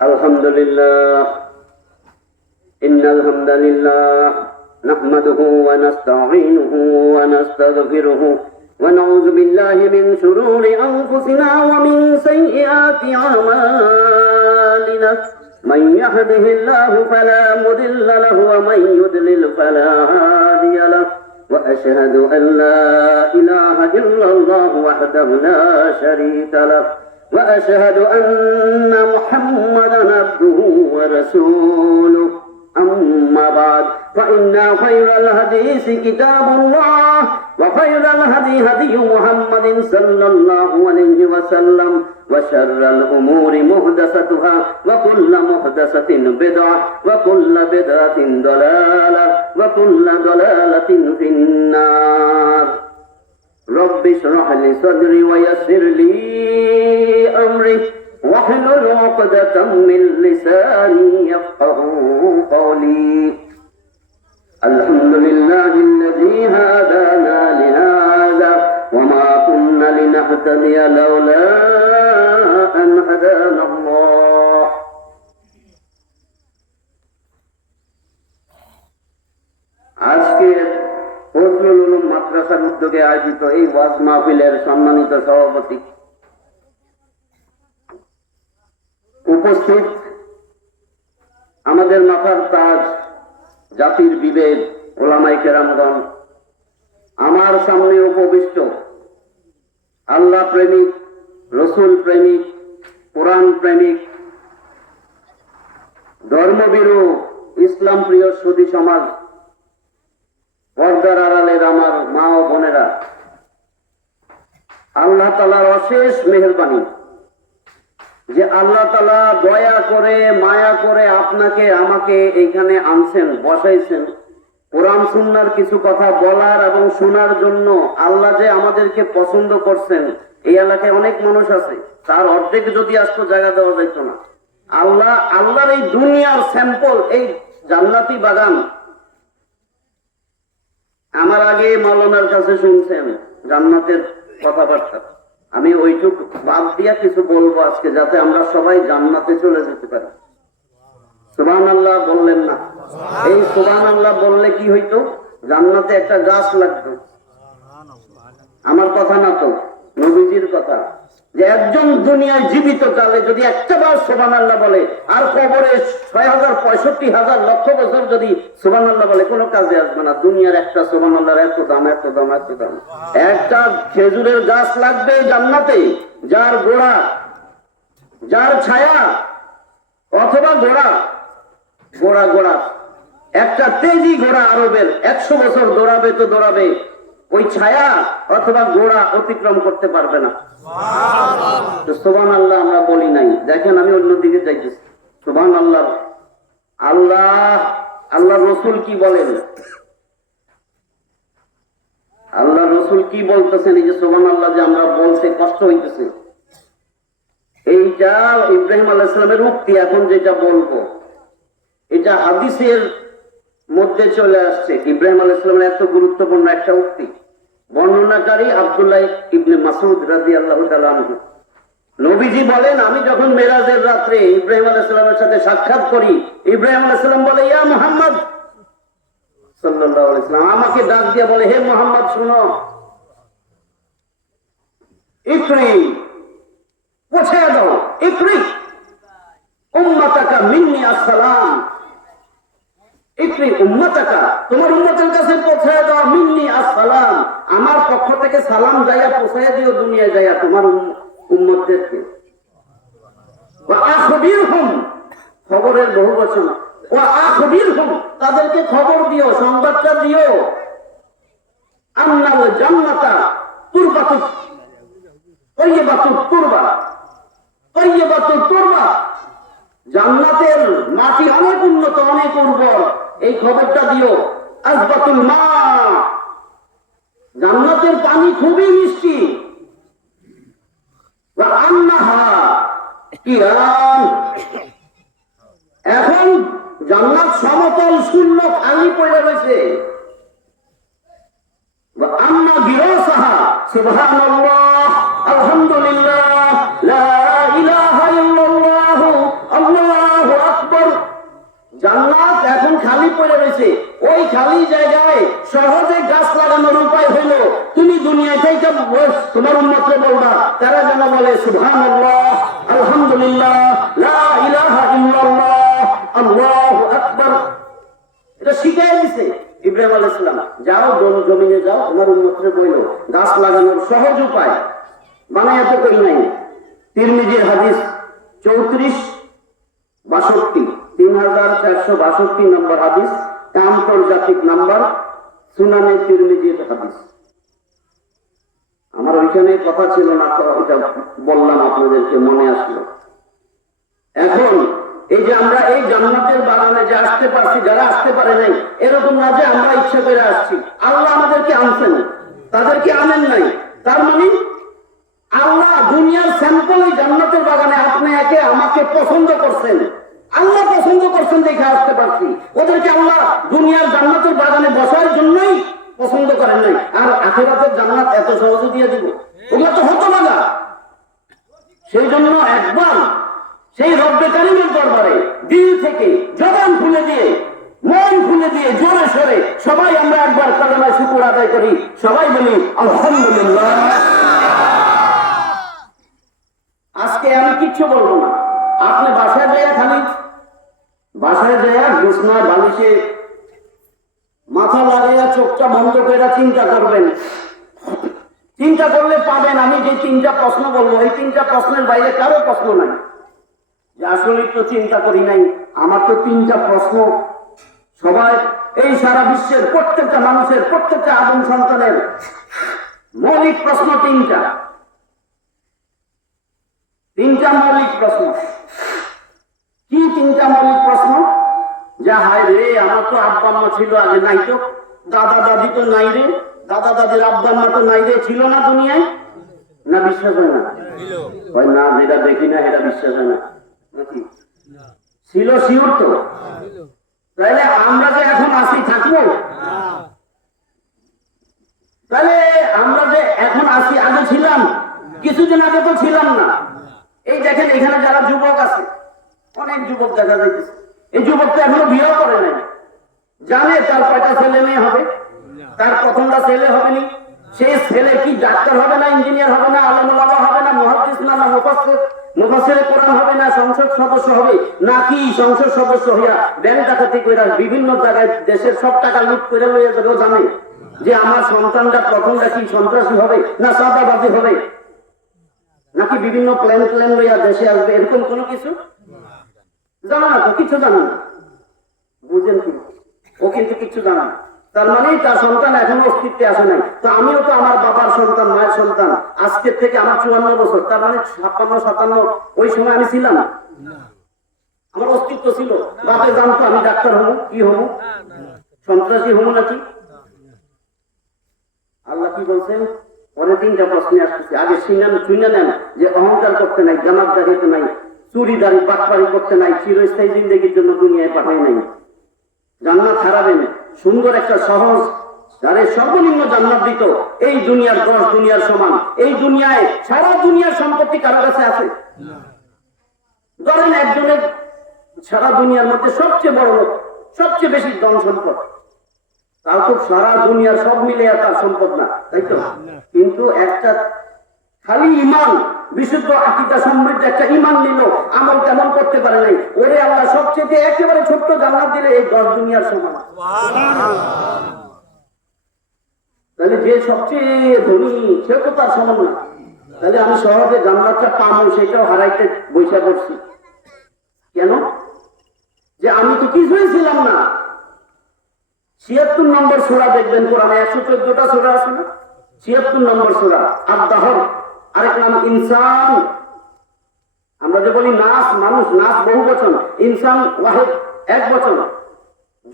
الحمد لله إن الحمد لله نحمده ونستعينه ونستغفره ونعوذ بالله من شرور أنفسنا ومن سيئات أعمالنا من يهده الله فلا مضل له ومن يضلل فلا هادي له وأشهد أن لا إله إلا الله وحده لا شريك له وأشهد أن محمدا عبده ورسوله أما بعد فإن خير الحديث كتاب الله وخير الهدي هدي محمد صلى الله عليه وسلم وشر الأمور محدثاتها وكل محدثة بدعة وكل بدعة ضلالة وكل ضلالة في النار رب اشرح لي صدري ويسر لي أمري واحلل عقدة من لساني يفقهوا قولي الحمد لله الذي هدانا لهذا وما كنا لنهتدي لولا أن هدانا الله আজকে ফজলুল উলুম মাদ্রাসার উদ্যোগে আয়োজিত এই ওয়াজ মাহফিলের সম্মানিত সভাপতি, উপস্থিত আমাদের মাথার তাজ, জাতির বিবেক, ওলামায়ে কেরামগণ, আমার সামনে উপবিষ্ট আল্লাহ প্রেমিক, রসুল প্রেমিক, কোরআন প্রেমিক, ধর্মভীরু, ইসলাম প্রিয় সুধী সমাজ, পর্দার আড়ালের আমার মা ও বোনেরা, আল্লাহ তাআলার অশেষ মেহেরবানি যে আল্লাহ তাআলা দয়া করে মায়া করে আপনাকে আমাকে এইখানে আনছেন, বসাইছেন কোরআন সুন্নাহর কিছু কথা বলার এবং শোনার জন্য। আল্লাহ যে আমাদেরকে পছন্দ করছেন, এই এলাকায় অনেক মানুষ আছে, তার অর্ধেক যদি আসতো জায়গা দেওয়া যাইত না। আল্লাহর এই দুনিয়ার স্যাম্পল, এই জান্নাতি বাগান। আমার আগে মাওলানার কাছে শুনছেন জান্নাতের কথাবার্তা, আমি ওইটুকু বাদ দিয়া কিছু বলবো আজকে, যাতে আমরা সবাই জান্নাতে চলে যেতে পারি। সুবহানাল্লাহ বললেন না? এই সুবহানাল্লাহ বললে কি হইতো? জান্নাতে একটা গাছ লাগতো। আমার কথা না তো, নবীজির কথা, যে একজন দুনিয়ায় জীবিত কালে যদি একটা বার সুবহানাল্লাহ বলে, আর কবরে ৬,০৬৫,০০০ লক্ষ বছর যদি সুবহানাল্লাহ বলে, কোনো কাজে আসবে না। দুনিয়ার একটা সুবহানাল্লাহর এত দাম, এত দাম, এত দাম। একটা খেজুরের গাছ লাগবে জান্নাতে, যার গোড়া, যার ছায়া, অথবা গোড়া গোড়া গোড়া একটা তেজি ঘোড়া আরবের ১০০ বছর দৌড়াবে তো দৌড়াবে, ওই ছায়া অথবা গোড়া অতিক্রম করতে পারবে না। সুবহানাল্লাহ আমরা বলি নাই, দেখেন আমি অন্যদিকে যাইতেছি। সুবহানাল্লাহ, আল্লাহ রসুল কি বলেন, আল্লাহ রসুল কি বলতেছেন? এই যে সুবহানাল্লাহ যে আমরা বলতে কষ্ট হইতেছে, এইটা ইব্রাহিম আলাইহিস সালামের উক্তি। এখন যেটা বলবো এটা হাদিসের মধ্যে চলে আসছে। ইব্রাহিম আলাইহিস সালামের এত গুরুত্বপূর্ণ একটা উক্তি, বর্ণনাকারী আব্দুল্লাহ ইবনে মাসউদ রাদিয়াল্লাহু তাআলা আনহু। নবীজি বলেন, আমি যখন মেরাজের রাত্রে ইব্রাহিম আলাইহিস সালামের সাথে সাক্ষাৎ করি, ইব্রাহিম আলাইহিস সালাম বলে, ইয়া মুহাম্মদ সাল্লাল্লাহু আলাইহি ওয়াসাল্লাম, আমাকে ডাক দিয়ে বলে, হে মুহাম্মদ শুনো, ইকরি, পৌঁছে দাও, ইকরি উম্মাতাকা মিন্নি আসসালাম, ইকরি উম্মাতাকা, তোমার উম্মতের কাছে পৌঁছে দাও, মিন্নি আসসালাম, আমার পক্ষ থেকে সালাম যাইয়া পৌঁছে দিও দুনিয়ায় যাইয়া তোমার উম্মতদেরকে। ওয়া আখবিরহুম, খবরের বহুবচন, ওয়া আখবিরহুম, তাদেরকে খবর দিও, সংবাদটা দিও, আন্নাল জান্নাতা তুরবাতুত তাইয়্যিবাতুত তুরবা, তাইয়্যিবাতুত তুরবা, জান্নাতের মাটি অনেক উন্নত, অনেক উর্বর, এই খবরটা দিও। আযবাতুল মা, জান্নাতের পানি খুবই মিষ্টি। ওয়া আন্নাহা কিরাম, এখন জান্নাত সমতল, শূন্য, খালি পড়ে রয়েছে। ওয়া আন্না গিরাসাহা, সুবহানাল্লাহ, আলহামদুলিল্লাহ, লা ইলাহা ইল্লাল্লাহ, আল্লাহু খালি জায়গায় সহজে গাছ লাগানোর উপায় হলো তুমি দুনিয়া থেকে তোমার উম্মতকে বলবা, তারা যেন বলে সুবহানাল্লাহ, আলহামদুলিল্লাহ, লা ইলাহা ইল্লাল্লাহ, আল্লাহু আকবার। এটা শিখাই দিছে ইব্রাহিম আলাইহিস সালাম। যাও জমিনে যাও, তোমার উম্মতকে বলো গাছ লাগানোর সহজ উপায় বানায় তো কই নাই। তিরমিজির হাদিস 3462, 3462 নম্বর হাদিস, আন্তর্জাতিক নাম্বার, সুনানে তিরমিজির হাদিস। আমার ওইখানে কথা ছিল না তো এটা বললাম আপনাদেরকে, মনে আসলো। এখন এই যে আমরা এই জান্নাতের বাগানে যে আসতে পারছি, যারা আসতে পারে নাই এরকম না যে আমরা ইচ্ছা করে আসছি, আল্লাহ আমাদেরকে আনছেন, তাদেরকে আনেন নাই। তার মানে আল্লাহ দুনিয়ার স্যাম্পল এই জান্নাতের বাগানে আপনি একে আমাকে পছন্দ করছেন, আল্লাহ পছন্দ করছেন দেখে আসতে পারছি। ওদেরকে আল্লাহ দুনিয়ার জান্নাতের বাগানে বসার জন্যই পছন্দ করেন নাই। আর আখিরাতের জান্নাত এত সহজে দিয়ে দিব, ওগুলো তো হতভাগা। সেই জন্য একবার সেই রব্বে কারীমের দরবারে দিল থেকে জবান খুলে দিয়ে, মন খুলে দিয়ে, জোরে সরে সবাই আমরা একবার কালেমা শুকর আদায় করি, সবাই বলি আলহামদুলিল্লাহ। আজকে আমি কিচ্ছু বলবো না, আপনি বাসায় যাইয়া খালি বাসায় যাইয়া বিছনায় বালিশে মাথা লাগাইয়া চোখটা বন্ধ করে চিন্তা করবেন। চিন্তা করলে পাবেন আমি যে 3টা প্রশ্ন বলবো, এই 3টা প্রশ্নের বাইরে কারো প্রশ্ন নাই। যে আসলে তো চিন্তা করি নাই, আমার তো 3টা প্রশ্ন সবাই এই সারা বিশ্বের প্রত্যেকটা মানুষের, প্রত্যেকটা আদম সন্তানের মৌলিক প্রশ্ন 3টা মৌলিক প্রশ্ন। কি 3টা মৌলিক প্রশ্ন? যা হায় রে, আমার তো আব্বা আম্মা ছিল, আগে নাই তো, দাদা দাদি তো নাই রে, দাদা দাদির আব্বা আম্মা তো নাই রে, ছিল না দুনিয়ায়, না বিশ্বাস হয় না? হয় না, যেটা দেখি না এটা বিশ্বাস হয় না নাকি? ছিল, শিওর তো? তাহলে আমরা যে এখন আসি থাকবো? তাহলে আমরা যে এখন আসি আগে ছিলাম? কিছুদিন আগে তো ছিলাম না। এই দেখেন এখানে যারা যুবক আছে, অনেক যুবক দেখা যাইতেছে, এই যুবক তো এখনো বিয়ে করে নাই, জানে তার 5টা ছেলে মেয়ে হবে, তার প্রথমটা ছেলে হবে নি, সেই ছেলে কি ডাক্তার হবে না, ইঞ্জিনিয়ার হবে না, আলেমুল আল্লাহ হবে না, মুহাদ্দিস না, মুফাসসির কোরআন হবে না, সংসদ সদস্য হবে নাকি সংসদ সদস্য হইয়া ব্যাংক ডাকাতি কইরা বিভিন্ন জায়গায় দেশের সব টাকা লুট করে লইয়া যাবে? জানে যে আমার সন্তানটা প্রথমটা কি সন্ত্রাসী হবে না চাঁদাবাজি হবে, নাকি বিভিন্ন প্ল্যান লইয়া দেশে আসবে, এরকম কোনো কিছু জানা না তো, কিছু জানা না। বুঝেন কি? ও কিন্তু কিছু জানা না। তার মানে তার সন্তান এখনো অস্তিত্বে আসে নাই। তো আমিও তো আমার বাবার সন্তান, মায়ের সন্তান, আজকের থেকে আমার 54 বছর, তার মানে 56-57 ওই সময় আমি ছিলাম, আমার অস্তিত্ব ছিল। বাপে জানতো আমি ডাক্তার হবো, কি হবো, সন্ত্রাসী হবো নাকি? আল্লাহ কি বলছেন? পরে 3টা প্রশ্নে আসতেছে। আগে শুনে নেন যে অহংকার করতে নাই, জামাত দেখাইতে নাই, চুরিদারি বাটপারি করতে নাই, চিরস্থায়ী জিন্দেগির জন্য দুনিয়ায় পাঠাই নাই। জান্নাত হারাবেন, সুন্দর একটা সহজ, যারে সর্বনিম্ন জান্নাত দিত এই দুনিয়ার 10 দুনিয়ার সমান। এই দুনিয়ায় সারা দুনিয়ার সম্পত্তি কারো কাছে আছে? ধরেন একজনের সারা দুনিয়ার মধ্যে সবচেয়ে বড় লোক, সবচেয়ে বেশি ধন সম্পদ, তাও তো সারা দুনিয়ার সব মিলে তার সম্পদ না, তাই তো? কিন্তু একটা খালি ইমান, বিশুদ্ধ আকীদা সমৃদ্ধ একটা ইমান নিল, আমল তেমন করতে পারে নাই, ওরে আল্লাহ সবচেয়ে একেবারে ছোট্ট জান্নাত দিলে এই 10 দুনিয়ার সমান। তাহলে যে সবচেয়ে ধনী সে তো তার সমান না। তাহলে আমি সহজে জান্নাতটা পাবো সেটাও হারাইতে বৈশা করছি কেন? যে আমি তো কিছুই ছিলাম না। 76 নম্বর সূরা দেখবেন কোরআনে, 114টা সূরা আছে না? 76 নম্বর সূরা আদ-দাহর, আরেক নাম ইনসান। আমরা যে বলি নাস, মানুষ, নাস বহু বচন, ইনসান ওয়াহিদ এক বচন,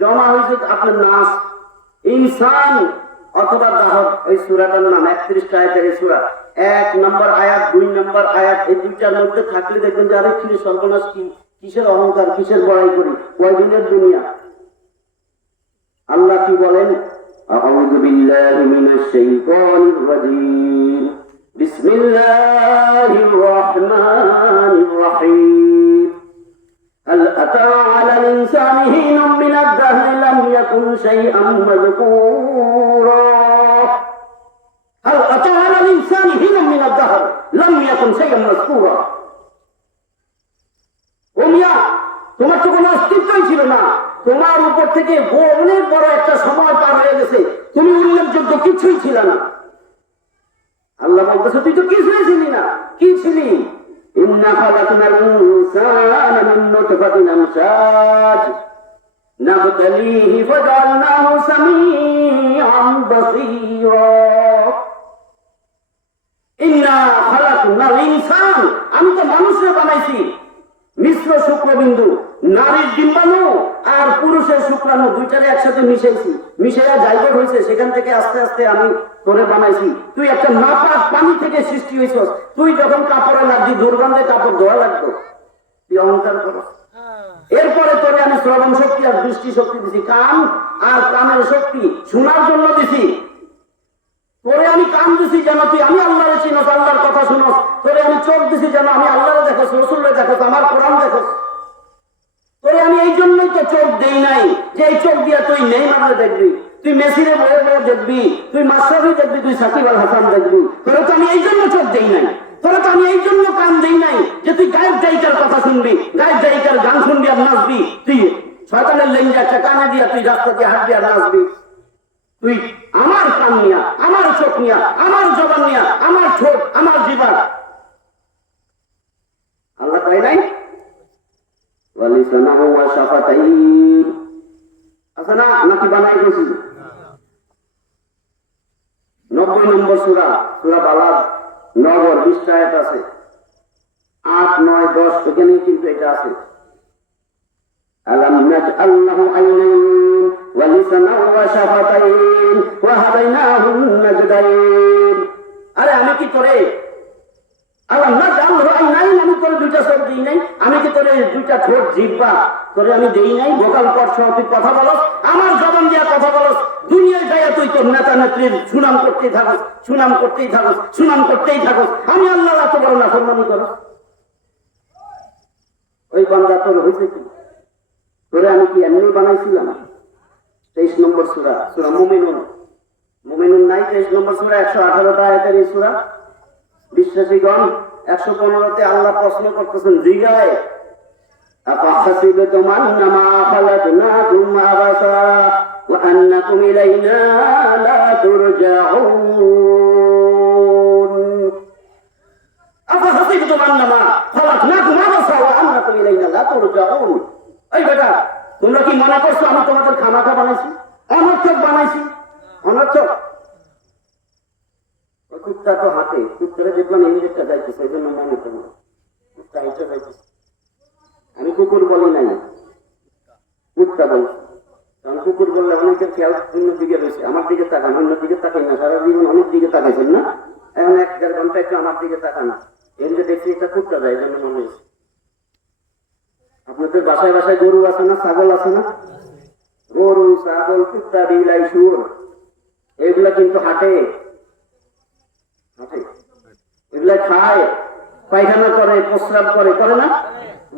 জমা হয়েছে আপনার নাস, ইনসান অথবা দাহর। ওই সূরাটার নাম 31টা আয়াতের এই সূরা। 1 নম্বর আয়াত, 2 নম্বর আয়াত, এই দুইটার মধ্যে থাকলে দেখবেন যে আরে কি সর্বনাশ, কি কিসের অহংকার, কিসের বড়াই করি, কয় দিনের দুনিয়া। আল্লাহ কি বলেন? আউযু বিল্লাহি মিনাশ শাইতানির রাজীম, বিসমিল্লাহির রাহমানির রাহিম। হাল আতা আলাল ইনসানি হিনুম মিনাদ দাহরি লাম يكن شيئا مذكورا هل أتى على الإنسان حين من الدهر لم يكن شيئا مذكورا তোমার তো কোনো অস্তিত্বই ছিল না, তোমার উপর থেকে অনেক বড় একটা সময় পার হয়ে গেছে, তুমি উল্লেখযোগ্য কিছুই ছিল না। আল্লাহ বলতেছে তুই তো কিছুই ছিলি না। কি ছিলি? ইন্না খালাকনাল ইনসানা মিন নুতফাতিন আমশাজ নাবতালিহি ফাজআলনাহু সামিআন বাসীরা। ইন্না খালাকনাল ইনসান, আমি তো মানুষকে বানাইছি মিশ্র শুক্রবিন্দু, নারীর ডিম্বাণু আর পুরুষের শুক্রাণু দুইটারে একসাথে মিশাইছি, মিশাইয়া জায়গা হয়েছে, সেখান থেকে আস্তে আস্তে আমি তোরে বানাইছি। তুই একটা নাপাক পানি থেকে সৃষ্টি হয়েছিস, তুই যখন কাপড়ে লাগবি দুর্গন্ধে কাপড় ধোয়া লাগতো, তুই অহংকার করো। এরপরে তোরে আমি শ্রবণ শক্তি আর দৃষ্টি শক্তি দিছি, কান আর কানের শক্তি শোনার জন্য দিছি। তোরে আমি কান দিছি যেন তুই আমি আল্লাহরে চিনস, আল্লাহর কথা শুনস। তোরে আমি চোখ দিছি যেন আমি আল্লাহরে দেখস, রসুলরে দেখস, আমার কোরআন দেখস। তোরে আমি এই জন্যই তো চোখ দেই নাই যে এই চোখ দিয়া তুই নেইমারে দেখবি, তুই মেসিরে বড় বড় দেখবি, তুই মাশরাফি দেখবি, তুই সাকিব আল হাসান দেখবি। তোরে তো আমি এই জন্য চোখ দেই নাই, তোরে তো আমি এই জন্য কান দেই নাই যে তুই গায়ক গায়িকার কথা শুনবি, গায়ক গায়িকার গান শুনবি আর নাচবি। তুই শয়তানের লেঞ্জা একটা কানে দিয়া তুই রাস্তাতে হাঁটবি আর নাচবি। তুই আমার কান নিয়া, আমার চোখ নিয়া, আমার জবান নিয়া, আমার ঠোঁট, আমার জিহ্বা আল্লাহ কয় নাই ওয়ালিসানাহু ওয়া শাফাতাইন আছে না, নাকি বানাই গেছি? 90 নম্বর সূরা, সূরা বালাদ নগর 20 আয়াত আছে, 8, 9, 10 এখানে কিন্তু এটা আছে। আলাম নাজআল লাহু আইনাইন ওয়া লিসানান ওয়া শাফাতাইন ওয়া হাদাইনাহু নাজদাইন। আরে আমি কি করে আলাম নাজআল লাহু আইনাইন, আমি তোরে দুইটা চোখ দেই নাই, আমি কি তোরে দুইটা ঠোঁট জিহ্বা তোরে আমি দেই নাই? ভোকাল কর সহ তুই কথা বলস, আমার জবান দিয়া কথা বলস, দুনিয়ায় যাইয়া তুই তোর নেতা নেত্রীর সুনাম করতেই থাকস, সুনাম করতেই থাকস, সুনাম করতেই থাকস। আমি আল্লাহর এত বড় নাফরমানি করস? ওই বান্দা তোর হয়েছে কি? তোরে আমি কি এমনি বানাইছিলাম? 23 নম্বর সূরা, সূরা মুমিনুন। মুমিনুন নাই 23 নম্বর সূরা, 118টা আয়াতের এই সূরা। বিশ্বাসীগণ 115তে আল্লাহ প্রশ্ন করতেছেন, জিগায় আফাহাসিবতুম আন্নামা খালাকনাকুম আবাসা ওয়া আন্নাকুম ইলাইনা লা তুরজাউন। আফাহাসিবতুম আন্নামা খালাকনাকুম আবাসা ওয়া আন্নাকুম ইলাইনা লা তুরজাউন। এই বেটা, তোমরা কি মনে করছো আমি তোমাদের খামাখা বানাইছি, অনর্থক বানাইছি? অনর্থক। কুত্তা তো হাতে, কুত্তারে দেখলাম এই একটা যাইতেছে, এই জন্য মনে করবো কুত্তা এটা যাইতেছে। আমি কুকুর বলি নাই, কুত্তা বলছি, কারণ কুকুর বললে অনেকের খেয়াল অন্য দিকে রয়েছে, আমার দিকে তাকান, অন্য দিকে তাকাই না, সারা জীবন অনেক দিকে তাকাইছেন না, এখন 1-1.5 ঘন্টা একটু আমার দিকে তাকান না, এর যে দেখছি একটা কুত্তা যায়, এই জন্য মনে হয়েছে। আপনাদের বাসায় বাসায় গরু আছে না, ছাগল আছে না? গরু, ছাগল, কুত্তা, বিলাই, শুয়োর এগুলা কিন্তু হাটে, এগুলা খায়, পায়খানা করে, প্রস্রাব করে, করে না?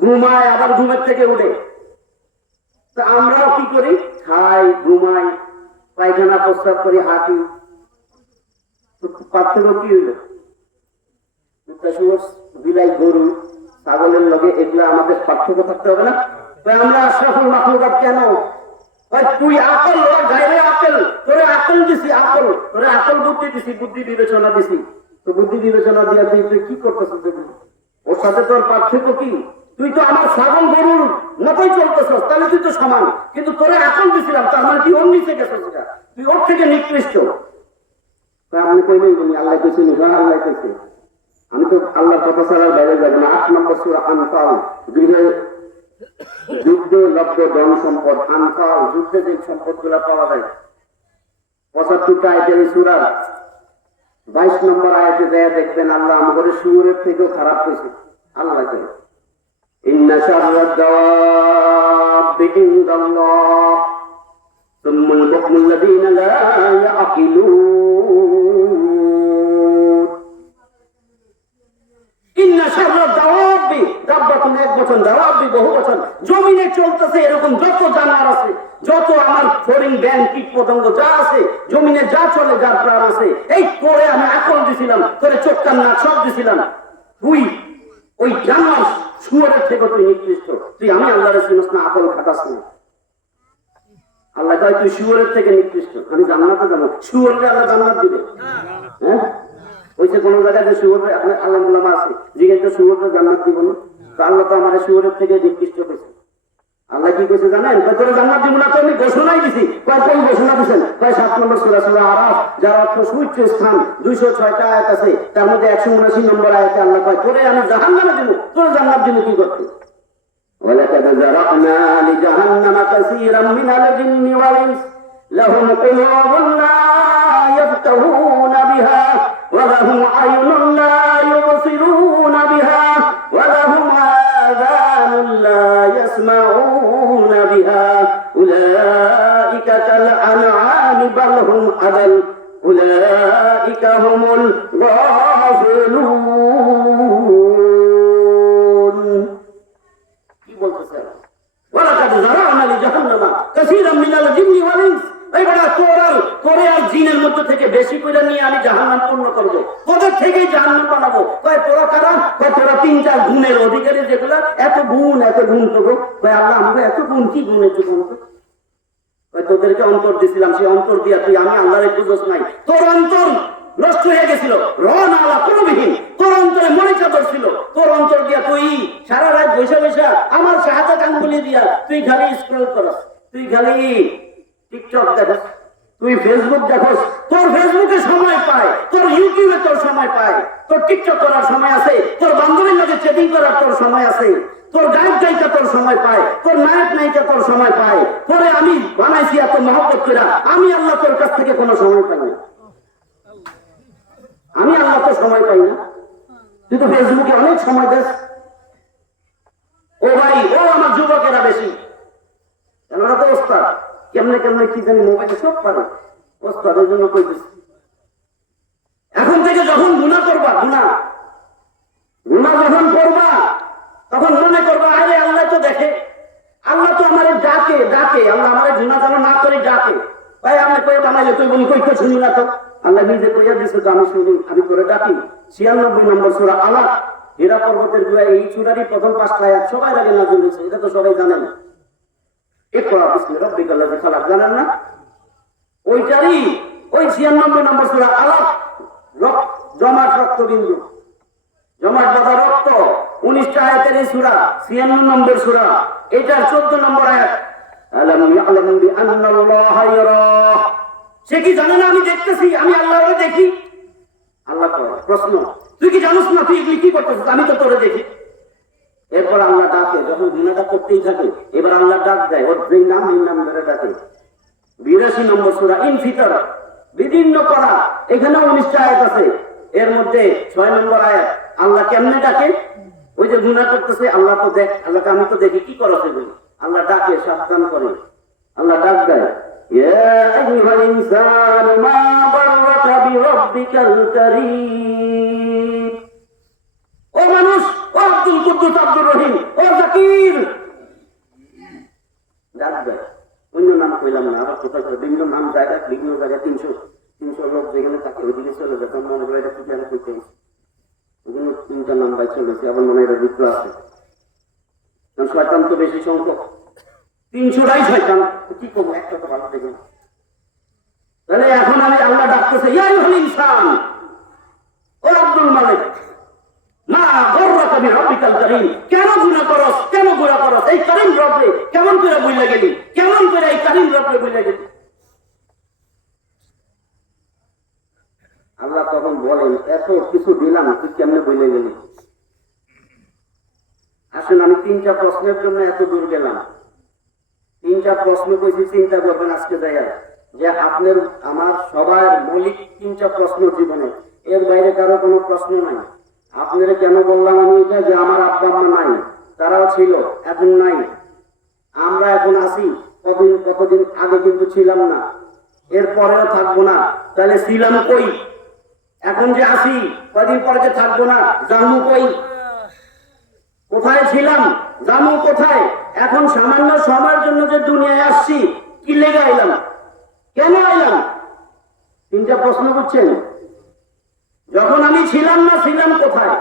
ঘুমায়, আবার ঘুমের থেকে উঠে। তা আমরাও কি করি? খাই, ঘুমাই, পায়খানা প্রস্রাব করি, হাঁটি। পার্থক্য কি হইল? কুত্তা, শুয়োর, বিলাই, গরু, ছাগলের লগে এগুলা আমাদের পার্থক্য থাকতে হবে না? আমরা আশরাফুল মাখলুকাত কেন? তুই আকল, ওরা গায়ে আকল, তোরে আকল দিছি, আকল, তোরে আকল বুদ্ধি দিছি, বুদ্ধি বিবেচনা দিছি। তো বুদ্ধি বিবেচনা দিয়া তুই কি করতেছিস? ওর সাথে তোর পার্থক্য কি? তুই তো আমার ছাগল গরুর মতোই চলতেছস, তাহলে তুই তো সমান। কিন্তু তোরে আকল দিছিলাম, তার মানে তুই ওর নিচে গেছিস, তুই ওর থেকে নিকৃষ্ট। আমি কইলেই বলি আল্লাহ কইছে, আল্লাহ কইছে, আমি তো আল্লাহর কথা ছাড়া বাইরে যাবো না। 8 নম্বর সূরা আনফাল, যুদ্ধে লব্ধ ধন সম্পদ, আনফাল যুদ্ধে যে সম্পদ গুলা পাওয়া যায়। 75টা আয়াতের সূরা 22 নম্বর আয়াতে যায় দেখবেন আল্লাহ আমাদের শুয়োরের থেকেও খারাপ হয়েছে। আল্লাহ কে ইন্না শাররাদ দাওয়াবি ইনদাল্লাহ সুম্মাল বুকমুল্লাযীনা লা ইয়াকিলুন। ইন্না শাররাদ দাওয়াবি, দাব্বাতুন এক বচন, দাওয়াবি বহু বচন। জমিনে চলতেছে এরকম যত জানোয়ার আছে যত আমার ফরিং ব্যাংক কীট পতঙ্গ যা আছে, জমিনে যা চলে, যার প্রাণ আছে, এই তোরে আমি আকল দিছিলাম, তোরে চোখ কান নাক সব দিছিলাম, তুই ওই জানোয়ার শুয়োরের থেকে তুই নিকৃষ্ট, তুই আমি আল্লাহর চিনস না, আকল খাটাস না। আল্লাহ কয় তুই শুয়োরের থেকে নিকৃষ্ট, আমি জান্নাতে যাবো। শুয়োরকে আল্লাহ জান্নাত দিবে? হ্যাঁ, ওইসে কোন জায়গায় যে শুয়োরে আল্লাহ মোলামা আছে জিজ্ঞেস শুয়োরকে জান্নাত দিব না, তো আল্লাহ তো আমার শুয়োরের থেকে নিকৃষ্ট করেছে। আল্লাহ কি কইছে জানেন? তোরে জান্নাত দিব না, তো আমি ঘোষণাই দিছি। কয় কোন ঘোষণা দিছেন? কয় 7 নম্বর সূরা সূরা আরাফ, যার অর্থ সুউচ্চ স্থান, 206টা আয়াত আছে, তার মধ্যে 179 নম্বর আয়াতে আল্লাহ কয় তোরে আমি জাহান্নামে দিব, তোরে জান্নাত দিব কি করতে? ওয়ালাকাদ যারানা লিজাহান্নামা কাসীরাম মিনাল জিন্নি ওয়াল ইনস লাহুম কুলুবুন লা ইয়াফকাহুনা বিহা ওয়া লাহুম আয়ুনুন লা ইউবসিরুনা বিহা ওয়া লাহুম আযানুন লা ইয়াসমাউনা বিহা উলাইকা কাল আনআমি বাল হুম আদাল উলাইকা হুমুল গাফিলুন। কি বলতেছে? ওয়ালাকাদ যারানা লিজাহান্নামা কাসীরাম মিনাল জিন্নি ওয়াল ইনস, এই বড় করে আর জিনের মধ্যে থেকে বেশি করে নিয়ে আমি জাহান্নাম পূর্ণ করবো, তোদের থেকেই জাহান্নাম বানাবো। কয় তোরা কারা? কয় তোরা 3-4 গুণের অধিকারী, যেগুলা এত গুণ করবো। কয় আল্লাহ আমরা এত গুণ, কি গুণ একটু বলতো? কয় তোদেরকে অন্তর দিছিলাম, সেই অন্তর দিয়া তুই আমি আল্লাহরে বুঝোস নাই, তোর অন্তর নষ্ট হয়ে গেছিল, রন আলা কোনবিহীন, তোর অন্তরে মরিচা ধরছিল, তোর অন্তর দিয়া তুই সারা রাত বসে বসে আমার শাহাদাত আঙ্গুলি দিয়া তুই খালি স্ক্রল করস, তুই খালি টিকটক দেখস, তুই ফেসবুক দেখস, তোর ফেসবুকে সময় পায়, তোর ইউটিউবে তোর সময় পায়, তোর টিকটক করার সময় আছে, তোর বান্ধবীর লগে চ্যাটিং করার তোর সময় আছে, তোর গায়ক গায়িকা তোর সময় পায়, তোর নায়ক নায়িকা তোর সময় পায়। পরে আমি বানাইছি এত মহব্বত করে, আমি আল্লাহ তোর কাছ থেকে কোনো সময় পাই না, আমি আল্লাহ তো সময় পাই না, তুই তো ফেসবুকে অনেক সময় দেস। ও ভাই, ও আমার যুবকেরা বেশি, কেন ওরা তো ওস্তাদ, কেমনে কেমনে কি জানি মোবাইলে সব পারে, ওস্তাদের জন্য কইতেছি। এখন থেকে যখন গুনাহ করবা, গুনাহ যখন করবা, তখন মনে করবা আরে আল্লাহ তো দেখে, আল্লাহ তো আমার ডাকে, আল্লাহ আমার গুনাহ যেন না করে ডাকে। ভাই আমি কয়ে বানাইলে তুই বলি কই শুনি না তো, আল্লাহ নিজে কইয়া দিছে তো আমি শুনি, আমি করে ডাকি। 96 নম্বর সূরা আলাক, হীরা পর্বতের গুহায়, এই সূরারই প্রথম 5টা আয়াত সবাই আগে নাযিল হয়েছে, এটা তো সবাই জানেন। ইকরা বিসমি রাব্বিকাল্লাযী খালাক, জানেন না? ওইটারই ওই 96 নম্বর সূরা আলাক, জমাট রক্তবিন্দু, জমাট বাঁধা রক্ত, 19টা আয়াতের এই সূরা, 96 নম্বর সূরা, এটার 14 নম্বর আয়াত, আলাম ইয়ালাম বিআন্নাল্লাহা ইয়ারা, সে কি জানে না আমি দেখতেছি, আমি আল্লাহরে দেখি। আল্লাহ কয়, প্রশ্ন, তুই কি জানিস না তুই কি করতেছিস? আমি তো তোরে দেখি। এরপর আল্লাহ ডাকে, যখন গুনাহটা করতেই থাকে, এবার আল্লাহ ডাক দেয়, ওর নাম ধরে ডাকে। 82 নম্বর সূরা ইনফিতর, বিভিন্ন করা, এখানে 19টা আয়াত আছে, এর মধ্যে 6 নম্বর আয়াত, আল্লাহ কেমনে ডাকে? ওই যে গুনাহ করতেছে, আল্লাহ তো দেখ, আল্লাহকে আমি তো দেখি, কি করছে বলি, আল্লাহ ডাকে, সাবধান করে, আল্লাহ ডাক দেয়, ইয়া আইয়ুহাল ইনসানু মা গাররাকা বিরাব্বিকাল কারীম। ও মানুষ, ও আব্দুল কুদ্দুস আব্দুর রহিম, ও জাকির, ডাক দেয়। অন্য নাম কইলাম না, আবার কোথায় বিভিন্ন নাম জায়গা, বিভিন্ন জায়গায় 300 লোক যেখানে থাকে ওইদিকে চলে যায়, তখন মনে করে এটা কি জায়গা কইতে, ওগুলো 3টা নাম বাই চলেছে, আবার মনে হয় এটা বিপ্ল আছে, কারণ শয়তান তো বেশি সংখ্যক, 300টাই শয়তান, কি করবো, একটা তো ভালো দেখুন। তাহলে এখন আমি আল্লাহ ডাকতেছে, ইয়া আইয়ুহাল ইনসান, ও আব্দুল মালিক, মা গাররাকা বিরাব্বিকাল কারীম, কেন গুনাহ করস, এই কারীম রব্বে কেমন করে ভুলে গেলি, কেমন করে এই কারীম রব্বে ভুলে গেলি? আল্লাহ তখন বলেন, এত কিছু দিলাম, তুই কেমনে ভুলে গেলি? আসলে আমি 3টা প্রশ্নের জন্য এত দূর গেলাম, 3টা প্রশ্ন কইছি, চিন্তা করবেন আজকে যাইয়া, যে আপনার আমার সবার মৌলিক 3টা প্রশ্ন জীবনে, এর বাইরে কারো কোনো প্রশ্ন নাই। আপনারা কেন বললাম আমি এটা, যে আমার আব্বা আম্মা নাই, তারাও ছিল, এখন নাই, আমরা এখন আছি, কতদিন আগে কিন্তু ছিলাম না, এরপরেও থাকবো না, তাহলে ছিলাম কই? এখন যে আছি, কদিন পরে যে থাকবো না, জানবো কই? কোথায় ছিলাম, জানবো কোথায়? এখন সামান্য সময়ের জন্য যে দুনিয়ায় আসছি, কি লেগে আইলাম, কেন আইলাম? তিনটা প্রশ্ন করছেন। যখন আমি ছিলাম না, ছিলাম কোথায়?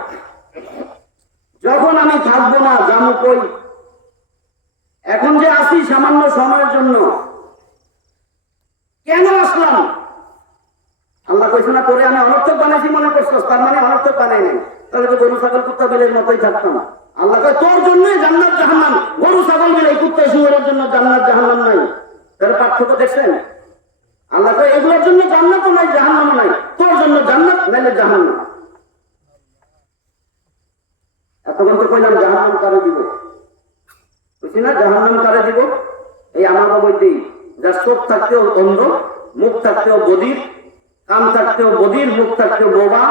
যখন আমি থাকবো না, যাবো কই? এখন যে আসি সামান্য সময়ের জন্য, কেন আসলাম? আল্লাহ কইছে না করে আমি অনর্থক বানাইছি মনে করছো, তার মানে অনর্থক বানাই নাই, তাহলে তো গরু ছাগল কুত্তা বিলের মতোই থাকতাম। আল্লাহ কয় তোর জন্যই জান্নাত জাহান্নাম, গরু ছাগল বিলে কুত্তা শুয়োরের জন্য জান্নাত জাহান্নাম নাই। তাহলে পার্থক্য দেখছেন? আল্লাহ কয় এগুলোর জন্য জান্নাতও নাই জাহান্নামও নাই, তোর জন্য জান্নাত নাইলে জাহান্নাম। এতক্ষণ তো কইলাম জাহান্নাম কারে দিব, বুঝছি না? জাহান্নাম কারে দিব? এই আমার মধ্যেই, যার চোখ থাকতেও অন্ধ, মুখ থাকতেও বধির, কান থাকতেও বধির, মুখ থাকতেও বোবা,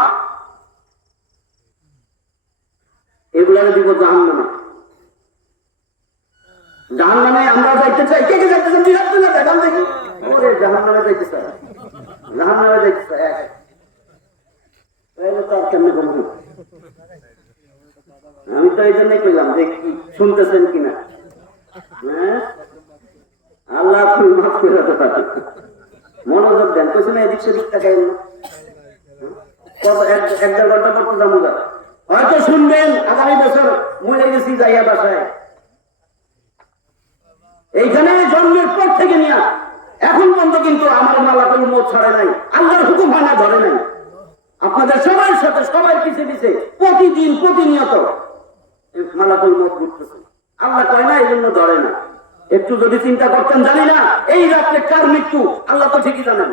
এগুলারে দিব জাহান্নামে। জাহান্নামে আমরা যাইতে চাই, কে কে যাইতে চান? দুই হাত তুলে দেখান দেখি। ওরে জাহান্নামে যাইতে চাই, জাহান্নামে যাইতে চাই। তার কেমনে বলবো? আমি তো এই জন্যই কইলাম যে শুনতেছেন কিনা। হ্যাঁ, আল্লাহ তুমি মাফ করে দিতে পারে, মনোযোগ দেন। কইছে না এদিক সেদিক তাকাই না, এক দেড় ঘন্টা করতে যাবো, হয়তো শুনবেন আগামী বছর মরে গেছি যাইয়া বাসায়। এইখানে জন্মের পর থেকে নিয়ে এখন পর্যন্ত কিন্তু আমার মালাকুল মউত ছাড়ে নাই, আল্লাহর হুকুম হয় না, ধরে নাই। আপনাদের সবার সাথে সবাই পিছিয়ে পিছিয়ে প্রতিদিন প্রতিনিয়ত মালাকুল মউত ঘুরতেছে। আল্লাহ কয় না এই জন্য ধরে না। একটু যদি চিন্তা করতেন, জানি না এই রাত্রে কার মৃত্যু, আল্লাহ তো ঠিকই জানেন।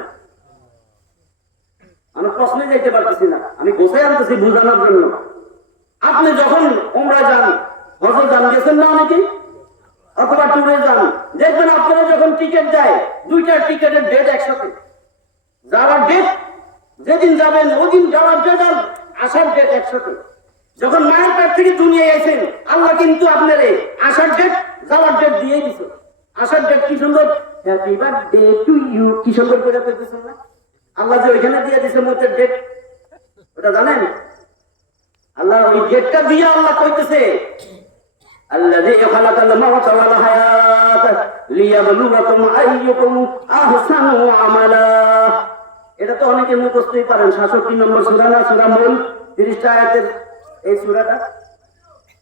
আমি প্রশ্নে যাইতে পারতেছি না, আমি গোছাই আনতেছি বুঝানোর জন্য। আপনি যখন উমরা যান, হজ যান, গেছেন না অনেকে, অথবা ট্যুরে যান, দেখবেন আপনারা যখন টিকিট দেয়, দুইটা টিকিটের ডেট একসাথে। যাওয়ার ডেট যেদিন যাবেন ওদিন যাওয়ার ডেট আর আসার ডেট একসাথে। যখন মায়ের পেট থেকে দুনিয়ায় আছেন, আল্লাহ কিন্তু আপনার আসার ডেট যাওয়ার ডেট দিয়ে দিছে। আসার ডেট কি সুন্দর, হ্যাপি বার্থডে টু ইউ, কি সুন্দর করে পেতেছেন না? আল্লাহ যে ওইখানে দিয়ে দিছে মতের ডেট, ওটা জানেন? আল্লাহ ওই ডেটটা দিয়ে আল্লাহ কইতেছে আল্লাযী খালাকাল মাউতা ওয়াল হায়াতা লিয়াবলুয়াকুম আইয়ুকুম আহসানু আমালা। এটা তো অনেকে মুখস্থই পারেন। ৬৭ নম্বর সূরা না, সূরা মুল ৩০টা আয়াতের এই সূরাটা,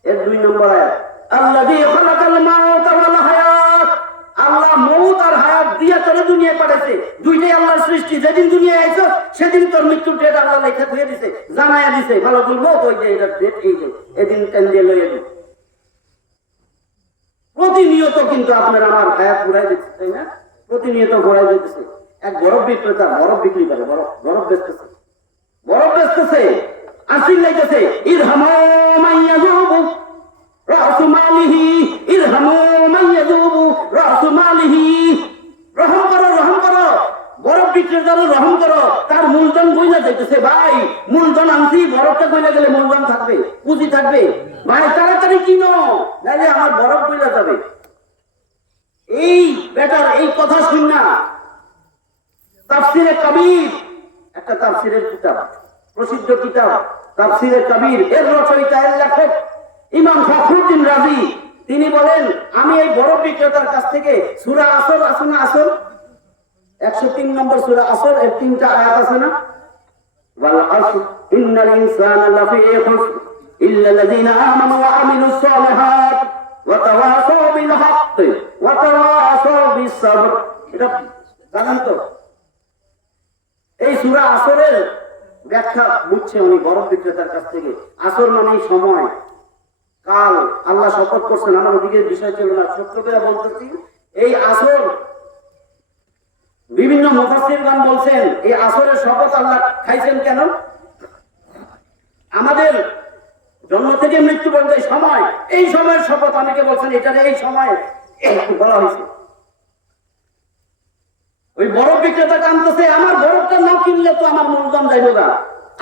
এর ২ নম্বর আয়াত। আল্লাযী খালাকাল মাউতা ওয়াল হায়াত, আল্লাহ মউত আর হায়াত দিয়ে তোরে দুনিয়ায় পাঠাইছে। দুইটাই আল্লাহর সৃষ্টি। যেদিন দুনিয়ায় আইছো সেদিন তোর মৃত্যুর ডেট আল্লাহ লেখা দিয়ে দিছে, জানায়া দিছে। ভালো বলবো ওই যে এটা ডেট, এই যে এদিন টেন দিয়ে লইয়া দিই। প্রতিনিয়ত কিন্তু আপনার আমার হায়াত ঘুরাই দিচ্ছে, তাই না? প্রতিনিয়ত ঘুরাই দিতেছে। এক বরফ বিক্রেতা বরফ বিক্রি করে, বরফ বেচতেছে, বরফ বেচতেছে, আসিল লাইতেছে ইরহামু মাইয়াযুবু রাসু মালিহি, ইরহামু মাইয়াযুবু রাসু মালিহি। রহম করো, রহম করো, বরফ বিক্রেতার রহম করো, তার মূলধন বইলা যাইতেছে। ভাই মূলধন আনছি, বরফটা বইলা গেলে মূলধন থাকবে, পুঁজি থাকবে। ভাই তাড়াতাড়ি কিনো, নাহলে আমার বরফ বইলা যাবে। এই বেটার এই কথা শুন না, তাফসিরে কবির, একটা তাফসিরের কিতাব, প্রসিদ্ধ কিতাব তাফসিরে কবির, এর রচয়িতা, এর লেখক ইমাম ফখরুদ্দিন রাজি, তিনি বলেন আমি এই বরফ বিক্রেতার কাছ থেকে সূরা আসর আছে না, আসর 103 নম্বর সূরা আসর, এর 3টা আয়াত আছে না, ওয়াল আসর ইন্নাল ইনসানা লাফি খুসর ইল্লাল্লাযীনা আমানু ওয়া আমিলুস সালিহাত ওয়া তাওয়াসাউ বিল হাক্কি ওয়া তাওয়াসাউ বিস সাবর। এটা জানেন তো? এই সূরা আসরের ব্যাখ্যা বুঝছে উনি বরফ বিক্রেতার কাছ থেকে। আসর মানে সময়, কাল। আল্লাহ শপথ করছেন, আমার ওদিকে বিষয় ছিল না, সত্য করে বলতেছি। এই আসর বিভিন্ন মুফাসসিরগণ বলছেন এই আসরের শপথ আল্লাহ খাইছেন কেন? আমাদের জন্ম থেকে মৃত্যু পর্যন্ত এই সময়, এই সময়ের শপথ অনেকে বলছেন এটা এই সময় বলা হয়েছে। ওই বরফ বিক্রেতা কাঁদতেছে, আমার বরফটা না কিনলে তো আমার মূলধন যাইবে না।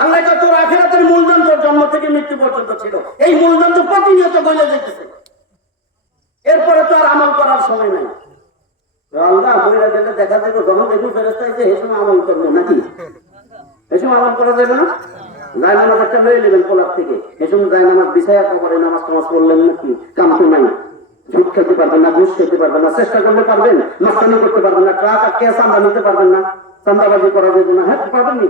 আল্লাহ তোর আখিরাতের মূলধন তোর জন্ম থেকে মৃত্যু পর্যন্ত ছিল, এই মূলধন তো প্রতিনিয়ত গলে যেতেছে, এরপরে তো আর আমল করার সময় নাই। আল্লাহ বইরা গেলে দেখা যাবে, যখন দেখুন ফেরেশতা এসে এই সময় আমল করবো নাকি? এই সময় আমল করা যাবে না? যাই নামাজ একটা লয়ে নেবেন কোলার থেকে, এই সময় যাই নামাজ বিছায়া কবরে নামাজ টামাজ পড়লেন নাকি? কাম তো নাই, ঝুট খেতে পারবেন না, ঘুষ খেতে পারবেন না, চেষ্টা করলে পারবেন, মাস্তানি করতে পারবেন না, ট্রাক আটকে চান্দা নিতে পারবেন না, চান্দাবাজি করা যাবে না, হ্যাঁ পারবেন নি?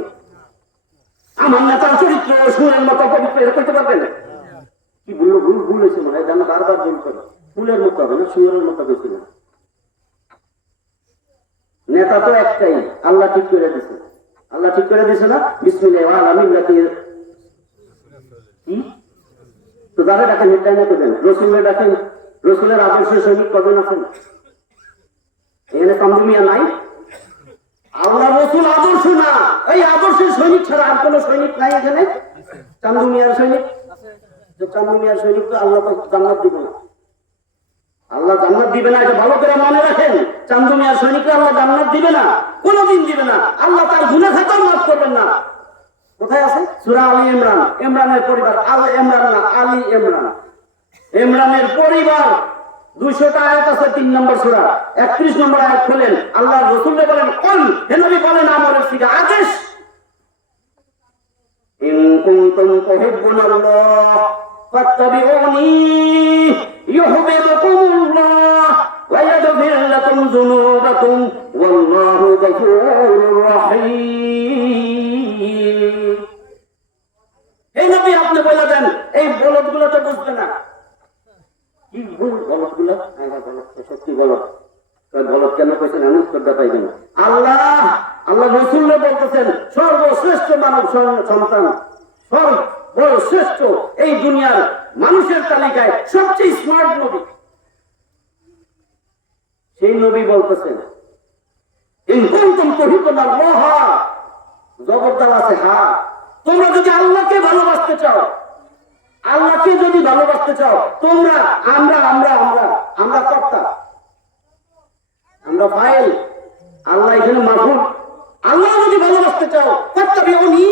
আমার নেতার চরিত্র সুরের মতো পবিত্র এটা করতে পারবেন না? কি বললো, ভুল হয়েছে মনে হয়, জানো বারবার ভুল করে, ফুলের মতো হবে না, সুরের মতো বেশি না। নেতা তো একটাই, আল্লাহ ঠিক করে দিছে। আল্লাহ ঠিক করে দিছে না? বিসমিল্লাহ আলামিন জাতির কি তো যারা ডাকেন হেডটাই না করবেন, রসুলের ডাকেন, রসুলের আদর্শ সৈনিক কজন আছেন এখানে? কামদুমিয়া নাই? আল্লাহ রসুল আদর্শ না, এই আদর্শের সৈনিক ছাড়া আর কোন সৈনিক নাই এখানে। চান্দুমিয়ার সৈনিক, চান্দুমিয়ার সৈনিক তো আল্লাহ তো জান্নাত দিবে না, আল্লাহ জান্নাত দিবে না, এটা ভালো করে মনে রাখেন। চান্দুমিয়ার সৈনিকরা আল্লাহ জান্নাত দিবে না, কোনদিন দিবে না। আল্লাহ তার গুনাহ খাতাও মাফ করবেন না। কোথায় আছে? সূরা আলী ইমরান, ইমরানের পরিবার, আল ইমরান না আলী ইমরান, ইমরানের পরিবার 200টা আয়াত আছে, 3 নম্বর সূরা 31 নম্বর আয়াত খুলেন, আল্লাহর রাসূল বলেন কুল, হে নবী বলেন আমরের সিগা আদেশ, ইন কুনতুম তুহিব্বুনাল্লাহ ফাত্তাবিউনি ইউহিব্বুকুমুল্লাহ ওয়া ইয়াগফির লাকুম যুনুবাকুম ওয়াল্লাহু গফুরুর রহিম। এই নবী আপনি বলে দেন, এই বলদগুলো তো বুঝবে না। কি ভুল বলদগুলো? সত্যি বলদ, বলদ কেন কইছেন আমি উত্তরটা পাইবেন। আল্লাহ রসুল বলতেছেন সর্বশ্রেষ্ঠ মানব সন্তান, সর্বশ্রেষ্ঠ এই দুনিয়ার মানুষের তালিকায় সবচেয়ে স্মার্ট নবী, সেই নবী বলতেছেন ইন কুনতুম তুহিব্বুনাল্লাহ, জবরদার আছে হ্যাঁ, তোমরা যদি আল্লাহকে ভালোবাসতে চাও, আল্লাহকে যদি ভালোবাসতে চাও তোমরা, আমরা কর্তা, আমরা ফাইল, আল্লাহ এখানে মাফুল। আল্লাহ যদি ভালোবাসতে চাও ফাত্তাবিউনি,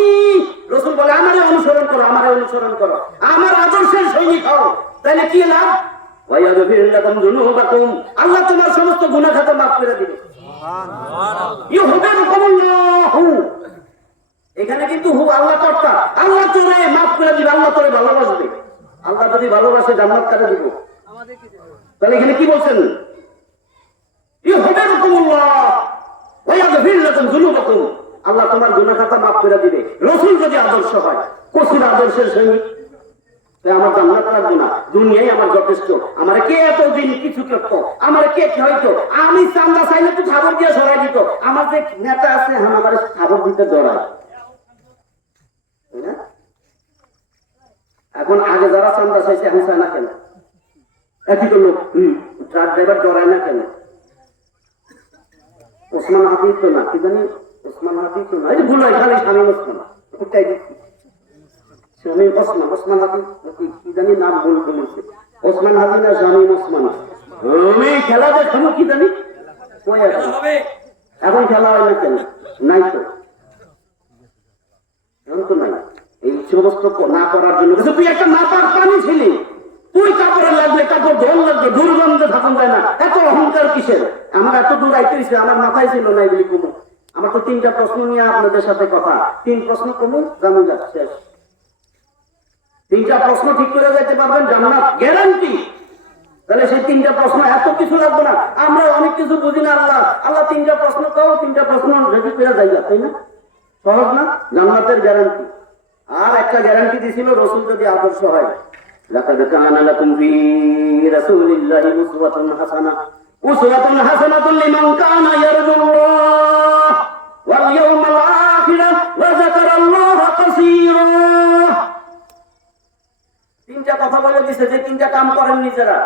রাসূল বলে আমারে অনুসরণ করো, আমারে অনুসরণ করো, আমার আদর্শের সৈনিক হও, তাহলে কি লাভ? ওয়া ইয়াগফির লাকুম যুনুবাকুম, আল্লাহ তোমার সমস্ত গুনাহ খাতা মাফ করে দিবে। সুবহানাল্লাহ। ইউহিব্বুকুমুল্লাহু, এখানে কিন্তু হু আল্লাহ কর্তা, আল্লাহ তোরে মাফ করে দিবে, আল্লাহ তোরে ভালোবাসবে। আল্লাহ যদি ভালোবাসে জান্নাত কারে দিব? তাহলে এখানে কি বলছেন? ইউহিব্বুকুমুল্লাহ ওয়া ইয়াগফির লাকুম যুনুবাকুম, আল্লাহ তোমার গুনাহ খাতা মাফ করে দিবে। রাসূল যদি আদর্শ হয়, কসির আদর্শের সৈনিক, আমার জান্নাত লাগবে না, দুনিয়ায় আমার যথেষ্ট। আমার কে এতদিন কিছু করত, আমার কে হয়তো আমি চান্দা চাইলে তো খাবার দিয়ে সরাই দিত, আমার যে নেতা আছে আমার খাবার দিতে জড়ায়। এখন আগে যারা চান্দা চাইছে এখন চায় না কেন? একই তো লোক, ট্রাক ড্রাইভার জড়ায় না কেন? ওসমান হাফিজ তো না, কি জানি ওসমান হাফিজ তো না, এই ভুল হয় খালি শামীম ওসমান, শামীম ওসমান, ওসমান হাফিজ কি জানি নাম ভুল বলেছে, ওসমান হাফিজ না শামীম ওসমান। আমি খেলা দেখুন কি জানি এখন খেলা হয় না কেন? নাই তো, এখন তো নাই। এই সমস্ত না করার জন্য তুই একটা না পার পানি ছিলি, তুই কাপড়ে লাগলে কাপড় ধন লাগবে, দুর্গন্ধে থাকুন যায় না, এত অহংকার কিসের? আমার এত দূর আইতেছে, আমার মাথায় ছিল না এগুলি কমু। আমার তো 3টা প্রশ্ন নিয়ে আপনাদের সাথে কথা, 3 প্রশ্ন কমু জানা যাক শেষ। 3টা প্রশ্ন ঠিক করে যেতে পারবেন জান্নাত গ্যারান্টি। তাহলে সেই 3টা প্রশ্ন এত কিছু লাগবে না, আমরা অনেক কিছু বুঝি না। আল্লাহ 3টা প্রশ্ন কাও, 3টা প্রশ্ন রেডি করে যাইয়া, তাই না? সহজ না? জান্নাতের গ্যারান্টি। আর একটা গ্যারান্টি দিছিল রাসূল যদি আদর্শ হয়, লাকাদ কানা লাকুম ফি রাসূলিল্লাহি উসওয়াতুন হাসানাতুন লিমান কানা ইয়ারজুল্লাহ ওয়াল ইয়াউমাল আখির ওয়া যাকারাল্লাহা কাসীরা। 3টা কথা বলে দিয়েছে, যে 3টা কাম করেন নিজেরা।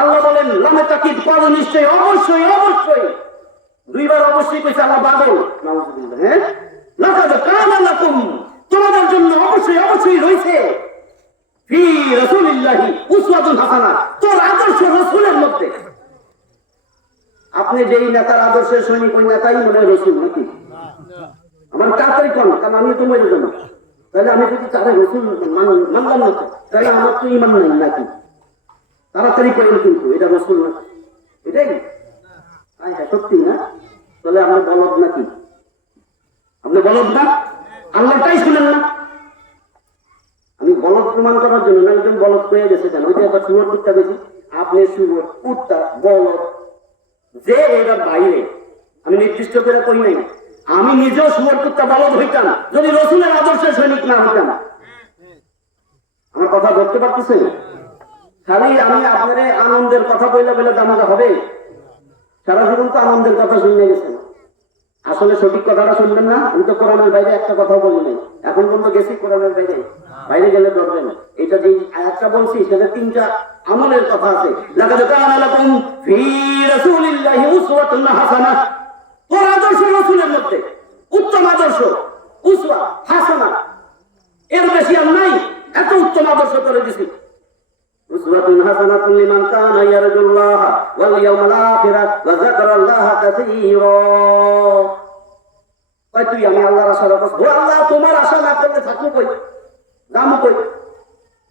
আল্লাহ বলেন লামা তাকিদ করো, নিশ্চয়ই অবশ্যই অবশ্যই, 2বার অবশ্যই কইছে আল্লাহ বাদল, নাউযুবিল্লাহ। হ্যাঁ, লাকাদ কানা লাকুম, তোমাদের জন্য অবশ্যই অবশ্যই রয়েছে ফি রাসূলিল্লাহি উসওয়াতুন হাসানাহ, তোর আদর্শ রাসূলের মধ্যে। আপনি যেই নেতার আদর্শের সৈনিক, ওই নেতাই মনে হয় রাসূল নাকি? আমার তাড়াতাড়ি কোন, কারণ আমি তো মরে যাব। তাহলে আমি যদি তাদের রাসূল মানলাম না, তাহলে আমার তো ঈমান নাই নাকি? তাড়াতাড়ি করেন কিন্তু এটা রাসূল না, এটাই হ্যাঁ সত্যি না? তাহলে আপনি বলদ নাকি? আপনি বলদ না? আল্লাহটাই শুনেন না? আমি বলদ প্রমাণ করার জন্য না, একজন বলদ হয়ে গেছে কেন? ওইটা একটা সুন্দর দিকটা বেশি, আপনি শুয়োর, কুত্তা, বলদ, যে এরা বাইরে, আমি নির্দিষ্ট করে করি নাই, আমি নিজেও শুয়োর, কুত্তা, বলদ হইতাম যদি রসুলের আদর্শের সৈনিক না হইতাম। আমার কথা ধরতে পারতেছেন? খালি আমি আপনার আনন্দের কথা বইলে বলে জানাতে হবে? সারা জীবন তো আনন্দের কথা শুনে গেছেন, আসলে সঠিক কথাটা শুনবেন না। আমি তো কোরআনের বাইরে একটা কথা বলি নাই, এখন পর্যন্ত গেছি কোরআনের বাইরে, বাইরে গেলে ধরবেন। এটা যে আয়াতটা বলছি সেটা 3টা আমলের কথা আছে। লাকাদ কানা লাকুম ফী রাসূলিল্লাহি উসওয়াতুন হাসানাহ, তোর আদর্শ রাসূলের মধ্যে উত্তম আদর্শ, উসওয়া হাসানা, এর বেশি আর নাই। এত উত্তম আদর্শ করে দিছি। উসওয়াতুন হাসানাতুন লিমান কানা ইয়ারজুল্লাহ ওয়াল ইয়াউমাল আখিরা ওয়া যাকারাল্লাহা কাসীরা। কই তুই আমি আল্লাহর আশা রাখছ? ও আল্লাহ, তোমার আশা না করলে থাকবো কই, যাবো কই?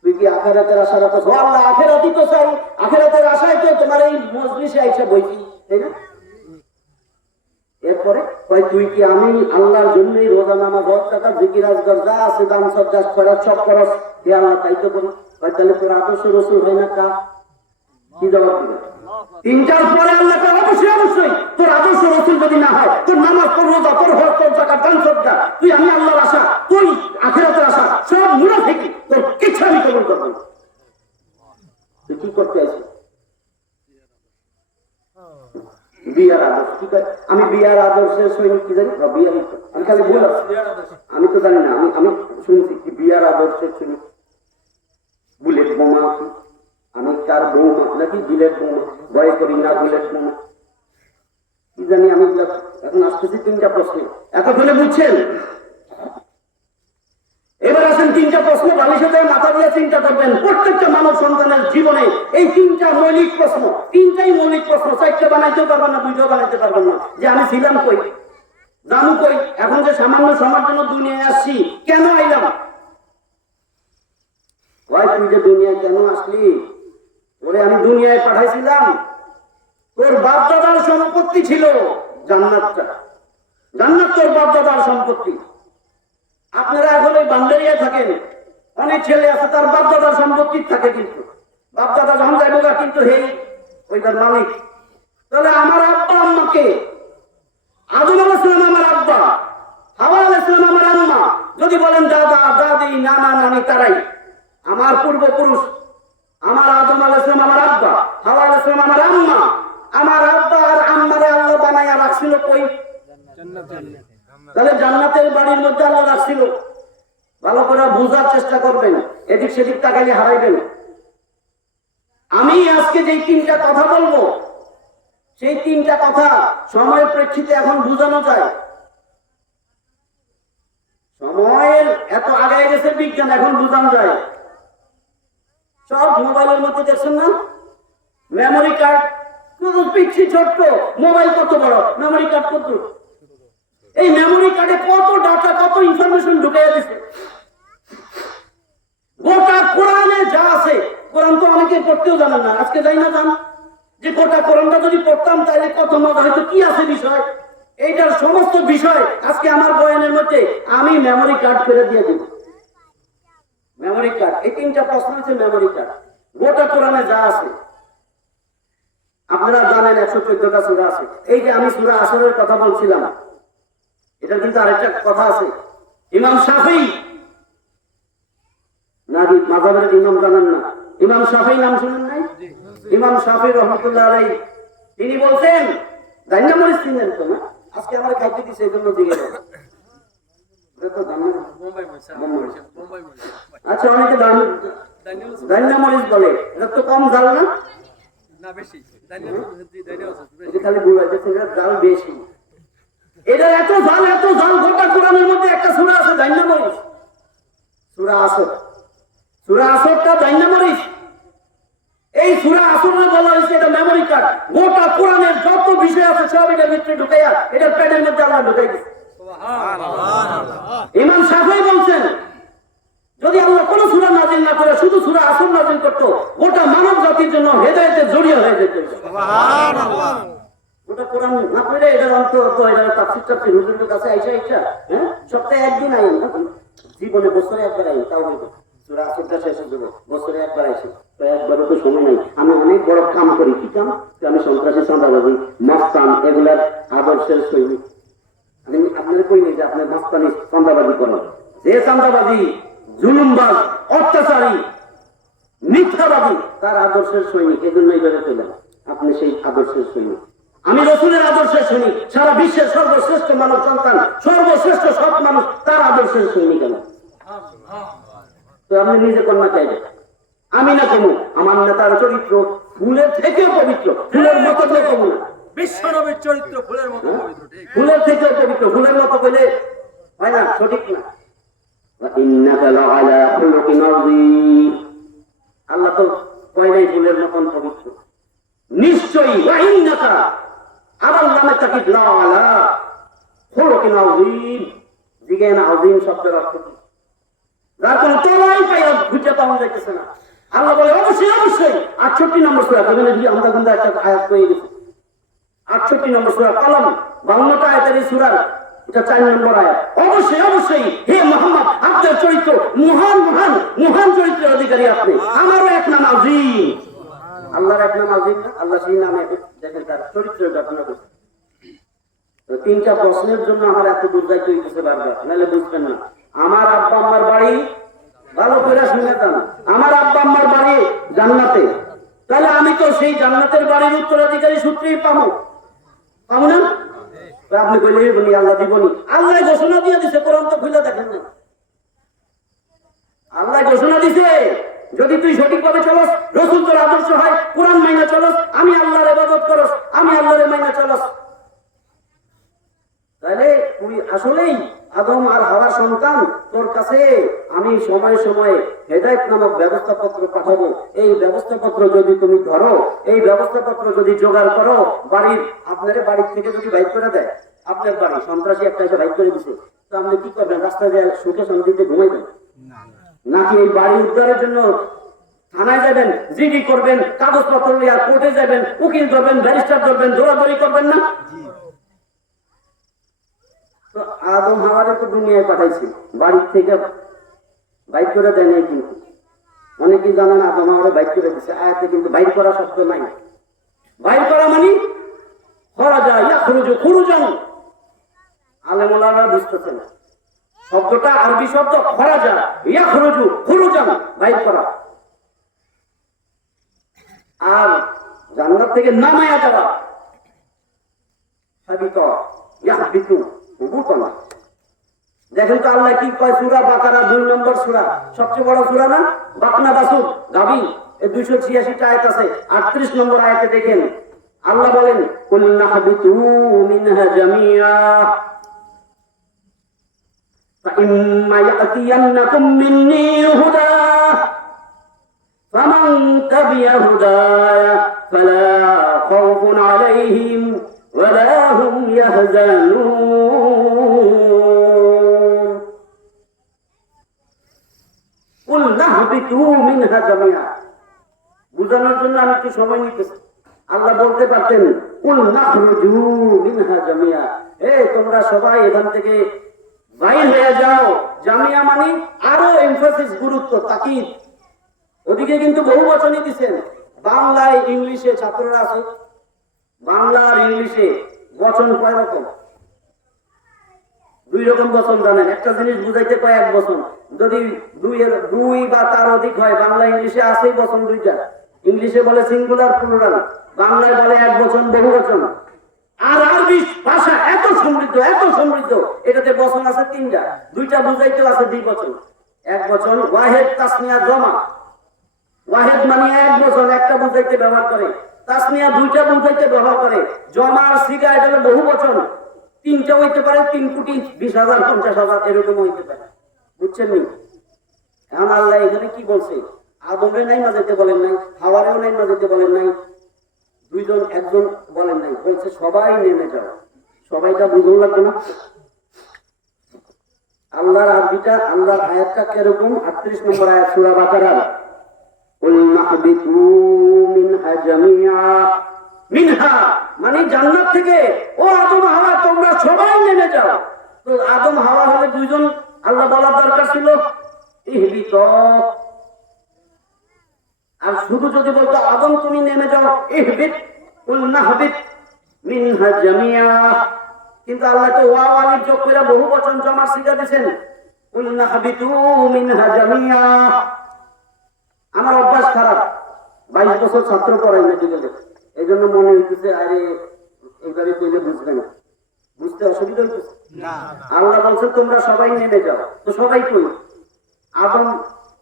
তুই কি আখিরাতের আশা রাখছ? ও আল্লাহ, আখিরাতই তো চাই, আখিরাতের আশায় তো তোমার এই মজলিসে আইসা বইছি, তাই না? এরপরে কই তুই কি আমি আল্লাহর জন্যই রোজা, নামাজ, হজ, যাকাত, জিকির, আজকার যা আছে দান সদকা খয়রাত সব করস, হে আল্লাহ তাই তো করি। কই তাহলে তোর আদর্শ রাসূল হয় না কা? কি জবাব দিবে? 3টার পরে আল্লাহ অবশ্যই অবশ্যই তোর আদর্শ রাসূল যদি না হয়, তোর নামাজ, তোর রোজা, তোর হজ, তোর যাকাত, দান সদকা, তুই আমি আল্লাহর আশা, তুই আখিরাতের আশা, সব মুনাফিক, তোর কিচ্ছু আমি কবুল করব না। তুই কি করতে আছিস? বিয়ার আদর্শ, ঠিক আছে। আমি বিয়ার আদর্শের সৈনিক কি জানি? বিয়ার, আমি খালি ভুল আছে, আমি তো জানি না। আমি শুনছি কি বিয়ার আদর্শের সৈনিক, বুলেট বোমা, আমি কার বৌমা নাকি বুলেট বোমা, ভয় করি না বুলেট বোমা, কি জানি আমি। এখন আসতেছি 3টা প্রশ্ন, এতক্ষণে বুঝছেন? এবার আসেন 3টা প্রশ্ন বালিশে দেয় মাথা দিয়ে চিন্তা করবেন। প্রত্যেকটা মানব সন্তানের জীবনে এই 3টা মৌলিক প্রশ্ন, 3টাই মৌলিক প্রশ্ন। 4টা বানাইতেও পারবেন না, 2টাও বানাইতে পারবেন না। যে আমি ছিলাম কই, জানু কই, এখন যে সামান্য সময়ের জন্য দুনিয়ায় আসছি, কেন আইলাম? ভাই তুই যে দুনিয়ায় কেন আসলি? ওরে আমি দুনিয়ায় পাঠাইছিলাম, তোর বাপ দাদার সম্পত্তি ছিল জান্নাতটা, জান্নাত তোর বাপ দাদার সম্পত্তি। আপনারা এখন ওই বান্দারিয়া থাকেন, অনেক ছেলে আছে তার বাপ দাদার সম্পত্তি থাকে, কিন্তু বাপ দাদা যখন যাইব কিন্তু হেই ওইটার মালিক। তাহলে আমার আব্বা আম্মাকে, আদম আলাইহিস সালাম আমার আব্বা, হাওয়া আলাইহিস সালাম আমার আম্মা, যদি বলেন দাদা দাদি নানা নানি তারাই আমার পূর্বপুরুষ। আমার আদম আলাইহিস সালাম আমার আব্বা, হাওয়া আলাইহিস সালাম আমার আম্মা। আমার আব্বা আর আম্মারে আল্লাহ বানাইয়া রাখছিল কই? তাহলে জান্নাতের বাড়ির মধ্যে আল্লাহ রাখছিল। ভালো করে বোঝার চেষ্টা করবেন, এদিক সেদিক তাকাইলে হারাইবেন। আমি আজকে যে 3টা কথা বলবো, সেই 3টা কথা সময়ের প্রেক্ষিতে এখন বোঝানো যায়। সময়ের এত আগে গেছে বিজ্ঞান, এখন বোঝানো যায়। সব মোবাইলের মধ্যে দেখছেন না, মেমোরি কার্ড পিচ্ছি ছোট্ট, মোবাইল কত বড়, মেমোরি কার্ড কত। এই মেমোরি কার্ডে কত ডাটা, কত ইনফরমেশন ঢুকাইয়া দিচ্ছে। গোটা কোরআনে যা আছে, কোরআন তো অনেকে পড়তেও জানেন না, আজকে যাই না জান যে গোটা কোরআনটা যদি পড়তাম তাহলে কত মজা হয়তো। কি আছে বিষয়, এইটার সমস্ত বিষয় আজকে আমার বয়ানের মধ্যে আমি মেমোরি কার্ড করে দিয়ে দিব। মেমোরি কার্ড, এই 3টা প্রশ্ন আছে মেমোরি কার্ড, গোটা কোরআনে যা আছে। আপনারা জানেন 114টা সূরা আছে। এই যে আমি সূরা আসরের কথা বলছিলাম, এটা কিন্তু আরেকটা কথা আছে। ইমাম শাফিঈ, নাকি মাযহাবের ইমাম জানেন না? ইমাম শাফিঈ নাম শুনেন নাই? ইমাম শাফিঈ রাহমাতুল্লাহ আলাইহি তিনি বলছেন, জান্নাত মরিচ চিনেন তো না? আজকে আমরা খাইতে দিছি এজন্য দিকে এটা তো জানেন বোম্বাই মরিচ, বোম্বাই মরিচ। আচ্ছা, অনেকে জান্নাত মরিচ বলে, এটা তো কম ঝাল না? না বেশি, জান্নাত মরিচ খালি বুঝাইতেছে ঝাল বেশি। এটা এত ঝাল, এত ঝাল। গোটা কোরআনের মধ্যে একটা সূরা আছে জান্নাত মরিচ, সূরা আসর। সূরা আসরটা জান্নাত মরিচ। এই সূরা আসরে বলা হয়েছে এটা মেমোরি কার্ড। গোটা কোরআনের যত বিষয় আছে সব এটার ভিতরে ঢুকাইয়া এটা প্যাডের মধ্যে আল্লাহ ঢুকাই দিয়েছে। সুবহানাল্লাহ। ইমাম শাফিঈ বলছেন, যদি আল্লাহ কোন সূরা নাযিল না করে শুধু সূরা আসর নাযিল করত, গোটা মানব জাতির জন্য হেদায়েতের জরিয়া হয়ে যেত। সুবহানাল্লাহ। গোটা কোরআন না পড়লে এটার অন্ত তো এটা তাফসীর হুজুরের কাছে আইসা হ্যাঁ সপ্তাহে একদিন আইন, জীবনে বছরে একবার আইন, তাও হইবে। সূরা আসরটা শেষ হয়ে যাবে, বছরে একবার আসে, তো একবারও তো সময় নাই। আমি অনেক বড় কাম করি, কি কাম? আমি সন্ত্রাসী, চাঁদাবাজি, মস্তান এগুলার আদর্শের সৈনিক। আমি আপনাদের কই নাই যে আপনার মস্তানি চাঁদাবাজি করেন। যে চাঁদাবাজি, জুলুমবাজ, অত্যাচারী, মিথ্যাবাদী, তার আদর্শের সৈনিক। এজন্য এইভাবে পেলেন আপনি সেই আদর্শের সৈনিক। আমি রাসূলের আদর্শের সৈনিক, সারা বিশ্বের সর্বশ্রেষ্ঠ মানব সন্তান, সর্বশ্রেষ্ঠ সব মানুষ তার আদর্শের সৈনিক। তো আপনি নিজে কন্যা চাইবে, আমি না কমু। আমার নেতার চরিত্র ফুলের থেকেও পবিত্র, ফুলের মতো কমু না। বিশ্বনবীর চরিত্র ফুলের মতো পবিত্র। ফুলের থেকেও পবিত্র, ফুলের মতো বলে হয় না, সঠিক না। আল্লাহ তো কয় নাই ফুলের মতন পবিত্র, নিশ্চয়ই আবার নামে তাকে জিজ্ঞেন আজিম শব্দের অর্থ কি? যার কোন তলাই পাইয়া খুঁজে পাওয়া যাইতেছে না। আল্লাহ বলে অবশ্যই অবশ্যই 68 নম্বর সূরা, আমরা কিন্তু একটা আয়াত পেয়ে গেছি। 68 নম্বর সূরা কলম, 52টা আয়াতের এই সূরার এটা 4 নম্বর আয়াত। অবশ্যই অবশ্যই হে মুহাম্মদ, আপনার চরিত্র মহান মহান মহান চরিত্রের অধিকারী আপনি। আমারও এক নাম আজিম। আল্লাহর এক নাম আজিম না? আল্লাহ সেই নামে দেখেন তার চরিত্রের ঘটনা করছে। তো 3টা প্রশ্নের জন্য আমার এত দূর যাইতে হইতেছে বারবার, নাহলে বুঝবেন না। আমার আব্বা আম্মার বাড়ি, ভালো করে শুনে যান, আমার আব্বা আম্মার বাড়ি জান্নাতে, তাহলে আমি তো সেই জান্নাতের বাড়ির উত্তরাধিকারী সূত্রেই পাবো, পাবো না? আপনি বলে বলি আল্লাহ দিবনি, আল্লাহ ঘোষণা দিয়ে দিছে, কোরআন তো খুলে দেখেন না। আল্লাহ ঘোষণা দিছে যদি তুই সঠিকভাবে চলস, রাসূল তোর আদর্শ হয়, কোরআন মাইনা চলস, আমি আল্লাহর ইবাদত করস, আমি আল্লাহর মাইনা চলস, তাহলে তুই আসলেই আদম আর হাওয়ার সন্তান। তোর কাছে আমি সময় সময়ে হেদায়েত নামক ব্যবস্থাপত্র পাঠাবো। এই ব্যবস্থাপত্র যদি তুমি ধরো, এই ব্যবস্থাপত্র যদি জোগাড় করো, বাড়ির আপনার বাড়ির থেকে যদি বাইক করে দেয়, আপনার বাড়ি সন্ত্রাসী একটা এসে বাইক করে দিচ্ছে, তো আপনি কি করবেন? রাস্তায় যায় সুখে শান্তিতে ঘুমাইবেন? নাকি এই বাড়ি উদ্ধারের জন্য থানায় যাবেন, জিডি করবেন, কাগজপত্র নিয়ে কোর্টে যাবেন, উকিল ধরবেন, ব্যারিস্টার ধরবেন, দৌড়াদৌড়ি করবেন না? তো আদম হাওয়ারে তো দুনিয়ায় পাঠাইছি, বাড়ির থেকে বাইক করে দেয় নাই। কিন্তু অনেকেই জানেন আদম হাওয়ারে বাইক করে দিচ্ছে আয়াতে, কিন্তু বাইক করা শব্দ নাই। বাইক করা মানে খরাজা ইয়াখরুজু খুরুজান, আলেম ওলামারা বুঝতেছে না শব্দটা আরবি শব্দ খরাজা ইয়াখরুজু খুরুজান, বাইক করা। আর জান্নাত থেকে নামায়া যাওয়া, হাবিতা ইয়াহবিতু হুবুতানা। দেখেন তো আল্লাহ কি কয়, সূরা বাকারা 2 নম্বর সূরা, সবচেয়ে বড় সূরা না? বাকনা বাসুর গাবি, এই 286টা আয়াত আছে। 38 নম্বর আয়াতে দেখেন আল্লাহ বলেন, কুল্না হাবিতু মিনহা জামিআ ফাইম্মা ইয়াতিয়ান্নাকুম মিন্নী হুদা ফামান তাবিআ হুদায়া ফালা খাউফুন আলাইহিম ওয়ালা হুম ইয়াহজানুন। কুল নাহবিতু মিনহা জামিআ, বুঝানোর জন্য আমি একটু সময় নিতেছি। আল্লাহ বলতে পারতেন কুল নাখরুজু মিনহা জামিআ, তোমরা সবাই এখান থেকে বাইর হয়ে যাও। জামিয়া মানে আরো এমফাসিস, গুরুত্ব, তাকিদ। ওদিকে কিন্তু বহু বচনই দিচ্ছেন। বাংলায় ইংলিশে ছাত্ররা আছে, বাংলা আর ইংলিশে বচন কয় রকম? 2 রকম বচন জানেন। একটা জিনিস বুঝাইতে কয় এক বচন, যদি 2 বা তার অধিক হয়, বাংলা ইংলিশে আছেই বচন 2টা। ইংলিশে বলে সিঙ্গুলার প্লুরাল, বাংলায় বলে এক বচন বহু বচন। আর আরবি ভাষা এত সমৃদ্ধ, এত সমৃদ্ধ, এটাতে বচন আছে 3টা, 2টা বুঝাইতে আছে 2 বচন। এক বচন ওয়াহেদ, তাসনিয়া, জমা। ওয়াহেদ মানে এক বচন, একটা বুঝাইতে ব্যবহার করে। তাসনিয়া 2টা বুঝাইতে ব্যবহার করে। জমা আর সিগা এটা হলো বহু বচন, 3টা হইতে পারে, 3 কোটি 20,000 50,000 এরকম হইতে পারে। বুঝছেন নি? এখন আল্লাহ এখানে কি বলছে? আদমে নাই মাঝেতে বলেন নাই, হাওয়ারেও নাই মাঝেতে বলেন নাই, 2 জন 1 জন বলেন নাই, বলছে সবাই নেমে যাও। সবাইটা বুঝুন লাগবে না? আল্লাহর আরবিটা, আল্লাহর আয়াতটা কিরকম? 38 নম্বর আয়াত সূরা বাকারা, কুল নাহবিতু মিনহা জামিআ। মিনহা মানে জান্নাত থেকে, ও আদম হাওয়া তোমরা সবাই নেমে যাও। তো আদম হাওয়া হলে 2 জন আল্লাহ বলার দরকার ছিল, ইহবিত আর শুধু যদি বলতো আদম তুমি নেমে যাও ইহবিত কুলনা হাবিত মিনহা জামিয়া, কিন্তু আল্লাহ তো ওয়াও আলিফ যোগ করে বহু বচন জমা শিখা দিয়েছেন কুলনা হাবিতু মিনহা জামিয়া। আমার অভ্যাস খারাপ, 22 বছর ছাত্র পড়াই মেডিকেলে, এই জন্য মনে হইতেছে আরে এইভাবে কইলে বুঝবে না, বুঝতে অসুবিধা হইতেছে। আল্লাহ বলছে তোমরা সবাই নেমে যাও, তো সবাই কই আদম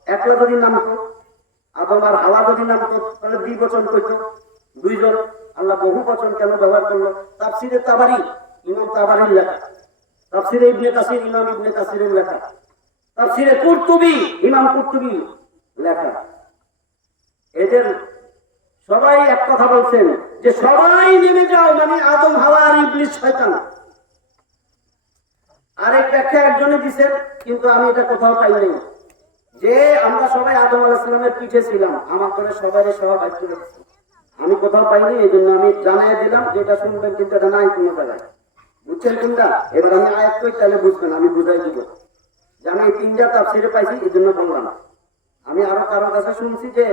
একলা যদি নামতো, আদম আর হাওয়া যদি নামতো তাহলে 2 বচন কইতো, 2 জন। আল্লাহ বহু বচন কেন ব্যবহার করলো? তাফসিরে তাবারি, ইমাম তাবারির লেখা, তাফসিরে ইবনে কাসির, ইমাম ইবনে কাসিরের লেখা, তাফসিরে কুরতুবী, ইমাম কুরতুবী লেখা। এদের সবাই এক কথা বলছেন যে সবাই নেমে যাও, মানে আদম হাওয়া আর ইবলিস শয়তান। আরেক ব্যাখ্যা একজনে দিচ্ছেন, কিন্তু আমি এটা কোথাও পাই নাই, যে আমরা সবাই আদম আলাইহিস সালামের পিঠে ছিলাম, আমার করে সবাই সবাই চলে গেছে। আমি কোথাও পাইনি, এই জন্য আমি জানাই দিলাম, যেটা শুনবেন কিন্তু এটা নাই কোনো জায়গায়। বুঝছেন তোমরা? এবার আমি আয়াত কই তাহলে বুঝবেন, আমি বুঝাই দিব যে আমি এই 3টা তাফসীরে পাইছি, এই জন্য বললাম। আমি আরো কারো কাছে শুনছি যে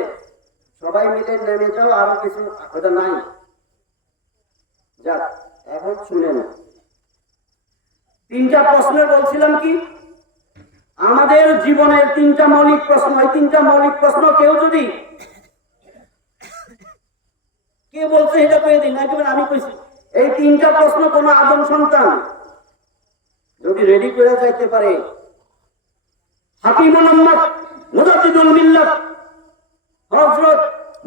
সবাই মিলে নেমে যাও, আরো কিছু ওটা নাই। যাক, এখন শুনেন 3টা প্রশ্ন বলছিলাম কি আমাদের জীবনের 3টা মৌলিক প্রশ্ন। এই 3টা মৌলিক প্রশ্ন কেউ যদি কে বলছে এটা কয়ে দিন, একেবারে আমি কইছি। এই 3টা প্রশ্ন কোন আদম সন্তান যদি রেডি করে যাইতে পারে, হাকিম মোহাম্মদ মুজাদ্দিদুল মিল্লাত হযরত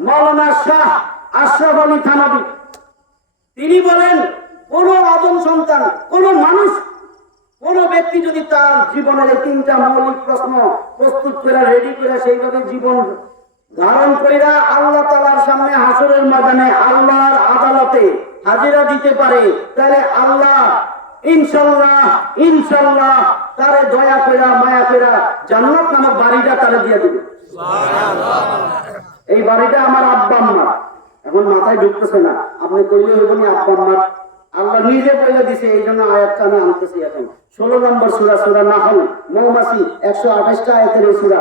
মাওলানা শাহ আশরাফ আলী থানভী, তিনি বলেন কোন আদম সন্তান, কোন মানুষ, কোন ব্যক্তি যদি তার জীবনের এই 3টা মৌলিক প্রশ্ন প্রস্তুত করে রেডি করে সেইভাবে জীবন ধারণ কইরা আল্লাহ তাআলার সামনে হাসরের ময়দানে আল্লাহর আদালতে হাজিরা দিতে পারে, তাহলে আল্লাহ ইনশাআল্লাহ ইনশাআল্লাহ তারে দয়া কইরা মায়া কইরা জান্নাত নামক বাড়িটা তারে দিয়ে দিবে। সুবহানাল্লাহ। এই বাড়িটা আমার আব্বা আম্মা, এখন মাথায় ঢুকতেছে না, আপনি কইলে হইব না আব্বা আম্মা, আল্লাহ নিজে বলে দিছে, এই জন্য আয়াতটা আমি আনতেছি। এখন 16 নম্বর সূরা, সূরা নাহল, মৌমাছি, 128টা আয়াতের এই সূরা।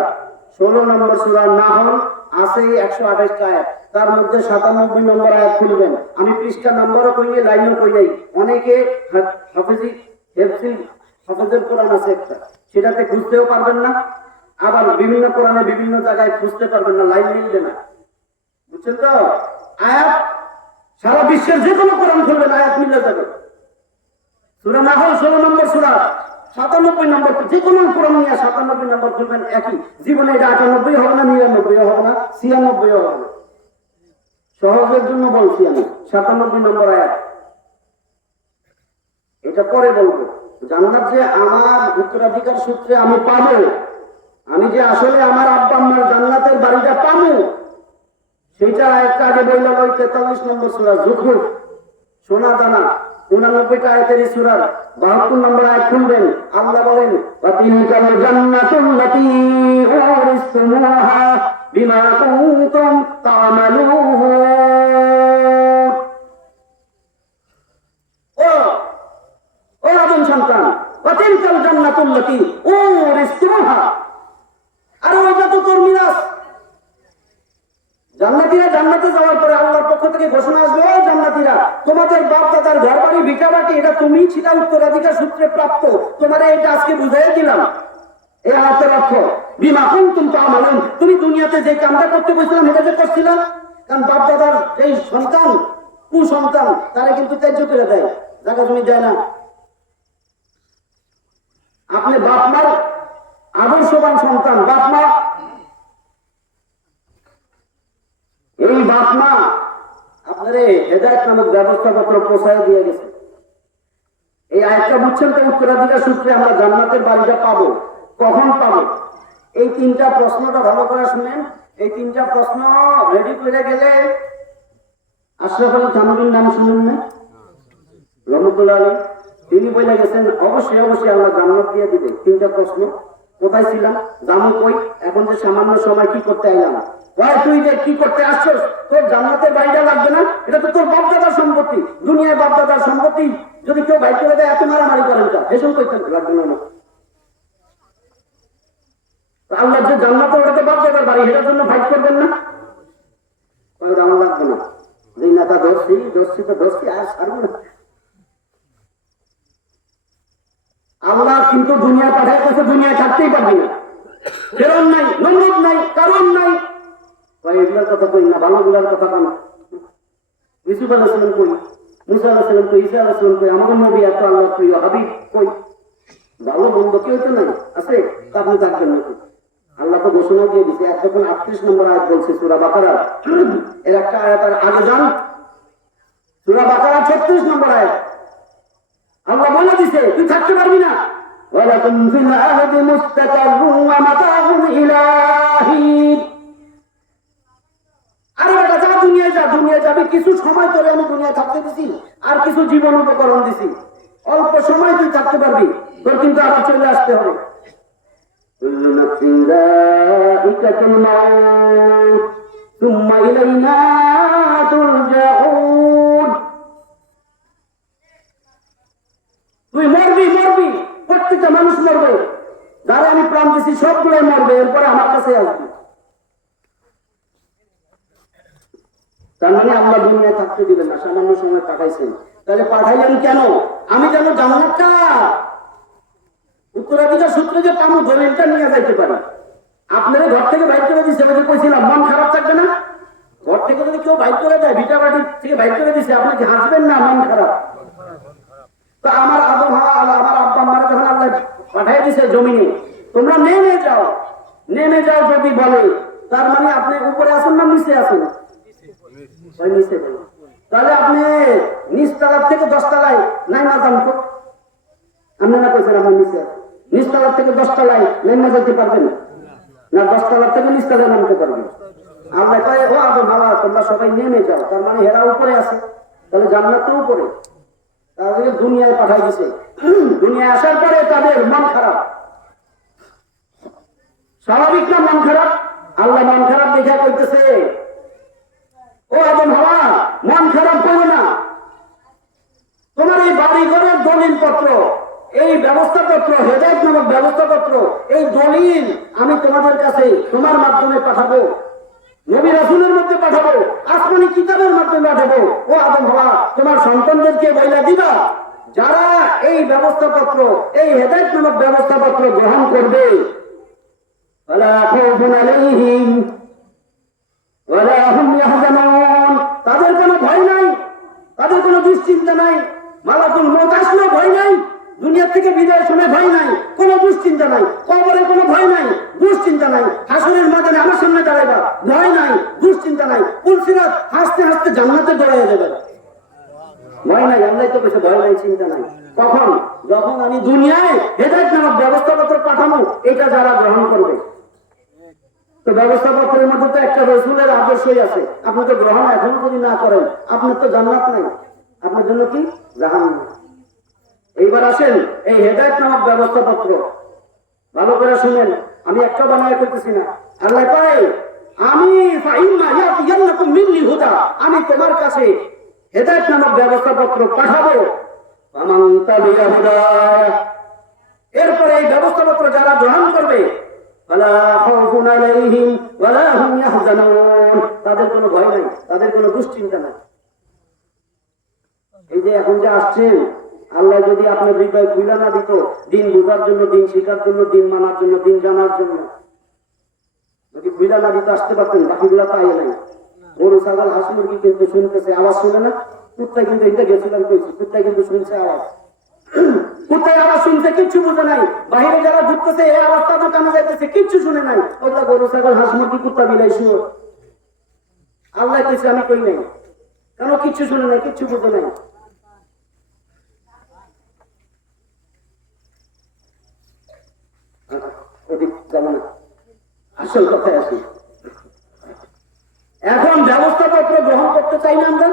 16 নম্বর সূরা নাহল আছে 128টা আয়াত, তার মধ্যে 97 নম্বর আয়াত খুলবেন। আমি পৃষ্ঠা নম্বরও কই নাই, লাইনও কই নাই। অনেকে হাফেজের কোরআন আছে একটা, সেটাতে খুঁজতেও পারবেন না, আবার বিভিন্ন কোরআনে বিভিন্ন জায়গায় খুঁজতে পারবেন না, লাইন মিলবে না। বুঝছেন তো? আয়াত সারা বিশ্বের যে কোনো কোরআন খুলবেন আয়াত মিলে যাবে। সূরা নাহল 16 নম্বর সূরা, 97 নম্বর, যে কোনো কোরআন নিয়ে 97 নম্বর খুলবেন, একই। জীবনে এটা 98 হবে না, 99 হবে না, 96 হবে না। সহজের জন্য বলছি আমি, 97 নম্বর আয়াত। এটা পরে বলবো। জান্নাত যে আমার উত্তরাধিকার সূত্রে আমি পাবো, আমি যে আসলে আমার আব্বা আম্মার জান্নাতের বাড়িটা পাবো, সেটা একটা আগে বললাম ওই 43 নম্বর সূরা যুখরুফ, সোনা দানা, 89টা আয়াতের এই সূরার 72 নম্বর আয়াত খুলবেন। আল্লাহ বলেন ওয়াতিলকাল জান্নাতুল্লাতী উরিসতুমুহা বিমা কুনতুম তা'মালুন। ও আদম সন্তান, ওয়াতিলকাল জান্নাতুল্লাতী উরিসতুমুহা, আর ওইটা তো তোর মিরাস। জান্নাতীরা জান্নাতে যাওয়ার পরে আল্লাহর পক্ষ থেকে ঘোষণা আসবে, ও জান্নাতীরা, তোমাদের বাপ দাদার ঘর বাড়ি ভিটা বাটি এটা তুমি ছিলা উত্তরাধিকার সূত্রে প্রাপ্ত, তোমার এটা আজকে বুঝাই দিলাম। এই আয়াতের অর্থ বিমা কুনতুম তা'মালুন, তুমি দুনিয়াতে যে কামটা করতে বসছিলাম এটা যে করছিলাম। কারণ বাপ দাদার এই সন্তান কুসন্তান তারা কিন্তু ত্যায্য করে দেয়, জায়গা জমি দেয় না। আপনি বাপ মার আদর্শবান সন্তান, বাপ মা, এই বাপ মা আপনারে হেদায়েত নামক ব্যবস্থাপত্র পৌঁছায় দিয়ে গেছে। এই আয়াতটা বুঝছেন তো? উত্তরাধিকার সূত্রে আমরা জান্নাতের বাড়িটা পাবো, কখন পাবো? এই 3টা প্রশ্নটা ভালো করে শুনেন। এই 3টা প্রশ্ন রেডি করে গেলে, আশরাফ আলী থানভীর নাম শুনুন না, রহমতুল্লাহ আলী, তিনি বলে গেছেন অবশ্যই অবশ্যই আল্লাহ জান্নাত দিয়ে দিবে। 3টা প্রশ্ন, কোথায় ছিলাম, জানো কই, এখন যে সামান্য সময় কি করতে আইলাম, তুই যে কি করতে আসছস, তোর জান্নাতের বাড়িটা লাগবে না, এটা তো তোর বাপদাদার সম্পত্তি, দুনিয়ায় বাপদাদার সম্পত্তি যদি কেউ ভাই করে দেয় এত মারামারি করেন তা, এসব করতে লাগবে না। আল্লাহ যে জান্নাত, ওটা তো বাপদাদার বাড়ি, এটার জন্য ভাই করবেন না। আমার লাগবে না, যে নেতা ধরছি তো ধরছি, আর ছাড়বো না। আল্লাহ কিন্তু দুনিয়া পাঠায় কাছে দুনিয়ায় থাকতেই পারবি না, ফেরন নাই, নমরুদ নাই, কারণ নাই। এগুলোর কথা কই না, ভালোগুলার কথা কেন? ইউসুফ আলাইহিস সালাম কই, মুসা আলাইহিস সালাম কই, ঈসা আলাইহিস সালাম কই, আমাদের নবী এত আল্লাহর প্রিয় হাবিব কই? ভালো মন্দ কেউ তো নাই, আছে? তা আপনি থাকবেন না। আল্লাহ তো ঘোষণা দিয়ে দিচ্ছে, যখন 38 নম্বর আয়াত বলছে সূরা বাকারা, এর একটা আয়াতের আগে যান, সূরা বাকারা 36 নম্বর আয়াত। আল্লাহ বলে দিছে তুই থাকতে পারবি না। ওয়ালাকুম ফিল আরদি মুস্তাকাররুন ওয়া মাতাউন ইলা হিন। আরে বেটা যা, দুনিয়ায় যা, দুনিয়ায় যাবে, কিছু সময় তোরে আমি দুনিয়ায় থাকতে দিছি, আর কিছু জীবন উপকরণ দিছি, অল্প সময় তুই থাকতে পারবি, তোর কিন্তু আবার চলে আসতে হবে। কুল্লু নাফসিন যায়িকাতুল মাউত সুম্মা ইলাইনা তুরজাউন। তুই মরবি, প্রত্যেকটা মানুষ মরবে, যারা আমি প্রাণ দিছি সবগুলোই মরবে, এরপরে আমার কাছে আসবে। তার মানে আল্লাহ দুনিয়ায় থাকতে দিবেন না, সামান্য সময় পাঠাইছেন। তাহলে পাঠাইলেন কেন? আমি যেন জান্নাতটা উত্তরাধিকার সূত্রে যে পাবো দলিলটা নিয়ে যাইতে পারি। আপনারা ঘর থেকে বাইর করে দিচ্ছে, আমি কইছিলাম মন খারাপ থাকবে না? ঘর থেকে যদি কেউ বাইর করে দেয়, ভিটা বাড়ি থেকে বাইর করে দিচ্ছে, আপনি কি হাসবেন না? মন খারাপ। তো আমার আদম হাওয়া, আমার আব্বা আম্মারা যখন আল্লাহ পাঠাই দিছে জমিনে, তোমরা নেমে যাও যদি বলে, তার মানে আপনি উপরে আসেন না নিচে আসেন? তাহলে আপনি নিচ তলার থেকে 10 তলায় নাইমা যান তো। আপনারা কইছেন আমার নিচে, নিচ তলার থেকে 10 তলায় নাইমা যেতে পারবেন না? 10 তলার থেকে নিচ তলায় নামতে পারবেন? আল্লাহ কয় ও আদম হাওয়া তোমরা সবাই নেমে যাও, তার মানে এরা উপরে আছে, তাহলে জান্নাতের উপরে। তাদের দুনিয়ায় পাঠাই দিছে, দুনিয়ায় আসার পরে তাদের মন খারাপ। স্বাভাবিক না মন খারাপ? আল্লাহ মন খারাপ দেখা কইতেছে ও আদম হাওয়া মন খারাপ করো না, তোমার এই বাড়ি ঘরের দলিল পত্র, এই ব্যবস্থাপত্র, হেদায়েত নামক ব্যবস্থাপত্র, এই দলিল আমি তোমাদের কাছে তোমার মাধ্যমে পাঠাবো, নবী রাসূলের মধ্যে পাঠাবো, আসমানি কিতাবের মাধ্যমে পাঠাবো। ও আদম হাওয়া তোমার সন্তানদেরকে বইলা দিবা, যারা এই ব্যবস্থাপত্র, এই হেদায়েত নামক ব্যবস্থাপত্র গ্রহণ করবে, ওয়ালা খাউফুন আলাইহিম ওয়ালা হুম ইয়াহজানুন, তাদের কোনো ভয় নাই, তাদের কোনো দুশ্চিন্তা নাই, মালাকুল মউত আসলেও ভয় নাই, দুনিয়া থেকে বিদায়ের সময় ভয় নাই, কোনো দুশ্চিন্তা নাই, কবরে কোনো ভয় নাই, দুশ্চিন্তা নাই, হাসরের ময়দানে আমার সামনে দাঁড়াইবা, ভয় নাই, দুশ্চিন্তা নাই, পুলসিরাত হাসতে হাসতে জান্নাতে দৌড়াইয়া যাবে, ভয় নাই। আল্লাহ তো বলেছে ভয় নাই, চিন্তা নাই। কখন? যখন আমি দুনিয়ায় হেদায়েত নামক ব্যবস্থাপত্র পাঠাবো, এটা যারা গ্রহণ করবে। তো ব্যবস্থাপত্রের মধ্যে তো একটা রাসূলের আদর্শই আছে, আপনি তো গ্রহণ এখনো যদি না করেন, আপনার তো জান্নাত নাই, আপনার জন্য কি জাহান্নাম। এইবার আসেন এই হেদায়েত নামক ব্যবস্থাপত্র ভালো করে শুনেন, আমি একটা বানায় করতেছি না। আল্লাহ কয় আমি ফাইম্মা ইয়াতিয়ান্নাকুম মিন্নি হুদা, আমি তোমার কাছে হেদায়েত নামক ব্যবস্থাপত্র পাঠাবো, ফামান তাবিআ হুদায়া, এরপরে এই ব্যবস্থাপত্র যারা গ্রহণ করবে, ওয়ালা খাউফুন আলাইহিম ওয়ালা হুম ইয়াহজানুন, তাদের কোনো ভয় নাই, তাদের কোনো দুশ্চিন্তা নাই। এই যে এখন যে আসছেন, আল্লাহ যদি আপনার হৃদয় খুলে না দিত, দিন বোঝার জন্য, দিন শেখার জন্য, দিন মানার জন্য, দিন জানার জন্য, যদি খুলে না দিতে আসতে পারতেন, বাকিগুলা তাই নাই। গরু ছাগল হাঁস মুরগি কিন্তু শুনতেছে, আওয়াজ শুনে না? কুত্তায় কিন্তু এটা গেছিলাম কইছি, কুত্তায় কিন্তু শুনছে আওয়াজ, কুত্তায় আওয়াজ শুনছে, কিচ্ছু বুঝে নাই। বাহিরে যারা ঢুকতেছে এই আওয়াজ তাদের কানে যাইতেছে, কিচ্ছু শুনে নাই। ওটা গরু ছাগল হাঁস মুরগি কুত্তা বিলাই শুনো, আল্লাহ কইছে আমি কই নাই, কেন? কিচ্ছু শুনে নাই, কিচ্ছু বুঝে নাই। আসল কথায় আসি, এখন ব্যবস্থাপত্র গ্রহণ করতে চাই না আমরা,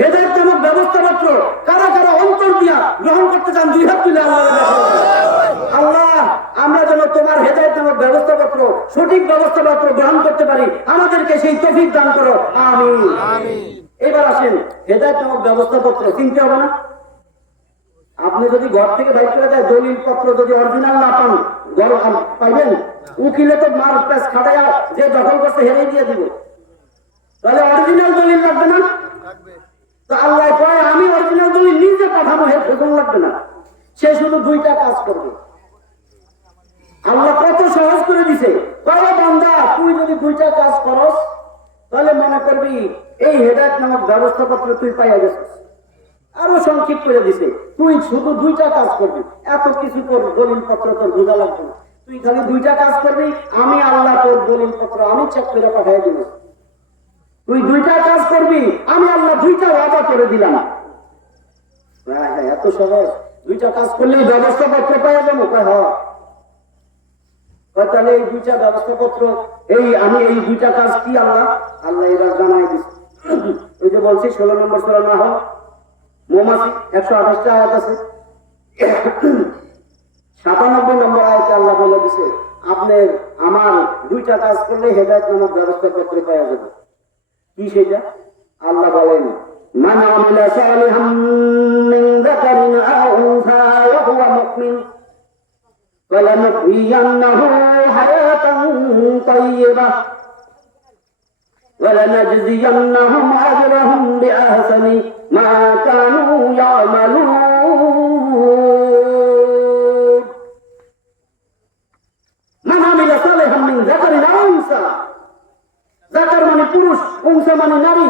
হেদায়েত নামক ব্যবস্থাপত্র কারা কারা অন্তর দিয়া গ্রহণ করতে চান? 2 হাত তুলে আল্লাহ, আমরা যেন তোমার হেদায়েত নামক ব্যবস্থাপত্র, সঠিক ব্যবস্থাপত্র গ্রহণ করতে পারি, আমাদেরকে সেই তৌফিক দান করো, আমিন। এবার আসেন হেদায়েত নামক ব্যবস্থাপত্র চিনতে হবে না? আপনি যদি ঘর থেকে বাইর করে দেয়, দলিল পত্র যদি অরিজিনাল না পান, ঘর পাইবেন? উকিলে তো মার প্যাস খাটাইয়া যে দখল করছে হেরে দিয়ে দিব। তাহলে অরিজিনাল দলিল লাগবে না? তো আল্লাহ কয় আমি অরিজিনাল দলিল নিজে পাঠাবো, এর খোঁজন লাগবে না। সে শুধু দুইটা কাজ করবে। আল্লাহ কত সহজ করে দিছে। কয় বান্দা তুই যদি দুইটা কাজ করস তাহলে মনে করবি এই হেদায়েত নামক ব্যবস্থাপত্র তুই পাইয়া গেছিস। আরো সংক্ষিপ্ত করে দিছে, তুই শুধু দুইটা কাজ করবি, এত কিছু তোর দলিল পত্র তোর বোঝা লাগবে না। তুই খালি দুইটা কাজ করবি, আমি আল্লাহ তোর দলিল পত্র আমি চেক করে পাঠিয়ে দিব। তুই দুইটা কাজ করবি, আমি আল্লাহ দুইটা ওয়াদা করে দিলাম। হ্যাঁ হ্যাঁ, এত সহজ। দুইটা কাজ করলেই ব্যবস্থাপত্র পাওয়া যাবো। তাহলে এই দুইটা ব্যবস্থাপত্র, আমি এই দুইটা কাজ কি আল্লাহ এবার জানাই দিচ্ছে। ওই যে বলছি 16 নম্বর সূরা নাহল মৌমাছি 128টা আয়াত আছে। 97 নম্বর আয়াতে আল্লাহ বলে দিছে আপনার আমার দুইটা কাজ করলে হেদায়েত নামক ব্যবস্থাপত্র পাওয়া যাবে। কি সেটা? আল্লাহ বলেন মান আমিলা সালিহাম মিন যাকারিন আও উনসা ওয়া হুয়া মুমিন فلنحيينه حياة طيبة ولنجزينهم أجرهم بأحسن ما كانوا يعملون من عمل صالحا من ذكر أو أنثى ذكر মানে পুরুষ, উনসা মানে নারী,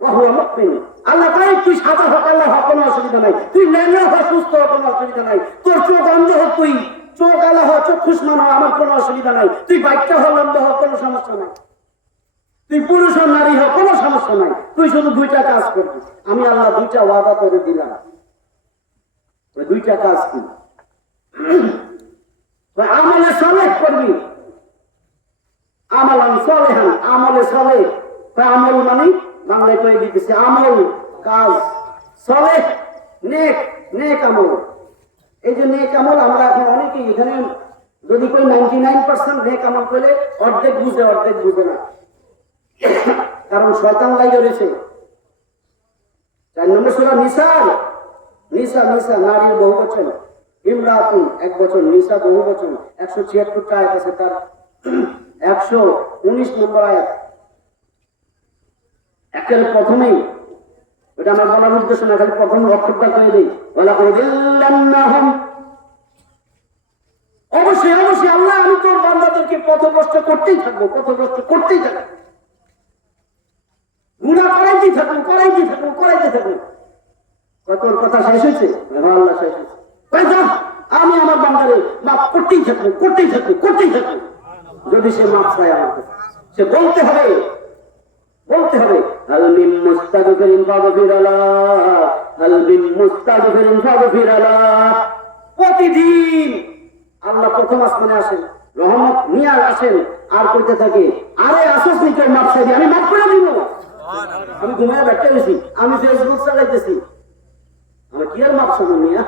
وهو مؤمن। আল্লাহ কয় তুই সাদা হোক, আল্লাহ হোক, কোনো অসুবিধা নাই। তুই ল্যাংড়া হোক, সুস্থ হোক, কোনো অসুবিধা নাই। তোর চোখ অন্ধ হোক, তুই চোখ আলা হোক, চক্ষুষ্মান হোক, আমার কোনো অসুবিধা নাই। তুই বাচ্চা হোক, লম্বা হোক, কোনো সমস্যা নাই। তুই পুরুষ হোক, নারী হোক, কোনো সমস্যা নাই। তুই শুধু দুইটা কাজ করবি, আমি আল্লাহ দুইটা ওয়াদা করে দিলাম। ওই দুইটা কাজ কি? আমলে সালেহ করবি, আমালান সালেহান, আমলে সালেহ। আমল মানে বাংলায় কয়ে দিতেছে আমল, কাজ। সালেহ নেক, নেক আমল। এই যে নেক আমল, আমরা এখন অনেকেই এখানে যদি কই 99% নেক আমল করলে অর্ধেক বুঝে, অর্ধেক বুঝে না। কারণ শয়তান লাগে রয়েছে। 4 নম্বর সূরা নিসা, নিসা নিসা নারীর বহুবচন, ইমরাতুন এক বচন, নিসা বহুবচন। 176টা আয়াত আছে, তার 119 নম্বর আয়াত একের প্রথমেই, এটা আমার বলার উদ্দেশ্য না, খালি প্রথম অক্ষরটা করে দিই। অবশ্যই অবশ্যই আল্লাহ আমি তোর বান্দাদেরকে পথভ্রষ্ট করতেই থাকবো, পথভ্রষ্ট করতেই থাকবো, গুনাহ করাইতেই থাকবো, করাইতেই থাকবো, করাইতে থাকবো। তোর কথা শেষ হয়েছে? আল্লাহ শেষ হয়েছে। আমি আমার বান্দারে মাফ করতেই থাকবো, করতেই থাকবো, করতেই থাকবো। যদি সে মাফ চায় আমার কাছে, সে বলতে হবে, বলতে হবে হাল মিন মুস্তাগফিরিন ফাগফিরাল্লাহ, হাল মিন মুস্তাগফিরিন ফাগফিরাল্লাহ। প্রতিদিন আল্লাহ প্রথম আসমানে আসেন, রহমত নিয়ে আসেন, আর করতে থাকে আরে আসস নি কেউ মাফ চাইবি, আমি মাফ করে দিব। আমি ঘুমায় বেড়তে গেছি, আমি ফেসবুক চালাইতেছি, আমি কি আর মাফ চাবো মিয়া?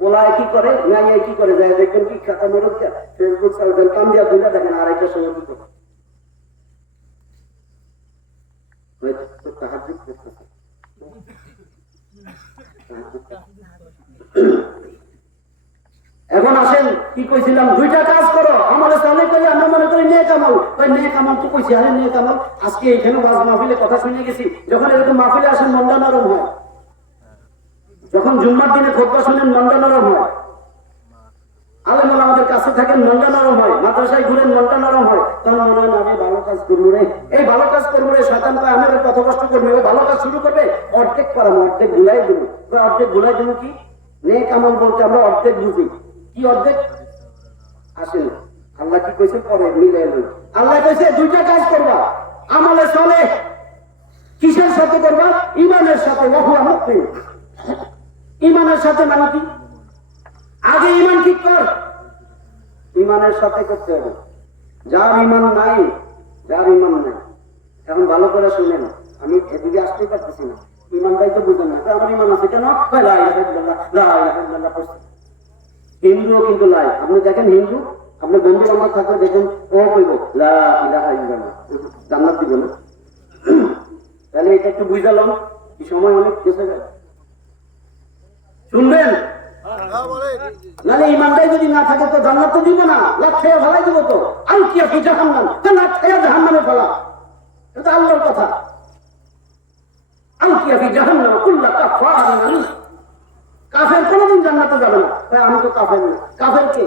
ওলায় কি করে, মেয়ে কি করে, যায় দেখবেন কি খাতা মরদ ফেসবুক চালাতেন, কাম দিয়া দুইটা দেখেন, আড়াইটার সময় কি করে তাহাজ্জুদ করতেছে। এখন আসেন কি কইছিলাম, দুইটা কাজ করো, আমলে সালেহ করে আমরা মনে করি নেক আমল। ওই নেক আমল তো কইছি, আরে নেক আমল আজকে এখানে ওয়াজ মাহফিলে কথা শুনে গেছি, যখন এরকম মাহফিলে আসেন মনটা নরম হয়, যখন জুম্মার দিনে খুতবা শুনেন মনটা নরম হয়, আলেমরা আমাদের কাছে থাকেন মনটা নরম হয়, মাদ্রাসায় ঘুরেন মনটা নরম হয়, তখন মনে হয় আমি ভালো কাজ করবো রে, এই ভালো কাজ করবো রে, শয়তান কয় আমাদের কত কষ্ট করবে, ও ভালো কাজ শুরু করবে, অর্ধেক করাবো, অর্ধেক গুলাই দেবো। অর্ধেক গুলাই দেবো কি? নেক আমল বলতে আমরা অর্ধেক বুঝি, কি অর্ধেক? আসেন আল্লাহ কি কইছে পরে মিলে, আল্লাহ কইছে দুইটা কাজ করবা, আমলে সালেহ কিসের সাথে করবা? ঈমানের সাথে। ওয়া মুমিন, ঈমানের সাথে মানে কি? আগে ঈমান ঠিক কর, ঈমানের সাথে করতে হবে। যার ঈমান নাই, যার ঈমান নাই, এখন ভালো করে শুনেন, আমি এদিকে আসতেই পারতেছি না, ঈমানটাই তো বুঝেন না। আমার ঈমান আছে কেন? লা ইলাহা ইল্লাল্লাহ, লা ইলাহা ইল্লাল্লাহ পড়ছি। হিন্দুও কিন্তু লাই, আপনি দেখেন হিন্দু, আপনি বন্ধু আমার থাকলে দেখেন ও কইব লা ইলাহা ইল্লাল্লাহ, জান্নাত দিব না। তাহলে এটা একটু বুঝালাম, কি সময় অনেক গেছে যায়। শুনবেন নাহলে ইমানটাই যদি না থাকে তো জান্নাত তো দিব না, লাখ খেয়ে ফেলাই দিব তো। আর কি আপনি জাহান্নাম, তো লাখ খেয়ে জাহান্নামে ফেলা, এটা আল্লাহর কথা। আর কি আপনি জাহান্নাম কুল্লা কাফারিন, কাফের কোনোদিন জান্নাতে যাবে না। তাই আমি তো কাফের না। কাফের কে?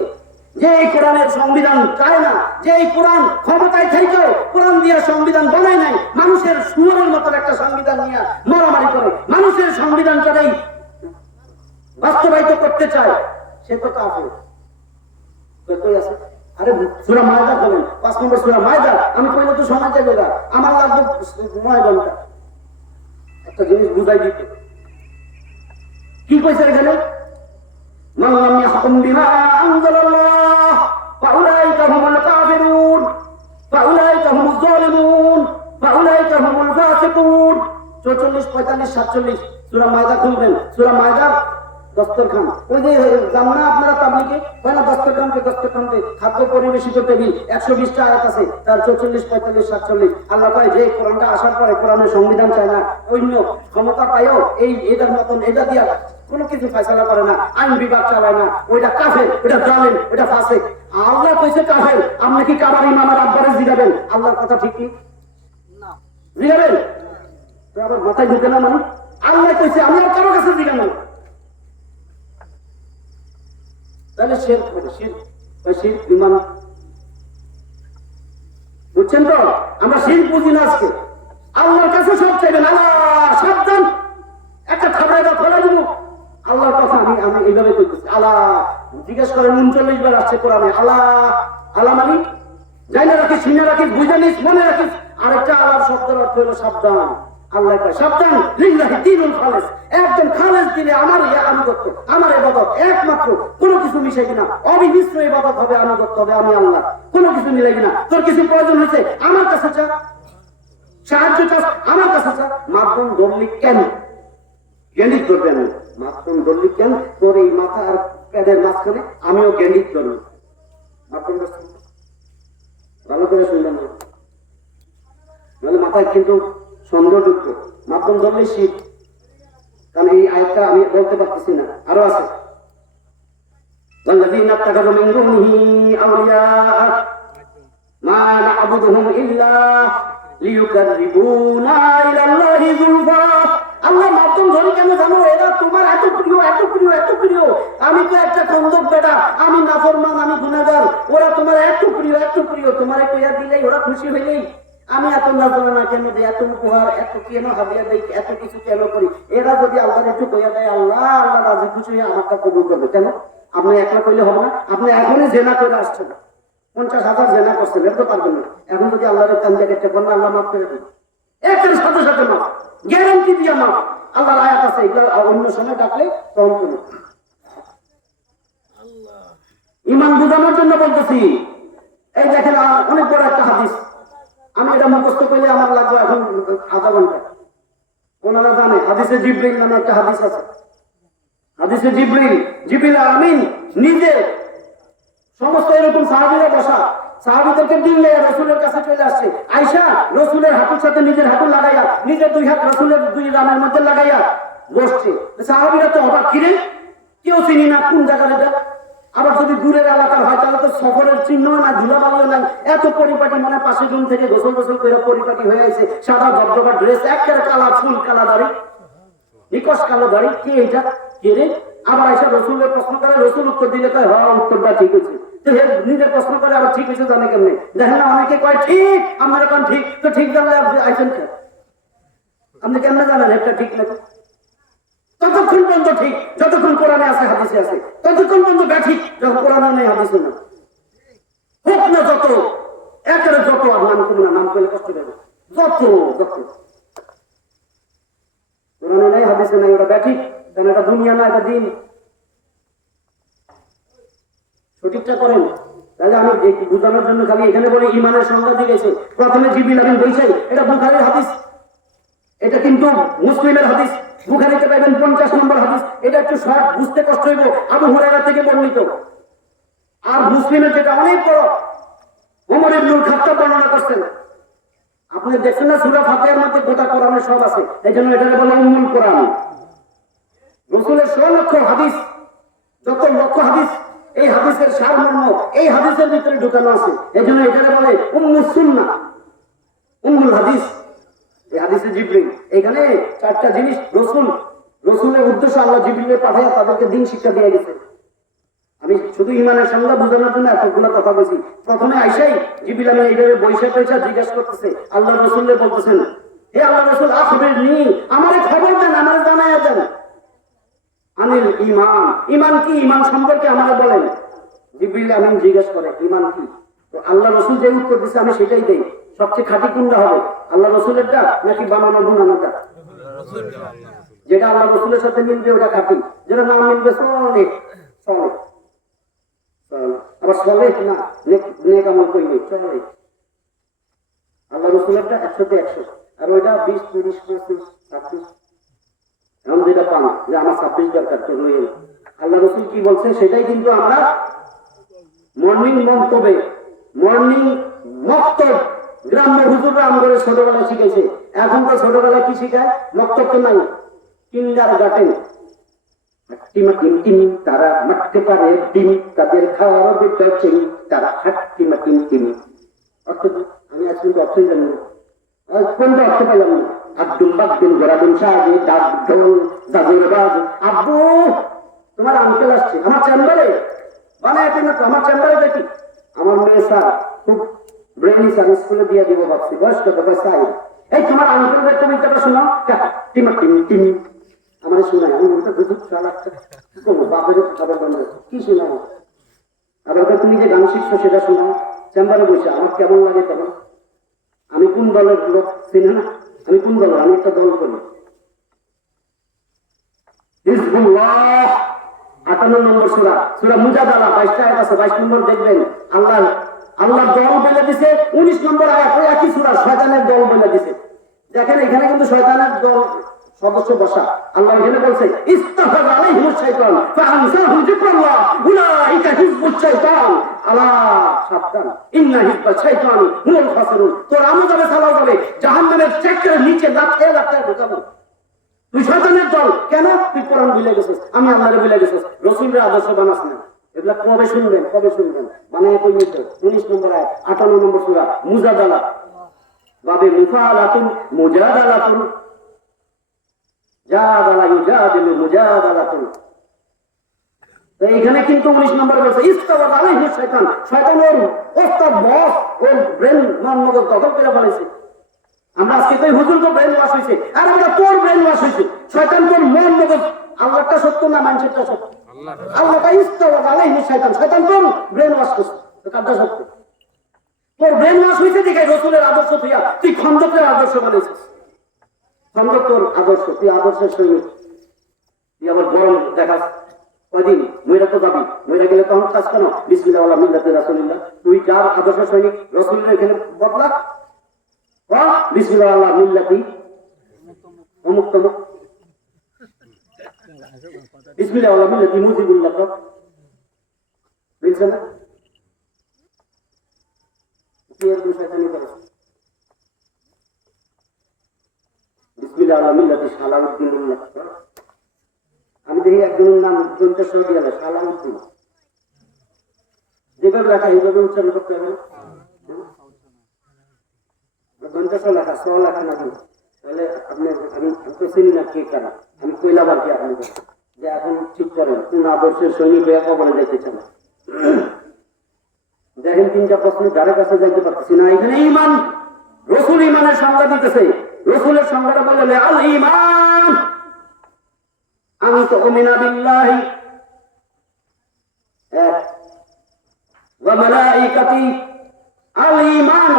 যে এই কোরআনের সংবিধান চায় না, যে এই কোরআন ক্ষমতায় থেকে কোরআন দিয়ে সংবিধান বানায় নাই, মানুষের সুরের মতো একটা সংবিধান নিয়ে মারামারি করে, মানুষের সংবিধানটাই বাস্তবায়িত করতে চায়, সে তো কাফের। কই আছে? আরে সূরা মায়দা বলেন, 5 নম্বর সূরা মায়দা। আমি কইলে তো সময় যাবে না, আমার লাগবে 9 ঘন্টা একটা জিনিস বুঝাই দিতে। কি কইছে এখানে? মান লাম ইয়াহকুম বিমা আনজালাল্লাহ ফাউলাইকা হুমুল কাফিরুন ফাউলাইকা হুমুজ জালিমুন ফাউলাইকা হুমুল ফাসিকুন। 44, 45, 47 সূরা মায়দা খুলবেন। সূরা মায়দা দস্তরখান, ওই যে জান না আপনারা তাবলীগে হয় না, দস্তরখানকে খাদ্য পরিবেশিত টেবিল 120টা আয়াত আছে, তার 44, 45, 47 আল্লাহ কয় যে কোরআনটা আসার পরে কোরআনের সংবিধান চায় না, অন্য ক্ষমতা পায়ও এটার মতন এটা দিয়া কোনো কিছু ফয়সালা করে না, আইন বিভাগ চালায় না, ওইটা কাফের, ওটা জালেম, ওটা ফাসিক। আল্লাহ কইছে কাফের, আপনি কি কাবার ইমাম আর আব্বারে জিগাবেন? আল্লাহর কথা ঠিক কি না? জিগাবেন? তো আবার মাথায় ঢুকে না মানে? আল্লাহ কইছে আমি আর কারো কাছে জিগাবো না। তাহলে শিরক হবে, শিরক ঈমান। বুঝছেন তো? আমরা শিরক বুঝি না আজকে। আল্লাহর কাছে সব চাইবেন, আল্লাহ সাবধান, একটা খাবারের কথা ফেলা দিব। আল্লাহর কথা আমি এইভাবে কইতেছি। আল্লাহ জিজ্ঞেস করেন 39 বার আসছে কোরআনে, আল্লাহ আল্লাহ মানে জানা রাখিস, শুনে রাখিস, বুঝে নিস, মনে রাখিস। আরেকটা আল্লাহর শব্দের অর্থ হলো সাবধান। আল্লাহ কয় সাবধান, লিল্লাহি দীনুল খালিস, একদম খালেস দিলে আমার আনুগত্য, আমার ইবাদত একমাত্র, কোনো কিছু মিশাই কিনা, অবিমিশ্র ইবাদত হবে, আনুগত্য হবে আমি আল্লাহ, কোনো কিছু মিলাই কিনা। তোর কিছু প্রয়োজন হয়েছে আমার কাছে চা, সাহায্য চাস আমার কাছে চা। মাধ্যম ধরলি কেন? গেন্ডিত ধরবে আমি। মাধ্যম ধরলি কেন? তোর এই মাথা আর প্যাডের মাঝখানে আমিও গেন্ডিত ধরবো। মাধ্যম ভালো করে শুনলাম না, নাহলে মাথায় কিন্তু সন্দেহ ঢুকতো। মাধ্যম ধরলে শীত, কারণ এই আয়াতটা আমি বলতে পারতেছি না, আরো আছে। والذين اتخذوا من دونه أولياء ما نعبدهم إلا ليقربونا إلى الله زلفى। আল্লাহ মাধ্যম ধরে কেন জানো? এরা তোমার এত প্রিয়, এত প্রিয়, এত প্রিয়। আমি তো একটা কন্দক বেটা, আমি নাফরমান, আমি গুনাহগার। ওরা তোমার এত প্রিয়, এত প্রিয়, তোমারে কইয়া দিলেই ওরা খুশি হইলেই আমি এত নজরানা কেন দেয়, এত উপহার, এত কেন হাবিয়া দেয়, এত কিছু কেন করি। এরা যদি আল্লাহর একটু কইয়া দেয়, আল্লাহ আল্লাহ রাজি খুশি হয়ে আমারটা কবুল করবে। কেন? আপনি একলা কইলে হবে না? আপনি এখনই জেনা করে আসছেন, 50,000 জেনা করছেন, এটা তো পারবেন না। এখন যদি আল্লাহর কান্দে একটা করেন, আল্লাহ মাফ করে দেন, একের সাথে সাথে মাফ, গ্যারান্টি দিয়ে মাফ। আল্লাহর আয়াত আছে, এগুলো অন্য সময় ডাকলে তখন করুন। ইমান বুঝানোর জন্য বলতেছি। এই দেখেন অনেক বড় একটা হাদিস, আমি এটা মুখস্থ করলে আমার লাগবে এখন আধা ঘন্টা। ওনারা জানে হাদিসে জিবরিল নামে একটা হাদিস আছে। হাদিসে জিবরিল আমিন নিজে সমস্ত এরকম সাহাবীরা বসা, সাহাবীদেরকে দিলে রাসূলের কাছে চলে আসছে। আয়েশা রাসূলের হাতের সাথে নিজের হাত লাগাইয়া, নিজের 2 হাত রাসূলের 2 রানের মধ্যে লাগাইয়া বসছে। সাহাবীরা তো অবাক, কিরে কেউ চিনি না, কোন জায়গার এটা? আবার যদি দূরের এলাকার হয় তাহলে তো সফরের চিহ্ন না, ধুলাবালিও নাই, এত পরিপাটি, মানে পাশে জুন থেকে গোসল করে পরিপাটি হয়ে আছে, সাদা দবদবা ড্রেস, একের কালা ফুল, কালা দাড়ি, নিকশ কালো দাড়ি। কে এটা? কে রে? আবার এসে রসুলের প্রশ্ন করে, রসুল উত্তর দিলে কয় হ্যাঁ উত্তরটা ঠিক হয়েছে। তো নিজের প্রশ্ন করে আবার ঠিক হয়েছে জানে কেমনে? দেখেন না অনেকে কয় ঠিক, আপনারা কন ঠিক, তো ঠিক জানলে আপনি আইসেন কেন? আপনি কেমনে জানেন এটা ঠিক নাকি? ততক্ষণ পর্যন্ত ঠিক যতক্ষণ কোরআনে আছে, হাদিসে আছে, ততক্ষণ পর্যন্ত ব্যাঠিক যখন কোরআনে নেই, হাদিসে না। হোক না যত, একের যত, আর নাম করবো না, নাম করলে কষ্ট দেবে, যত কোরআনে নাই, হাদিসে নাই, ওটা ব্যাঠিক। কারণ এটা দুনিয়া না, এটা দিন। সঠিকটা করেন। তাহলে আমি বুঝানোর জন্য খালি এখানে বলি ইমানের সংজ্ঞা দিয়েছে। প্রথমে জিবরিল আমিন বলছে, এটা বুখারীর হাদিস, এটা কিন্তু মুসলিমের হাদিস। বুখারীতে পাবেন 50 নম্বর হাদিস। এটা একটু শর্ট, বুঝতে কষ্ট হইব, আবু হুরায়রা থেকে বর্ণিত। আর মুসলিমের যেটা অনেক বড়, ওমর ইবনুল খাত্তাব বর্ণনা করছেন। আপনি দেখছেন না সূরা ফাতিহার মধ্যে গোটা কোরআনের সব আছে, এই জন্য এটাকে বলে উম্মুল কোরআন। রাসূলের 100 লক্ষ হাদিস যত লক্ষ হাদিস, এই হাদিসের সারমর্ম এই হাদিসের ভিতরে ঢুকানো আছে। এই জন্য এখানে বলে উম্মুস সুন্নাহ, উম্মুল হাদিস। এই হাদিসে জিবরিল, এখানে চারটা জিনিস রসুলের উদ্দেশ্য আল্লাহ জিবরিলকে পাঠিয়ে তাদেরকে দিন শিক্ষা দিয়ে গেছে। আমি শুধু ইমানের সংজ্ঞা বোঝানোর জন্য এতগুলো কথা বলছি। প্রথমে আইসাই জিবরিল আমি এইভাবে বৈশা জিজ্ঞাসা করতেছে, আল্লাহ রসুলকে বলতেছেন, হে আল্লাহ রসুল আখবিরনি, আমারে খবর দেন, আমারে জানাইয়া দেন, আনিল ঈমান, ঈমান কি, ঈমান সম্পর্কে আমাকে বলেন। জিবরিল আমিন জিজ্ঞেস করে ঈমান কি, তো আল্লাহ রসুল যে উত্তর দিচ্ছে আমি সেটাই দেই। সবচেয়ে খাঁটি কোনটা হবে, আল্লাহ রসুলেরটা নাকি বানানো গুনানোটা? যেটা আল্লাহ রসুলের সাথে মিলবে ওটা খাঁটি, যেটা না মিলবে চলে চলে, আবার চলে না নেক আমল কইলে চলে। আল্লাহ রসুলেরটা 100তে 100, আর ওইটা 20, 30, 35, 26 এমন যেটা পান যে আমার 26 দরকার, তো রইল। আল্লাহ রসুল কি বলছে সেটাই কিন্তু আমরা মর্নিং মক্তব গ্রাম্য হুজুররা আমাদের ছোটবেলায় শিখাইছে। এখন তো ছোটবেলায় কি শিখায়, মক্তব তো নাই, কিন্ডার গার্ডেন। তারা মারতে পারে ডিম, তাদের খাওয়ার চিনি, তারা হাট্টি মাটিম চিনি। অর্থ আমি আজ কিন্তু অর্থই জানি না, কোনটা অর্থ পাইলাম না। আব্দুল বাকদুল গরাদুল সাহায্যে ডাক ঢোল দাদুর বাজ। আব্বু তোমার আঙ্কেল আসছে আমার চেম্বারে, বানায় না তো আমার চেম্বারে দেখি। আমার মেয়ে স্যার খুব ব্রেনি স্যার, স্কুলে দিয়ে দিব ভাবছি, বয়স কত? সাই। এই তোমার আঙ্কেলের কবিতাটা শোনাও, টিমা টিমি টিমি আমার শোনাই। আমি ওটা বুঝুক চালাচ্ছে কি করবো, বাপের খাবার বানাবো, কি শোনাবো? আবার তুমি যে গান শিখছো সেটা শোনাও চেম্বারে বসে। আমার কেমন লাগে তখন? আমি কোন দলের লোক চিনি না, আমি কোন দলের, আমি একটা দল করি হিজবুল্লাহ। 58 নম্বর সূরা, সূরা মুজাদালা 22টা আয়াত আছে, 22 নম্বর দেখবেন। আল্লাহ দল বলে দিছে। 19 নম্বর আয়াত ওই একই সূরা শয়তানের দল বলে দিছে। দেখেন এখানে কিন্তু শয়তানের দল সদস্য বসা। আল্লাহ এখানে বলছে ইস্তাহযা আলাইহিমুশ শাইতান ফাআনসাহুম যিকরাল্লাহ উলাইকা হিজবুশ শাইতান, আলা সাবধান ইন্না হিজবাশ শাইতানি হুমুল খাসিরুন। তোর আমল যাবে চালাও যাবে জাহান্নামের চক্রের নিচে লাফে লাফে ঢুকাবো। তুই শয়তানের দল কেন? তুই কোরআন ভুলে গেছিস, আমি আল্লাহরে ভুলে গেছিস, রাসূলের আদর্শ বানাস না। এগুলা কবে শুনবেন? বানায় কই নিতে? 19 নম্বর আয়াত 58 নম্বর সূরা মুজাদালা, বাবে মুফালাতুন মুজাদালাতুন, জাদালা ইউজাদিলু মুজাদালাতুন। তো এখানে কিন্তু 19 নম্বর বলছে ইস্তাওয়া আলাইহি শয়তান, শয়তানের ওস্তাদ বস ওর ব্রেন মগজ দখল করে ফেলেছে। আমরা আজকে তো হুজুর তো ব্রেন ওয়াশ হয়েছে, আর আমরা তোর ব্রেন ওয়াশ হয়েছে। শয়তান তোর মন মগজ, আল্লাহটা সত্য না মানুষেরটা সত্য? আল্লাহটা ইস্তাওয়া আলাইহি শয়তান, শয়তান তোর ব্রেন ওয়াশ করছে, তো কারটা সত্য? তোর ব্রেন ওয়াশ হয়েছে দেখে রসুলের আদর্শ তুই খন্দকের আদর্শ বানিয়েছিস। খন্দক তোর আদর্শ, তুই আদর্শের সৈনিক। তুই আবার গরম দেখাস কয়দিন, মহিলা তো যাবি, মহিলা গেলে তখন কাজ কেন? বিসমিল্লাহ ওয়ালা মিল্লাতি রাসূলিল্লাহ। তুই যার আদর্শ সৈনিক, রসুলের এখানে বদলা বিসমিল্লাহ ওয়ালা মিল্লাতি অমুক তমুক, বিসমিল্লাহ ওয়ালা মিল্লাতি মুজিবুল্লাহ, বুঝছেন না? কি এর শয়তানি করে? বিসমিল্লাহ ওয়ালা মিল্লাতি সালাউদ্দিনুল্লাহ। আমি দেখি একজনের নাম গ্রন্থেশ্বর দিয়ে সালাউদ্দিন, যেভাবে লেখা এইভাবে উচ্চারণ করতে হবে। গ্রন্থেশ্বর লেখা স লেখা না, তাহলে আপনি আমি তো চিনি না কে কারা, আমি কইলাম আর কি আপনি যে এখন ঠিক করেন কোন আদর্শের সৈনিক হয়ে কবরে যাইতে চান। দেখেন 3টা প্রশ্ন যাদের কাছে যাইতে পারতেছি না। এখানে ঈমান, রাসূল ঈমানের সংজ্ঞা দিতেছে। রাসূলের সংজ্ঞাটা বললে আল ঈমান আন তুমিনা বিল্লাহি ওয়া মালাইকাতিহি। আল ঈমান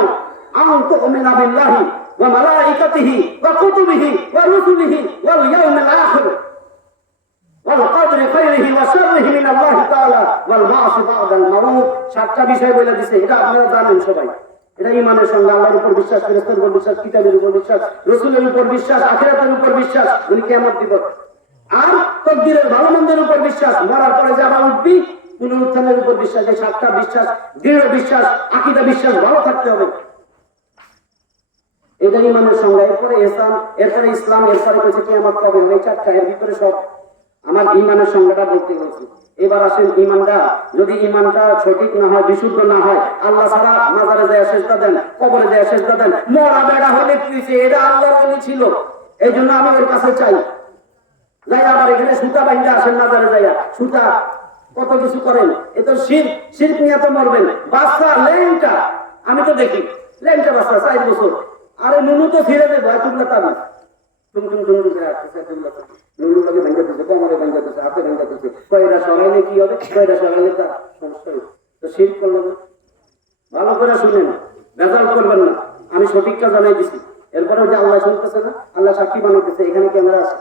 আন তুমিনা বিল্লাহি ওয়া মালাইকাতিহি ওয়া কুতুবিহি ওয়া রুসুলিহি ওয়াল ইয়াউমিল আখির ওয়াল কদরি খাইরিহি ওয়া শাররিহি মিন আল্লাহ তাআলা ওয়াল বা'স বা'দাল মাউত। 7টা বিষয় বলে দিয়েছে, এটা আপনারা জানেন সবাই। এটা ঈমানের সঙ্গে আল্লাহর উপর বিশ্বাস, ফেরেশতার উপর বিশ্বাস, কিতাবের উপর বিশ্বাস, রাসূলের উপর বিশ্বাস, আখিরাতের উপর বিশ্বাস, উনি কিয়ামত দিবস, আর তাকদীরের ভালো মন্দের উপর বিশ্বাস, মরার পরে যে আবার উঠবি, পুনরুত্থানের উপর বিশ্বাস। এই 7টা বিশ্বাস, দৃঢ় বিশ্বাস, আকীদা বিশ্বাস ভালো থাকতে হবে। এটা ঈমানের সংজ্ঞা। এরপরে ইহসান, এরপরে ইসলাম, এরপরে কইছে কিয়ামত কবে হবে। 4টা এর ভিতরে সব আমার ইমানের সংজ্ঞাটা বলতে বলছি। এবার আসেন ইমানটা, যদি ইমানটা সঠিক না হয়, বিশুদ্ধ না হয়, আল্লাহ ছাড়া মাজারে যায় সেজদা দেন, কবরে যায় সেজদা দেন, মরা বেড়া হলে কি হয়েছে, এটা আল্লাহর ওলি ছিল। এই জন্য আমি ওর কাছে চাই, যাই আবার এখানে সুতা বাইন্দা আসেন মাজারে যাইয়া, সুতা কত কিছু করেন, এ তো শিরক নিয়ে তো মরবেন। বাচ্চা লেংটা, আমি তো দেখি লেংটা বাচ্চা 4 বছর, আরে নুনু তো ফিরে দেবো এতগুলো তারা টুম টুম টুম করে আসতেছে, নুনু লাগে ভেঙে দিচ্ছে, কোমরে ভেঙে দিচ্ছে, হাতে ভেঙে দিচ্ছে, কয়টা সরাইলে কি হবে, কয়টা সরাইলে তার সমস্যা হবে। তো শিরক করলো না। ভালো করে শুনেন, বেজাল করবেন না, আমি সঠিকটা জানাই দিছি। এরপরে যে আল্লাহ শুনতেছে না, আল্লাহ সাক্ষী বানাইতেছে, এখানে ক্যামেরা আছে,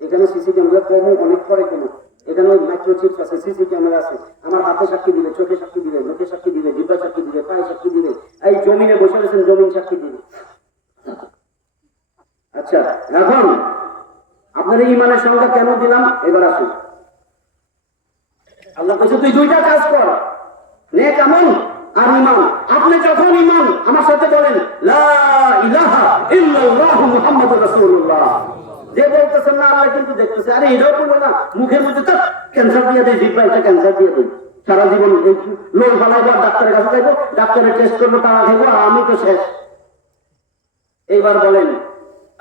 এখানে সিসি ক্যামেরা কমে অনেক পরে কেন, এখানে মাইক্রোচিপস আছে, সিসি ক্যামেরা আছে, আমার হাতে সাক্ষী দিবে, চোখে সাক্ষী দিবে, মুখে সাক্ষী দিবে, জিহ্বা সাক্ষী দিবে, পায়ে সাক্ষী দিবে, এই জমিনে বসে রয়েছেন জমিন সাক্ষী দিবে। আচ্ছা, এখন আপনার এই ইমানের সংখ্যা কেন দিলাম, এবার আসুন। আল্লাহ বলছে তুই 2টা কাজ কর, নেক আমল আর ইমান। আপনি যখন ইমান, আমার সাথে বলেন লা ইলাহা ইল্লাল্লাহু মুহাম্মাদুর রাসূলুল্লাহ। যে বলতেছেন না আল্লাহ কিন্তু দেখতেছে, আরে এটাও বলবো না, মুখের মধ্যে তো ক্যান্সার দিয়ে দেয়, জিহ্বা একটা ক্যান্সার দিয়ে দেয়, সারা জীবন লোন ফালাইবো, ডাক্তারের কাছে যাইবো, ডাক্তারের টেস্ট করবো, টাকা খাইবো, আমি তো শেষ। এইবার বলেন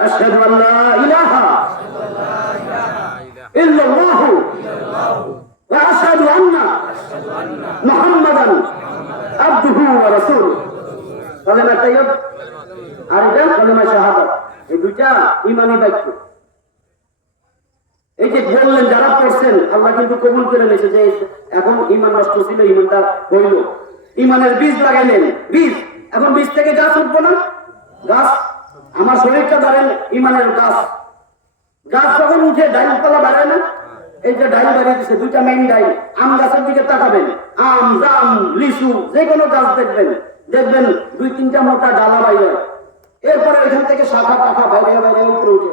আশহাদু আল্লা ইলাহা ইল্লাল্লাহু ওয়া আশহাদু আন্না মুহাম্মাদান আবদুহু ওয়া রাসূলুহু। কালেমা তাইয়্যিব আর এটা কালেমা শাহাদাত, এই দুইটা ঈমানি বাক্য। এই যে বললেন যারা পড়ছেন, আল্লাহ কিন্তু কবুল করে নিয়েছে যে এখন ঈমান নষ্ট ছিল, ঈমানটা হইল, ঈমানের বীজ লাগাইলেন, বীজ, এখন বীজ থেকে গাছ উঠবো না, গাছ, আমার শরীরটা ধরেন ঈমানের গাছ, গাছ যখন উঠে ডাইলপালা বাড়ায় না, এই যে ডাইল বাড়িয়ে দিচ্ছে, 2টা মেইন ডাইল, আম গাছের দিকে তাকাবেন, আম, জাম, লিচু, যে কোনো গাছ দেখবেন, দেখবেন 2-3টা মোটা ডালা বাইরে, এরপরে এখান থেকে শাখা পাখা বাইরে বাইরে উপরে উঠে।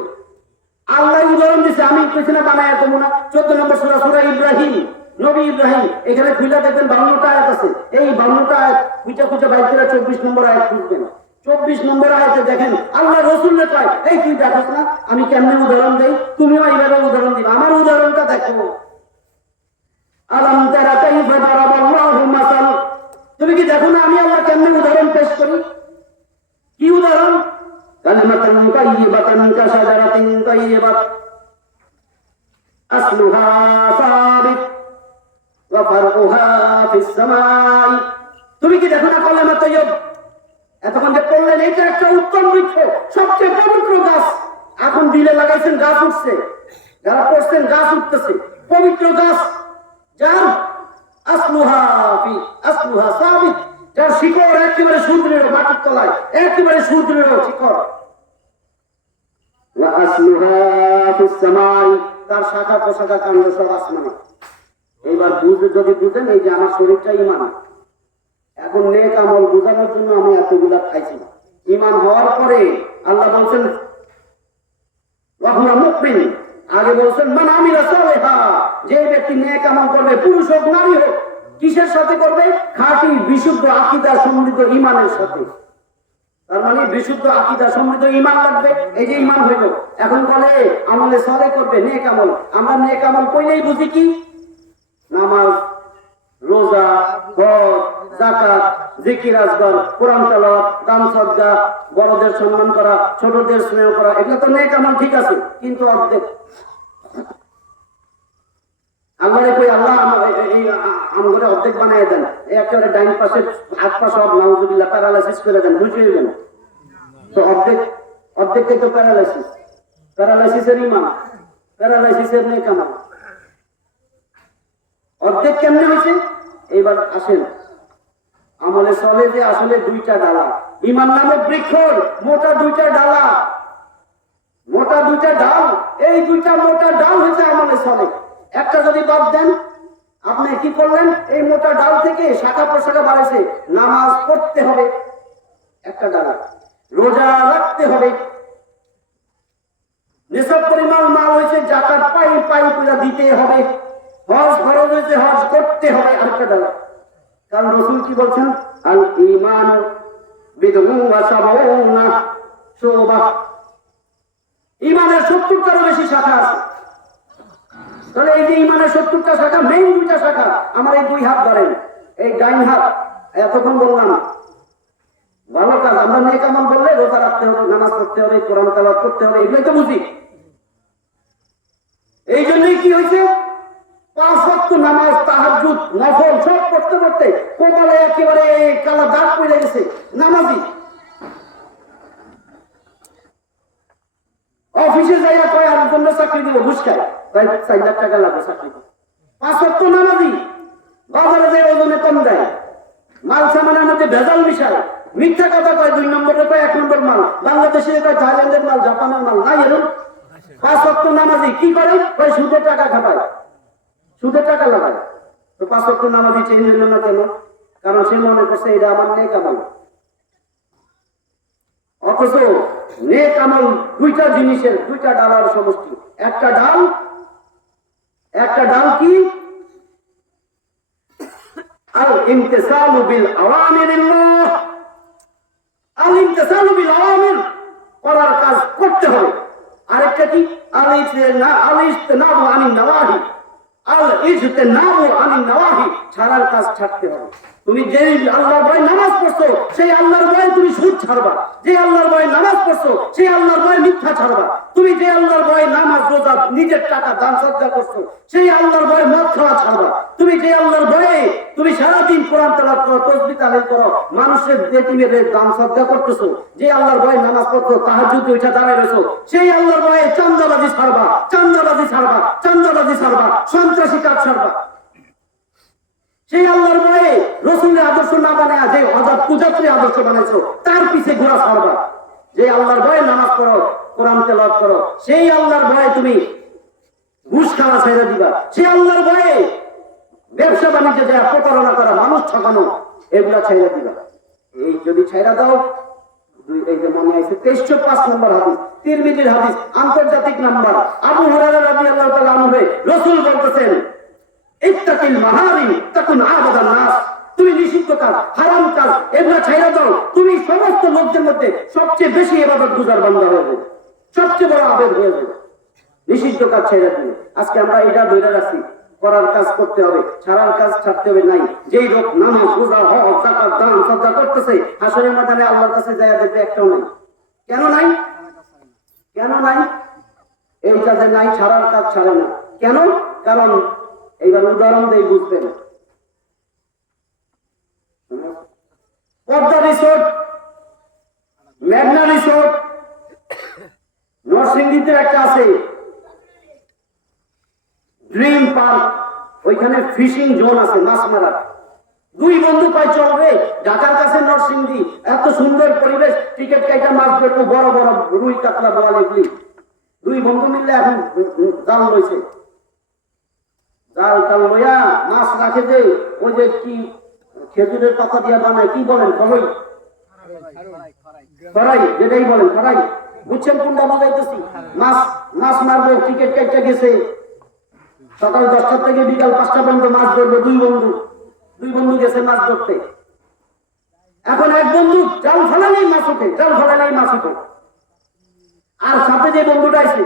আল্লাহ উদাহরণ দিচ্ছে, আমি পেছনে বানায় দেবো না। 14 নম্বর সূরা, সূরা ইব্রাহিম, নবী ইব্রাহিম, এখানে খুলে দেখবেন 52টা আয়াত আছে, এই 52টা আয়াত খুঁজে খুঁজে বাইর করে 24 নম্বর আয়াত খুঁজবেন। 24 নম্বর আয়াতে দেখেন আল্লাহ রাসূলকে কয়, এই তুই দেখছ না আমি কেমনে উদাহরণ দেই, তুমিও এইভাবে উদাহরণ দিবা, আমার উদাহরণটা দেখো। আলাম তারা কাইফা দারাবাল্লাহু মাসাল, তুমি কি দেখো না আমি আল্লাহ কেমনে উদাহরণ পেশ করি। কি উদাহরণ? কালিমাতান তাইয়্যিবাতান কাশাজারাতিন তাইয়্যিবাত আসলুহা সাবিত ওয়া ফারউহা ফিস সামাই। তুমি কি দেখো না কালিমা তাইয়্যিব, এতক্ষণ যে পড়লেন, এটা একটা উত্তম বৃক্ষ, সবচেয়ে পবিত্র গাছ, এখন দিলে লাগাইছেন গাছ উঠছে, যারা পড়ছেন গাছ উঠতেছে, পবিত্র গাছ, যার আসলুহা সাবিত, যার শিকড় একেবারে সুদৃঢ়, মাটির তলায় একেবারে সুদৃঢ় শিকড়, ওয়া আসলুহা ফিস সামাই, তার শাখা প্রশাখা কাণ্ড সব আসমানে। এইবার যদি বুঝেন, এই যে আমার শরীরটা ঈমান, এখন নেক আমল বোঝানোর জন্য আমি এতগুলা খাইছি। ঈমান হওয়ার পরে আল্লাহ বলছেন ওয়া হুয়া মুমিন, আগে বলছেন মান আমিলা সালিহা, যে ব্যক্তি নেক আমল করবে, পুরুষ হোক নারী হোক, কিসের সাথে করবে? খাঁটি বিশুদ্ধ আকীদা সমৃদ্ধ ঈমানের সাথে। তার মানে বিশুদ্ধ আকীদা সমৃদ্ধ ঈমান লাগবে, এই যে ঈমান হইল। এখন বলে আমলে সালেহ করবে, নেক আমল। আমরা নেক আমল কইলেই বুঝি কি? নামাজ, রোজা, হজ, যাকাত, জিকির আজগার, কোরআন তেলাওয়াত, দান সদকা, বড়দের সম্মান করা, ছোটদের স্নেহ করা, এগুলো তো নেক আমল, ঠিক আছে, কিন্তু অর্ধেক। আল্লাহরে কই আল্লাহ এই আমগরে অর্ধেক বানায় দেন, একেবারে ডাইন পাশে হাত পা সব নাউজুবিল্লাহ প্যারালাইসিস করে দেন, বুঝিয়ে দেন, তো অর্ধেকটাই তো প্যারালাইসিসের ঈমান, প্যারালাইসিসের নেক আমল। অর্ধেক কেমনে হয়েছে? এইবার আসেন, আমলে চলে যে আসলে 2টা ডালা, ঈমান নামক বৃক্ষর মোটা 2টা ডালা, মোটা 2টা ডাল, এই 2টা মোটা ডাল হয়েছে আমলে চলে। একটা যদি বাদ দেন, আপনি কি করলেন? এই মোটা ডাল থেকে শাখা প্রশাখা বাড়াইছে, নামাজ পড়তে হবে একটা ডালা, রোজা রাখতে হবে, নিসাব পরিমাণ মাল হয়েছে, যাকাত পাই করে দিতে হবে, হজ ফরজ হয়েছে, হজ করতে হবে, আরেকটা ডালা। কারণ রাসূল কি বলছেন? আল ঈমান বিদউ ওয়া সাবউনা শুবা, ঈমানের 70টারও বেশি শাখা আছে। তাহলে এই যে ইমানের 70টা শাখা, মেইন 2টা শাখা, আমার এই 2 হাত ধরেন, এই ডাইন হাত, এতক্ষণ বললাম ভালো কাজ, আমরা নেক আমল বললে রোজা রাখতে হবে, নামাজ পড়তে হবে, কোরআন তেলাওয়াত করতে হবে, এগুলোই তো বুঝি। এই জন্যই কি হয়েছে, 5 ওয়াক্ত নামাজ, তাহাজ্জুদ, নফল সব পড়তে পড়তে কপালে একেবারে কালা দাগ পড়ে গেছে। নামাজি অফিসে যাইয়া কয় আর জন্য চাকরি দিব, ঘুষ খায়, 4 লাখ টাকা লাগবে চাকরি। 5 ওয়াক্ত নামাজি বাজারে যায় ওজনে কম দেয়, মাল সামানের মধ্যে ভেজাল মিশায়, মিথ্যা কথা কয়, 2 নম্বরে কয় 1 নম্বর মাল, বাংলাদেশে কয় থাইল্যান্ডের মাল, জাপানের মাল, নাই এরকম। 5 ওয়াক্ত নামাজি কি করে, কয় সুদের টাকা খাবায়, সুদের টাকা লাগায়। তো 5 ওয়াক্ত নামাজি চেঞ্জ হইল না কেন? কারণ সে মনে করছে এটা আমার নেক আমল। অথচ নেক আমল 2টা জিনিসের, 2টা ডালার সমষ্টি। একটা ডাল কি, আল ইমতিসালু বিল আওয়ামিরিল্লাহ, আল ইমতিসালু বিল আওয়ামির, করার কাজ করতে হবে। আরেকটা কি, আল ইজতিনাবু আনিন নওয়াহি, আল ইজতিনাবু আনিন নওয়াহি, ছাড়ার কাজ ছাড়তে হবে। তুমি যে আল্লাহর ভয়ে নামাজ পড়ছো, সেই আল্লাহর ভয়ে তুমি সুদ ছাড়বা। যে আল্লাহর ভয়ে নামাজ পড়ছো, সেই আল্লাহর ভয়ে মিথ্যা ছাড়বা। তুমি যে আল্লাহর ভয়ে নামাজ, রোজা, নিজের টাকা দান সদকা করছো, সেই আল্লাহর ভয়ে মদ খাওয়া ছাড়বা। তুমি যে আল্লাহর ভয়ে তুমি সারাদিন কোরআন তেলাওয়াত করো, তাসবিহ তাহলিল করো, মানুষের ইয়েতিমের দান সদকা করতেছো, যে আল্লাহর ভয়ে নামাজ পড়ছো, তাহাজ্জুদে উঠে দাঁড়ায় রইছো, সেই আল্লাহর ভয়ে চাঁদাবাজি ছাড়বা, সন্ত্রাসী কাজ ছাড়বা। সেই আল্লাহর ভয়ে রাসূলের আদর্শ না বানায় যে পূজাত্রী আদর্শ বানাইছো, তার পিছে ঘোরা ছাড়বা। যে আল্লাহর ভয়ে নামাজ পড়ো, কোরআন তেলাওয়াত করো, সেই আল্লাহর ভয়ে তুমি ঘুষ খাওয়া ছেড়ে দিবা। সেই আল্লাহর ভয়ে ব্যবসা বাণিজ্যে যা প্রতারণা করা, মানুষ ঠকানো, এগুলা ছেড়ে দিবা। এই যদি ছেড়ে দাও, এই যে মনে আছে 2305 নম্বর হাদিস, তিরমিজির হাদিস, আন্তর্জাতিক নাম্বার, আবু হুরায়রা রাদিয়াল্লাহু তাআলা আনহু, রাসূল বলতেছেন, ইত্তাকিল মাহারিম তাকুন আবাদান নাস, তুমি নিষিদ্ধ কাজ, হারাম কাজ, এগুলা ছেড়ে দাও, তুমি সমস্ত লোকদের মধ্যে সবচেয়ে বেশি ইবাদত গুজার বান্দা হয়ে যাবে, সবচেয়ে বড় আবেদ হয়ে যাবে। নিষিদ্ধ কাজ ছেড়ে দিলে। আজকে আমরা এটা ধরে রাখছি, করার কাজ করতে হবে, ছাড়ার কাজ ছাড়তে হবে নাই। যেই লোক নামাজ, রোজা, হজ, যাকাত, দান সদকা করতেছে, হাসরের ময়দানে আল্লাহর কাছে যায় দেখবে একটাও নাই। কেন নাই? এই কাজে নাই, ছাড়ার কাজ ছাড়ে না। কেন? কারণ এইবার উদাহরণ দিয়ে বুঝবেন। পদ্মা রিসোর্ট, মেঘনা রিসোর্ট, নরসিংদীতে একটা আছে ড্রিম পার্ক, ওইখানে ফিশিং জোন আছে, মাছ মারার। 2 বন্ধু কয় চলবে, ঢাকার কাছে নরসিংদী, এত সুন্দর পরিবেশ, টিকিট কাইটা মাছ ধরবো, বড় বড় রুই, কাতলা, বোয়াল, এগুলি। 2 বন্ধু মিললে এখন জাল রয়েছে, জাল টাল লইয়া মাছ রাখে, যে ওই যে কি খেজুরের পাতা দিয়া বানায়, কি বলেন, খরাই, যেটাই বলেন খরাই, বুঝছেন কোনটা বুঝাইতেছি? মাছ মারবো, টিকিট কাইটা গেছে, সকাল 10টা থেকে বিকাল 5টা পর্যন্ত মাছ ধরবো। 2 বন্ধু গেছে মাছ ধরতে। এখন এক বন্ধু জাল ফেলালেই মাছ উঠে, আর সাথে যে বন্ধুটা আছে,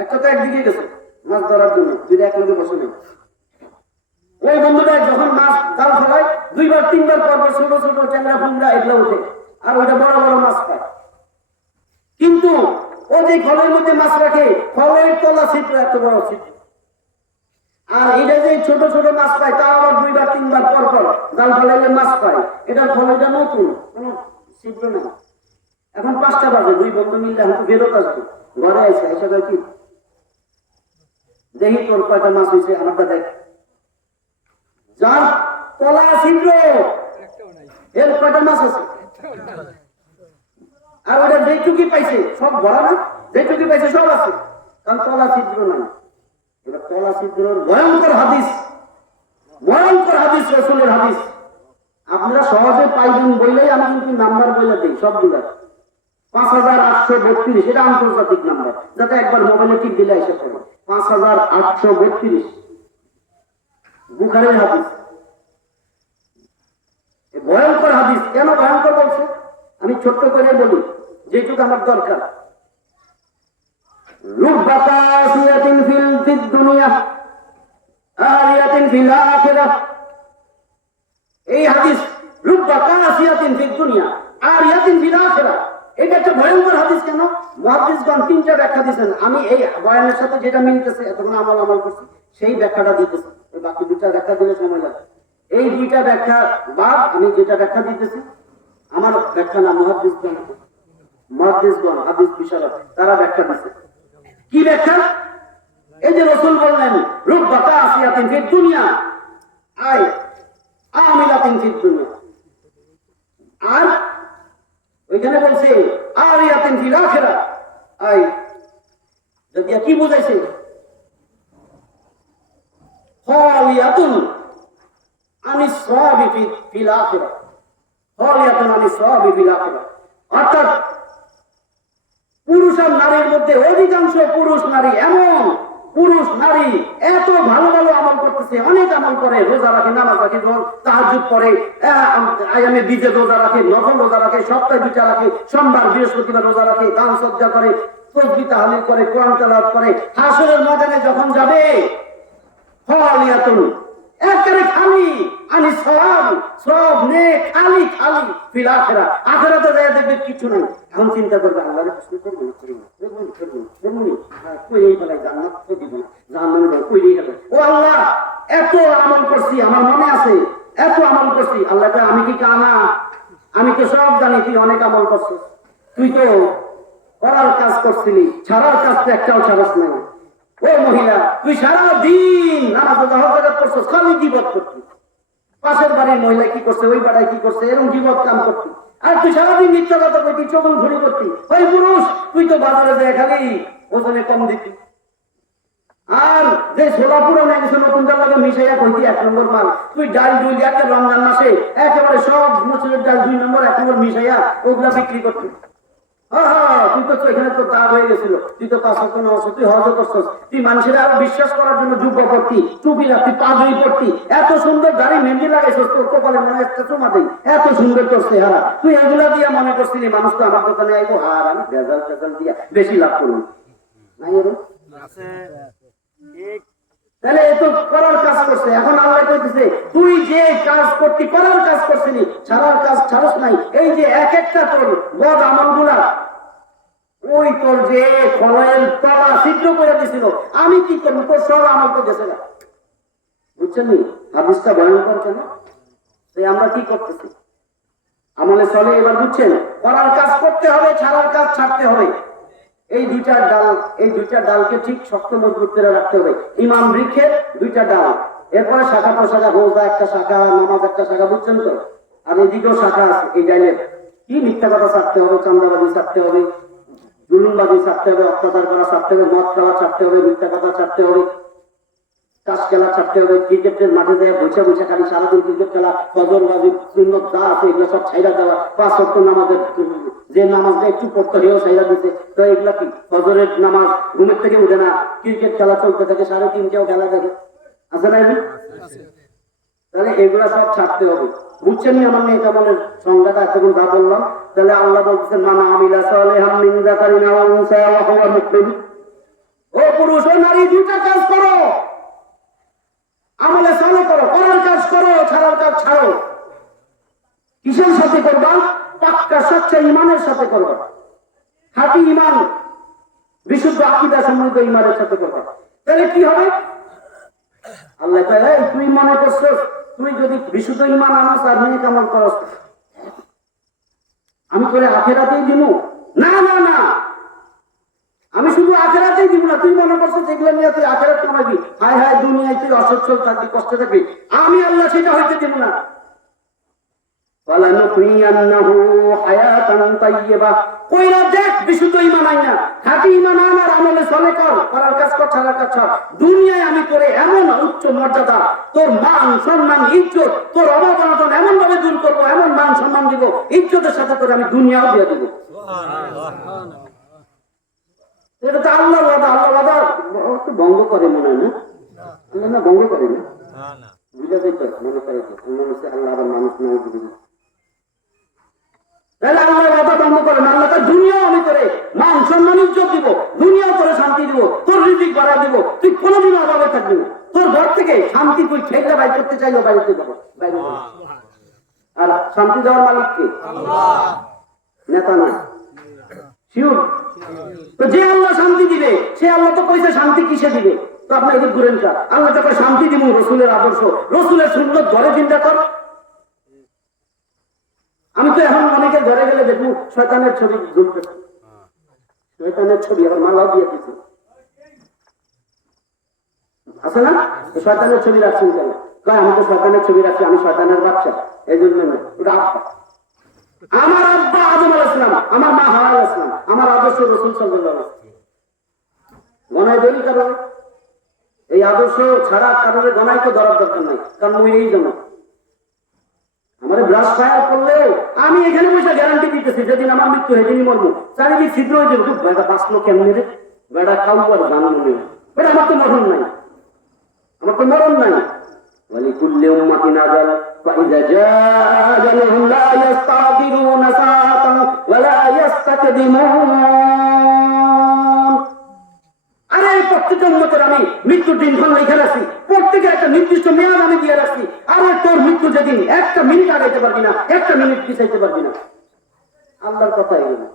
একটা তো একদিকে গেছে মাছ ধরার জন্য, 2টা একলগে বসে নেই। ওই বন্ধুটা যখন মাছ জাল ফেলায়, 2বার 3বার পর ছোট ছোট ট্যাংরা ফুংরা এগুলো উঠে, আর ওইটা বড় বড় মাছ পায়। কিন্তু ও যে খলের মধ্যে মাছ রাখে, খলের তলা ছিদ্র এত বড় ছিদ্র, আর এটা যে ছোট ছোট মাছ পায়, তা আবার 2বার 3বার পর জাল ফেলাইলে মাছ পায়। এটার খলটা নতুন, কোনো ছিদ্র নেই। এখন 5টা বাজে, 2 বন্ধু মিললে এখন বেরোত আসবে, ঘরে আসে, এসে কি দেখি তোর কয়টা মাছ হয়েছে, আমারটা দেখ। যার তলা ছিদ্র, এর কয়টা মাছ আছে? আর ওটা যেটুকি পাইছে সব ভরা না, যেটুকি পাইছে সব আছে, কারণ তলা ছিদ্র নাই। এটা তলা ছিদ্রের ভয়ঙ্কর হাদিস, রাসূলের হাদিস। আপনারা সহজে পাইবেন বললেই আমি কিন্তু নাম্বার বলে দিই সবগুলা। 5832, এটা আন্তর্জাতিক নাম্বার, যাতে একবার মোবাইলে টিপ দিলে এসে পড়ে। 5832 বুখারীর হাদিস। ভয়ঙ্কর হাদিস। কেন ভয়ঙ্কর বলছে আমি ছোট্ট করে বলি, যেটুকু আমার দরকার। রুব্বাতা সিয়াতিন ফিল দুনিয়া ফিল আখিরাহ। এই হাদিস রুব্বা কাসিয়াতিন ফিদ দুনিয়া আরিয়াতিন ফিল আখিরাহ। এটা একটা ভয়ঙ্কর হাদিস। কেন? মুহাদ্দিসগণ তিনটা ব্যাখ্যা দিয়েছেন। আমি এই বয়ানের সাথে যেটা মিলতেছে এতক্ষণ আমল করছি সেই ব্যাখ্যাটা দিতেছি। এই বাকি দুইটা ব্যাখ্যা দিলে সময় লাগে। এই দুইটা ব্যাখ্যা বাদ আমি যেটা ব্যাখ্যা দিতেছি আমার ব্যাখ্যা না, মুহাদ্দিসগণ হাদিস বিশারদ তারা ব্যাখ্যা দিচ্ছে। কি ব্যাখ্যা? এই যে রাসূল বললেন রুব্বা কাসিয়াতিন ফিদ দুনিয়া আই আমিলাতিন ফিদ দুনিয়া, আর ওইখানে বলছে আরিয়াতিন ফিল আখিরাহ। আই যদি কি বুঝাইছে? খালিয়াতুন আনিস সাওয়াবি ফিল আখিরাহ, খালিয়াতুন আনিস সাওয়াবি ফিল আখিরাহ। অর্থাৎ পুরুষ আর নারীর মধ্যে অধিকাংশ পুরুষ নারী এমন পুরুষ নারী এত ভালো ভালো আমল করতেছে, অনেক আমল করে, রোজা রাখে, নামাজ রাখে, তাহাজ্জুদ পড়ে, আয়ামে বীজে রোজা রাখে, নফল রোজা রাখে, সপ্তাহে 2টা রাখে, সোমবার বৃহস্পতিবার রোজা রাখে, দান সজ্জা করে, তাসবিহ তাহলিল করে, কোরআন তেলাওয়াত করে। হাসরের ময়দানে যখন যাবে ফালিয়াতুন একেবারে খালি আনি সব নেক খালি খালি ফিল আখিরাহ। আখিরাতে যায় দেখবে কিছু নাই। এখন চিন্তা করবে আল্লাহর প্রশ্ন করব কই এই বেলায় জান্নাত তো দিব না, জাহান্নামে কই এই গেল। ও আল্লাহ এত আমল করছি, আমার মনে আছে এত আমল করছি। আল্লাহ কয় আমি কি কানা? আমি তো সব জানি তুই অনেক আমল করছিস, তুই তো করার কাজ করছিলি, ছাড়ার কাজ তো একটাও ছাড়াস নাই। ও মহিলা তুই সারা দিন নামাজ রোজা করছিস, খালি গীবত করছিস। পাশের বাড়ির মহিলা কি করছে, ওই পাড়ায় কি করছে, এরকম গীবত কাম করছিস। আর তুই সারাদিন মিথ্যা কথা কইতি, চগল ঘুরি করতি। ওই পুরুষ তুই তো বাজারে যায় খালি ওজনে কম দিতি। আর যে ছোলা পুরানো গেছে নতুন ডাল লাগে মিশাইয়া কইতি 1 নম্বর মাল। তুই ডাল দুই একটা রমজান মাসে একেবারে সব মুসুরের ডাল 2 নম্বর 1 নম্বর মিশাইয়া ওগুলা বিক্রি করতি। তুই তো এখানে তো দাগ হয়ে গেছিল, তুই তো 5 ওয়াক্ত নামাজ, তুই হজ করছিস, তুই মানুষের আরো বিশ্বাস করার জন্য যুব্বা পড়তি, টুপি রাখতি, পাগড়ি পড়তি, এত সুন্দর দাড়ি মেহেন্দি লাগাইছিস, তোর কপালে মনে একটা চুমা দেই, এত সুন্দর তোর চেহারা। তুই এগুলা দিয়া মনে করছিলি মানুষ তো আমার দোকানে আইবো, আর আমি ভেজাল টেজাল দিয়া বেশি লাভ করবো। নাই তাহলে এ তো করার কাজ করছে। এখন আল্লাহ কইতেছে তুই যে কাজ করতি, করার কাজ করছিলি, ছাড়ার কাজ ছাড়স নাই। এই যে এক একটা তোর বদ আমলগুলা, ওই তোর যে খলের তলা ছিদ্র করে দিছিল, আমি কি করবো? তোর সব আমল তো গেছে না। বুঝছেন নি হাদিসটা ভয়ঙ্কর কেন? আমরা কি করতেছি আমলে চলে। এবার বুঝছেন, করার কাজ করতে হবে, ছাড়ার কাজ ছাড়তে হবে। এই দুইটা ডালকে ঠিক শক্ত মজবুত করে রাখতে হবে। ইমাম বৃক্ষের 2টা ডাল, এরপরে শাখা প্রশাখা, রোজা একটা শাখা, নামাজ একটা শাখা, বুঝছেন তো? আর এদিকেও শাখা আছে। এই ডালের কি মিথ্যা কথা ছাড়তে হবে, চান্দাবাজি ছাড়তে হবে, জুলুমবাজি ছাড়তে হবে, অত্যাচার করা ছাড়তে হবে, মদ খাওয়া ছাড়তে হবে, মিথ্যা কথা ছাড়তে হবে, তাস খেলা ছাড়তে হবে, ক্রিকেটের মাঠে যায় বসে বসে খালি সারাদিন ক্রিকেট খেলা, ফজরবাজি, সুন্নত যা আছে এগুলো সব ছাইড়া দেওয়া। 5 ওয়াক্ত নামাজের যে নামাজটা একটু পড়তে হয়েও ছাইড়া দিতে, তো এগুলা কি? ফজরের নামাজ ঘুমের থেকে উঠে না, ক্রিকেট খেলা চলতে থাকে, 3:30টাও খেলা দেখে, আছে না? তাহলে এগুলা সব ছাড়তে হবে। বুঝছেন আমার মেয়ে কেমনের সংজ্ঞাটা এতক্ষণ যা বললাম। তাহলে আল্লাহ বলতেছেন মানা আমিলা সালিহান মিন যাকারিন আও উনসা ওয়া হুয়া মুমিন। ও পুরুষ ও নারী 2টা কাজ করো, আমলে চালু করো, করার কাজ করো, ছাড়ার কাজ ছাড়ো। কিসের সাথে করবা? পাক্কা সচ্চা ইমানের সাথে করবা, খাঁটি ইমান, বিশুদ্ধ আকীদা সম্বন্ধে ইমানের সাথে করবা। তাহলে কি হবে? আল্লাহ কয় তুই মনে করছিস তুই যদি বিশুদ্ধ ইমান আনস আর নিয়ে কেমন করস আমি তোরে আখিরাতেই দিব? না না না, আমি শুধু আখিরাতেই দিব না। তুই মনে করছিস এগুলো নিয়ে তুই আখিরাত কামাবি, হায় হায় দুনিয়ায় তুই অসচ্ছল থাকবি, কষ্ট থাকবি, আমি আল্লাহ সেটা হইতে দিব না। দুনিয়ায় আমি করে এমন উচ্চ মর্যাদা, তোর মান সম্মান ইজ্জত, তোর অবমাননা এমন ভাবে দূর করবো, এমন মান সম্মান দিব, ইজ্জতের সাথে করে আমি দুনিয়াও দিয়ে দিব। এটা তো আল্লাহ ওয়াদা। আল্লাহ ওয়াদা একটু ভঙ্গ করে মনে হয় না? আল্লাহ না ভঙ্গ করে না, বুঝা যাইতো মনে করে আল্লাহ আবার মানুষ নয় দিবে। তাহলে আল্লাহ ওয়াদা ভঙ্গ করে না। আল্লাহ দুনিয়াও আমি করে মান সম্মান ইজ্জত দিব, দুনিয়াও করে শান্তি দিব, তোর রিজিক বাড়াই দিব, তুই কোনোদিন অভাবে থাকবি না, তোর ঘর থেকে শান্তি তুই ঠেকলে বাইর করতে চাইলো বাইরে যাবো বাইরে যাবো। আর শান্তি দেওয়ার মালিক কে? নেতা না, শিওর। তো যে আল্লাহ শান্তি দিবে সে আল্লাহ তো কইছে শান্তি কিসে দিবে? তো আপনার এদিক ঘুরেন কা, আল্লাহ তোকে শান্তি দিব রসুলের আদর্শ, রসুলের সুন্নত ঘরে চিন্তা কর। আমি তো এখন অনেকের ঘরে গেলে দেখবো শয়তানের ছবি ঝুলতেছে, শয়তানের ছবি আবার মালাও দিয়ে দিচ্ছে, আছে না? শয়তানের ছবি রাখছেন কেন? কয় আমি তো শয়তানের ছবি রাখছি, আমি শয়তানের বাচ্চা, এই জন্য না। ওটা আব্বা, আমার আব্বা আদম আলাইহিস সালাম, আমার মা হাওয়া আলাইহিস সালাম, আমার আদর্শ রাসূল সাল্লাল্লাহু আলাইহি ওয়াসাল্লাম। গনায় দেরি কারণ এই আদর্শ ছাড়া কারণে গনায় তো ধরার দরকার নাই, কারণ ওই এই জন্য আমার ব্রাশ ফায়ার করলে আমি এখানে বসে গ্যারান্টি দিতেছি যেদিন আমার মৃত্যু সেদিনই মরবো। চারিদিক ছিদ্র হয়ে যাবে, খুব বেড়া বাঁচলো কেমন রে, বেড়া খাও আর জানো মনে বেটা, আমার তো মরণ নাই, আমার তো মরণ নাই। ولكل أمة أجل فإذا جاء أجلهم لا يستعجلون ساعة ولا يستقدمون। আরে প্রত্যেকটা উম্মতের আমি মৃত্যুর দিনক্ষণ লিখে রাখছি, প্রত্যেকে একটা নির্দিষ্ট মেয়াদ আমি দিয়ে রাখছি। আরে তোর মৃত্যু যেদিন একটা মিনিট আগাইতে পারবি না, একটা মিনিট পিছাইতে পারবি না, আল্লাহর কথা এগুলো।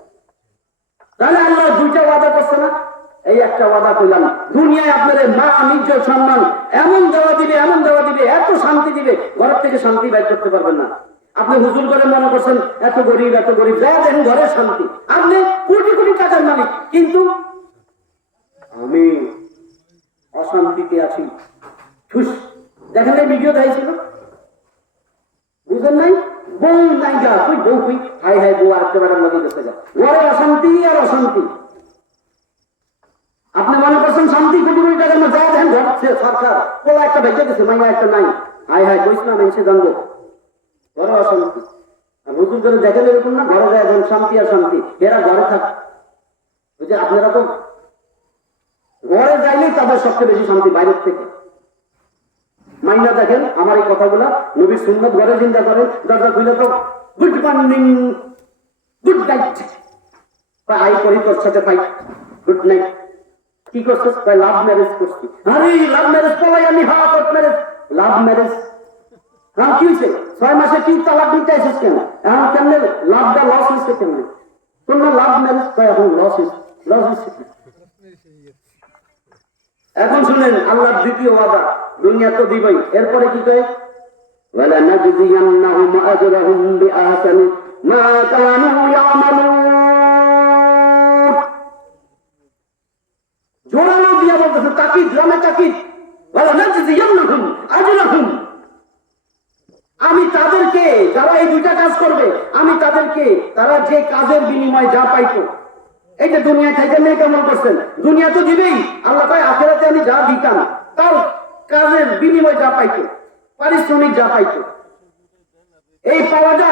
তাহলে আল্লাহ দুইটা ওয়াদা করছে না? এই একটা ওয়াদা করলাম, দুনিয়ায় আপনাদের মা ইজ্জত সম্মান এমন দেওয়া দিবে, এমন দেওয়া দিবে, এত শান্তি দিবে, ঘরের থেকে শান্তি বাইর করতে পারবেন না। আপনি হুজুর করে মনে করছেন এত গরিব এত গরিব, যা দেখেন ঘরের শান্তি, আপনি কোটি কোটি টাকার মালিক, কিন্তু আমি অশান্তিতে আছি। ঠুস, দেখেন এই ভিডিও দেখাইছিল, বুঝেন নাই? বউ নাই গা, তুই বউ তুই হাই হাই বউ আর একেবারে লগে গেছে গা, ঘরে অশান্তি আর অশান্তি। আপনি মনে করছেন শান্তি কোটি কোটি টাকার মধ্যে, যা দেখেন ঘটছে সরকার, পোলা একটা বেঁচে গেছে, মাইয়া একটা নাই, হাই হাই কইস না মেনসে জানবো, ঘরে অশান্তি। আর হুজুর করে দেখেন এরকম না, ঘরে যায় এখন শান্তি আর শান্তি, এরা ঘরে থাক। ওই যে আপনারা তো ঘরে যাইলেই তাদের সবচেয়ে বেশি শান্তি বাইরের থেকে। মাইনা দেখেন আমার এই কথাগুলা, নবীর সুন্নাত ঘরে চিন্তা করেন, দরজা খুলে তো good morning good night, I করি তোর সাথে ফাইট, গুড নাইট। কি করছিস? লাভ ম্যারেজ করছি। আরে লাভ ম্যারেজ পলাই আমি হাওয়া কোর্ট ম্যারেজ, লাভ ম্যারেজ। হ্যাঁ কি হয়েছে? 6 মাসে কি তালাক দিতে আসিস কেন? এখন কেমনে লাভটা লস হয়েছে কেমনে? তোর না লাভ ম্যারেজ, এখন লস হয়েছে, লস হয়েছে। এখন শুনেন আল্লাহর দ্বিতীয় ওয়াদা, দুনিয়া তো দিবই, এরপরে কি কয়? ওয়ালা নাজজিয়ান্নাহুম আজরাহুম বিআহসানি মা কানু ইয়ামালুন। জোরালো দিয়া বলতেছে, তাকিদ, গ্রামে তাকিদ, ওয়ালা নাজজিয়ান্নাহুম আজরাহুম, আমি তাদেরকে, যারা এই দুইটা কাজ করবে, আমি তাদেরকে তারা যে কাজের বিনিময় যা পাইতো, এই যে দুনিয়া থেকে মেয়ে কেমন করছেন, দুনিয়া তো দিবেই, আল্লাহ তাই আখেরাতে আমি যা দিতাম তার কাজের বিনিময় যা পাইতো, পারিশ্রমিক যা পাইতো, এই পাওয়াটা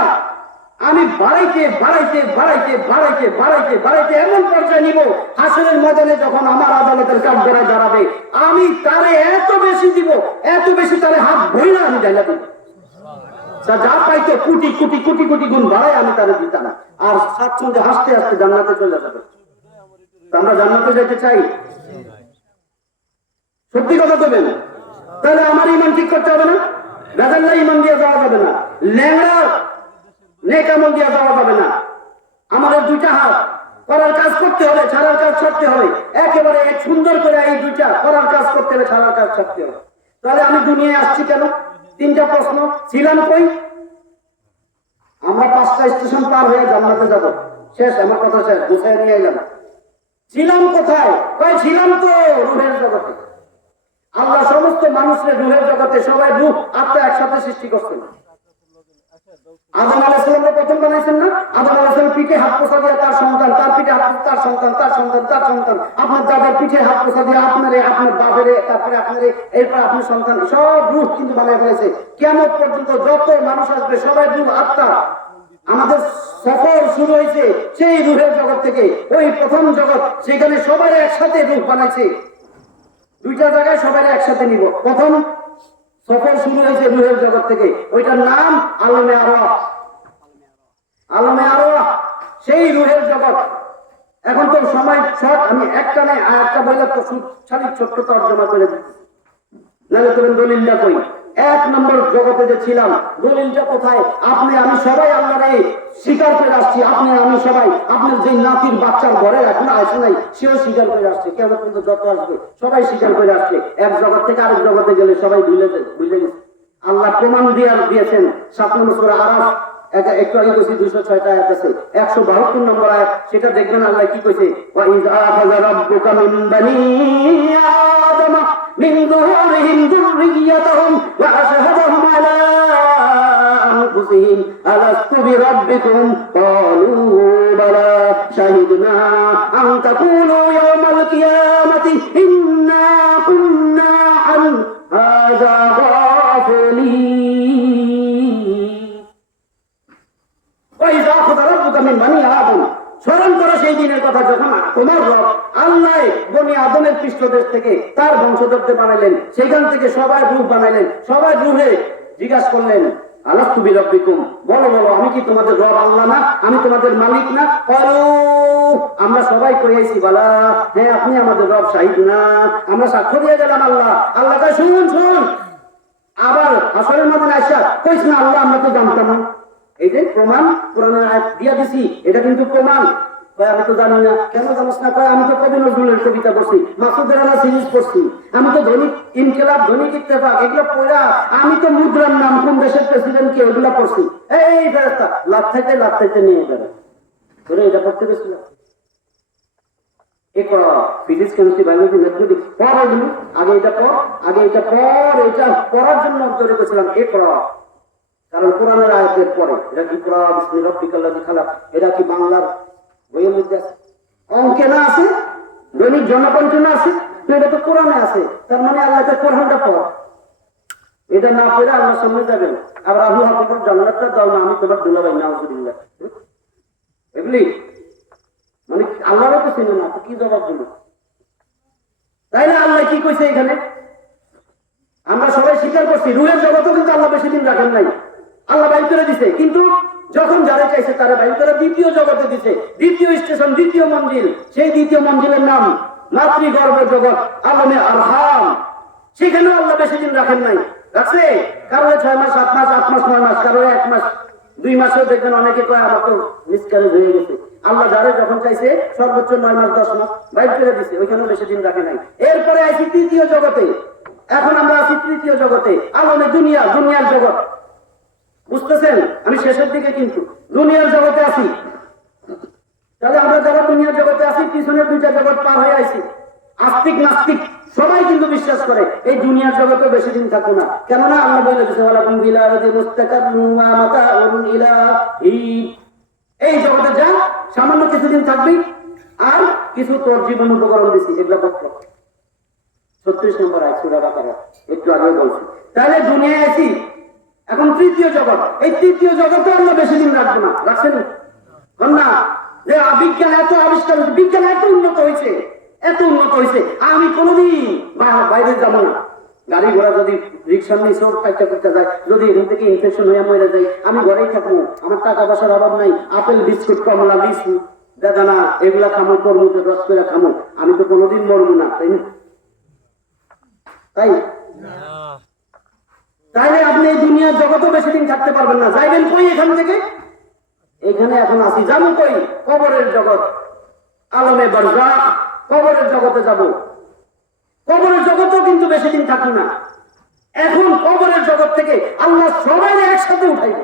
আমি বাড়াইতে বাড়াইতে বাড়াইতে বাড়াইতে বাড়াইতে বাড়াইতে এমন পর্যায়ে নিব, হাসরের ময়দানে যখন আমার আদালতের কাজ করা দাঁড়াবে, আমি তারে এত বেশি দিব, এত বেশি তারে হাত বইলা আমি জানা দিব। যা পাইতো কোটি কোটি কোটি কোটি গুণ বাড়াই আমি তারে দিতাম, আর স্বাচ্ছন্দ্যে হাসতে হাসতে জান্নাতে চলে যাবে। আমরা জান্নাতে যেতে চাই, সত্যি কথা বলবেন। তাহলে আমার ইমান ঠিক করতে হবে না, রাজাল্লাহ ইমান দিয়ে যাওয়া যাবে না, ল্যাংড়া নেক আমল দিয়ে যাওয়া যাবে না। আমাদের দুইটা হাত, করার কাজ করতে হবে, ছাড়ার কাজ ছাড়তে হবে, একেবারে এক সুন্দর করে এই দুইটা, করার কাজ করতে হবে, ছাড়ার কাজ ছাড়তে হবে। তাহলে আমি দুনিয়ায় আসছি কেন? 3টা প্রশ্ন, ছিলাম কই? আমরা 5টা স্টেশন পার হয়ে জান্নাতে যাব, শেষ, আমার কথা শেষ, গুছাই নিয়ে এলাম। ছিলাম কোথায়? কই ছিলাম তো রূহের জগতে। আল্লাহ সমস্ত মানুষের রূহের জগতে, সবাই রূহ আত্মা একসাথে সৃষ্টি করছেন। আদম আলাইহিস সালামকে প্রথম বানাইছেন না? আদম আলাইহিস সালাম পিঠে হাত পোছা দিয়ে তার সন্তান, তার পিঠে হাত তার সন্তান, তার সন্তান, তার সন্তান, আপনার দাদার পিঠে হাত পোছা দিয়ে আপনারে, আপনার বাপেরে, তারপরে আপনারে, এরপর আপনার সন্তান, সব রূহ কিন্তু বানায় ফেলেছে। কিয়ামত পর্যন্ত যত মানুষ আসবে সবাই রূহ আত্মা। আমাদের সফর শুরু হয়েছে সেই রূহের জগৎ থেকে, ওই প্রথম জগৎ, সেখানে সবাই একসাথে রূহ বানাইছে। 2টা জায়গায় সবাই একসাথে নিব। প্রথম সফর শুরু হয়েছে রূহের জগৎ থেকে, ওইটার নাম আলমে আরওয়াহ। আলমে আরওয়াহ সেই রূহের জগৎ। এখন তো সময় শর্ট, আমি একটা বইলে তো ছোট্ট তর্জমা করে দিচ্ছি। নাহলে তোমার দলিলটা কই? এক নম্বর জগতে যে ছিলাম, দলিলটা কোথায়? আপনি আমি সবাই আল্লাহরে স্বীকার করে আসছি। আপনি আমি সবাই আপনার যে নাতির বাচ্চার ঘরে এখন আসে নাই, সেও স্বীকার করে আসছে। কেমন কিন্তু যত আসবে সবাই স্বীকার করে আসছে। এক জগৎ থেকে আরেক জগতে গেলে সবাই বুঝে গেছে। আল্লাহ প্রমাণ দিয়েছেন 7 নম্বর সূরা আরাফ, একটু আগে কইছি 206টা আয়াত আছে, 172 নম্বর আয়াত, সেটা দেখবেন আল্লাহ কি কইছে, ওয়া ইয আখাযা রাব্বুকা মিন বানি আদামা মিন যুহুরিহিম যুররিয়াতাহুম ওয়া আশহাদাহুম আলা আনফুসিহিম আলাস্তু বিরাব্বিকুম ক্বালু বালা শাহিদনা আন তাকুলু ইয়াওমাল কিয়ামাতি ইন্না কুন্না আন হাযা গাফিলিন। স্মরণ করো সেই দিনের কথা যখন তোমার রব আল্লাহ বনি আদমের পৃষ্ঠদেশ থেকে তার বংশধরদের বানাইলেন, সেখান থেকে সবাই রূহ বানাইলেন, সবাই রূহে জিজ্ঞাসা করলেন আলাস্তু বিরাব্বিকুম, বলো বলো আমি কি তোমাদের রব আল্লাহ না, আমি তোমাদের মালিক না? আমরা সবাই কইছি বালা, হ্যাঁ আপনি আমাদের রব, শাহিদ না, আমরা সাক্ষ্য দিয়ে গেলাম। আল্লাহ কয় শুন শুন, আবার আসরের মধ্যে আয়সা কইস না আল্লাহ আমরা তো জানতাম না। এই যে প্রমাণ কোরআনের আয়াত দিয়া দিছি, এটা কিন্তু প্রমাণ। আমি তো জানি না। কেন জানিস না? আমি তো কবি নজরুলের কবিতা পড়ছি, মাসুদ রানা সিরিজ পড়ছি, আমি তো দৈনিক ইনকিলাব, দৈনিক ইত্তেফাক এগুলো পড়া, আমি তো মুদ্রার নাম কোন দেশের প্রেসিডেন্ট কে এগুলা পড়ছি। এই ফেরেশতা লাভ থাইতে নিয়ে যাবে তোরে, এটা পড়তে গেছিলাম। ফিজিক্স, কেমিস্ট্রি, বায়োলজি, ম্যাথমেটিক্স পড়, আগে এটা পড়, এটা পড়ার জন্য তৈরি করেছিলাম। কারণ কোরআনের আয়াতের পরে এটা কি এটা কি বাংলার বইয়ের মধ্যে আছে? অঙ্কে না আছে, দৈনিক জনকণ্ঠে না আছে, তো এটা তো কোরআনে আছে। তার মানে আল্লাহ কোরআনটা পড়, এটা না পড়ে আল্লাহ সামনে যাবেন। আবার আবু হাফিজের জান্নাতটা দাও না, আমি তোমার দুলাভাই নাউজুবিল্লাহ, এগুলি মানে আল্লাহরও তো চিনে না, তো কি জবাব দিল? তাই না? আল্লাহ কি কইছে এখানে? আমরা সবাই স্বীকার করছি রুহের জগতও কিন্তু আল্লাহ বেশি দিন রাখেন নাই, আল্লাহ বাইর করে দিছে। কিন্তু যখন যারা চাইছে তারা বাইর করে দ্বিতীয় জগতে দিছে, দ্বিতীয় স্টেশন, দ্বিতীয় মঞ্জিল। সেই দ্বিতীয় মঞ্জিলের নাম মাতৃগর্ভ জগৎ, আলমে আরহাম। সেখানেও আল্লাহ বেশি দিন রাখেন নাই, রাখছে কারো 6 মাস, 7 মাস, 8 মাস, 9 মাস, কারো 1 মাস, 2 মাসেও দেখবেন অনেকে কয় আমার তো মিসক্যারেজ হয়ে গেছে। আল্লাহ যারা যখন চাইছে সর্বোচ্চ 9 মাস 10 মাস বাইর করে দিছে, ওইখানেও বেশি দিন রাখে নাই। এরপরে আইছি তৃতীয় জগতে, এখন আমরা আছি তৃতীয় জগতে, আলমে দুনিয়া, দুনিয়ার জগৎ। বুঝতেছেন? আমি শেষের দিকে কিন্তু দুনিয়ার জগতে আছি। তাহলে আমরা যারা দুনিয়ার জগতে আছি, পিছনের 2টা জগৎ পার হয়ে আইছি। আস্তিক নাস্তিক সবাই কিন্তু বিশ্বাস করে এই দুনিয়ার জগতে বেশি দিন থাকবো না। কেননা আল্লাহ বলে দিয়েছে ওয়ালাকুম ফিল আরদি মুস্তাকাররুন ওয়া মাতাউন ইলাহি, এই জগতে যা সামান্য কিছুদিন থাকবি, আর কিছু তোর জীবন উপকরণ দিছি, এগুলা বক্ত 36 নম্বর আয়াত সূরা বাকারা, একটু আগে বলছি। তাহলে দুনিয়ায় আছি, এখন তৃতীয় জগৎ। এই তৃতীয় জগতে আমরা বেশি দিন রাখবো না, রাখছেন না? যে বিজ্ঞান এত আবিষ্কার হয়েছে, বিজ্ঞান এত উন্নত হয়েছে, এত উন্নত হয়েছে, আমি কোনোদিন বাইরে যাবো না। গাড়ি ঘোড়া যদি রিক্সা নিয়ে চোর কাটতে করতে যায়, যদি এখান থেকে ইনফেকশন হয়ে মরে যায়, আমি ঘরেই থাকবো, আমার টাকা পয়সার অভাব নাই, আপেল, বিস্কুট, কমলা, লিচু, বেদানা এগুলা খামো, তরমুজের রস করে খামো, আমি তো কোনোদিন মরবো না, তাই না? তাই তাইলে আপনি এই দুনিয়ার জগতও বেশি দিন থাকতে পারবেন না। যাইবেন কই এখান থেকে? এখানে এখন আসি, যাবো কই? কবরের জগৎ, আলমে বারজাখ, কবরের জগতে যাব। কবরের জগতেও কিন্তু বেশি দিন থাকি না। এখন কবরের জগৎ থেকে আল্লাহ সবাই একসাথে উঠাইবে,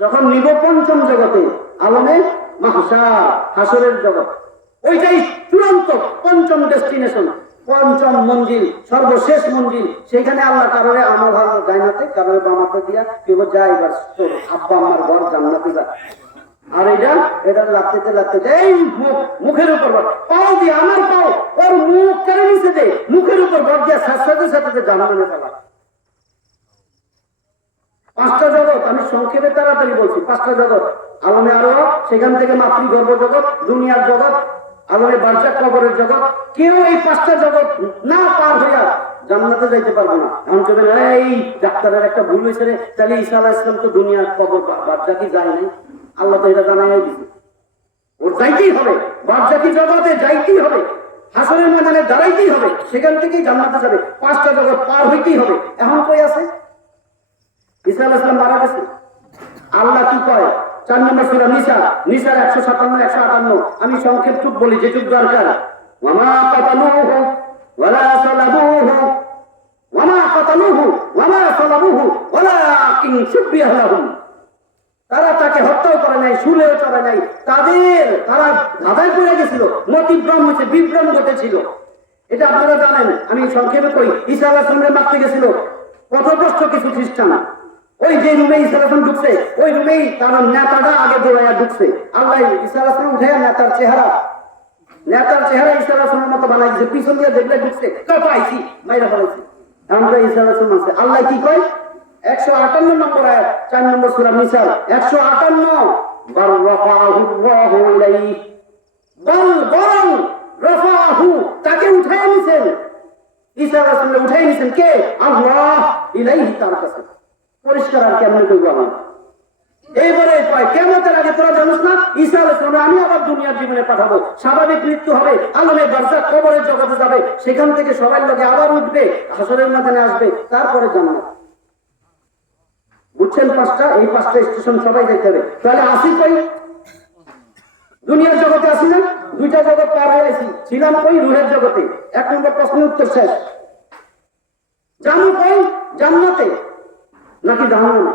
যখন নিব 5ম জগতে, আলমে মাহশার, হাসরের জগৎ। ওইটাই চূড়ান্ত 5ম ডেস্টিনেশন, 5ম মঞ্জিল, সর্বশেষ মঞ্জিল। সেখানে আল্লাহ কারোরে আমল ভালো জান্নাতে, কারোরে বামাতে দিয়া কেউ যায়, এবার তোর আব্বা আমার ঘর জান্নাতে যা। আর এটা লাগতে এই মুখের উপর পাও দিয়ে, আমার পাও ওর মুখ কেড়ে নিচে দে, মুখের উপর ঘর দিয়া সাথে সাথে জানানো ফেলা। 5টা জগৎ, আমি সংক্ষেপে তাড়াতাড়ি বলছি। 5টা জগৎ, আলমে আরওয়াহ, সেখান থেকে মাতৃগর্ভ জগৎ, দুনিয়ার জগৎ, আলমে বারজাখ, কবরের জগৎ। কেউ এই 5টা জগৎ না পার হইয়া জান্নাতে যাইতে পারবে না। এমন করবেন এই ডাক্তারের একটা ভুল হয়েছে রে, তাহলে ঈসা আলাইহিস সালাম তো দুনিয়ার কবর বারজাখই যায় নাই, আল্লাহ তো এটা জানাই দিছে, ওর যাইতেই হবে, বারজাখি জগতে যাইতেই হবে। হাসরের ময়দানে দাঁড়াইতেই হবে, সেখান থেকেই জান্নাতে যাবে, 5টা জগৎ পার হইতেই হবে। এখন কই আছে? ঈসা আলাইহিস সালাম মারা গেছে। আল্লাহ কি কয়? 4 নম্বর সূরা নিসার 157 158। আমি সংক্ষেপটুক বলি যেটুক দরকার। ওয়ামা কাতালুহু ওয়ালা সালাবুহু ওয়ামা কাতালুহু ওয়ামা সালাবুহু ওয়ালাকিন শুবিহা লাহুম। তারা তাকে হত্যাও করে নাই, শুলেও চড়ে নাই, তারা ধাঁধায় পড়ে গেছিল, মতিভ্রম হয়েছে, বিভ্রম ঘটেছিল। এটা আপনারা জানেন। আমি সংক্ষেপে কই, ঈসা আলাইহিস সালামকে মারতে গেছিল পথভ্রষ্ট কিছু খ্রিস্টান। ওই যে রুমে ঈসা আলাইহিস সালাম ঢুকছে, ওই রুমেই তার নেতাটা আগে দৌড়াইয়া ঢুকছে। আল্লাহ ঈসা আলাইহিস সালাম উঠে নেতার চেহারা ঈসা আলাইহিস সালামের মতো বানাই দিয়েছে। পিছন দিয়ে দেখলে ঢুকছে, পাইছি মাইরা ফেলাইছি। এমন করে ঈসা আলাইহিস সালাম আছে। আল্লাহ কি কয়? 158 নম্বর আয়াত, 4 নম্বর সূরা নিসা 158। বল রাফাহুল্লাহু ইলাইহি, বরং রাফাহু, তাকে উঠায় নিছেন। ঈসা আলাইহিস সালাম উঠায় নিছেন কে? আল্লাহ, ইলাইহি, তার কাছে। পরিষ্কার আর কেমন কইব আমি? এইবারে কয় কিয়ামতের আগে তোরা জানিস না ঈসা আলাইহিস সালাম আমি আবার দুনিয়ার জীবনে পাঠাবো, স্বাভাবিক মৃত্যু হবে, আলমে বারজাখ, কবরের জগতে যাবে, সেখান থেকে সবাই লোকে আবার উঠবে, হাসরের ময়দানে আসবে, তারপরে জান্নাত। বুঝছেন? 5টা, এই 5টা স্টেশন সবাই দেখতে হবে। তাহলে আসি কই? দুনিয়ার জগতে আসি না? 2টা জগৎ পার হয়ে আসি, ছিলাম কই? রুহের জগতে। 1 নম্বর প্রশ্নের উত্তর শেষ। জানু কই? জান্নাতে নাকি জাহান্নামে?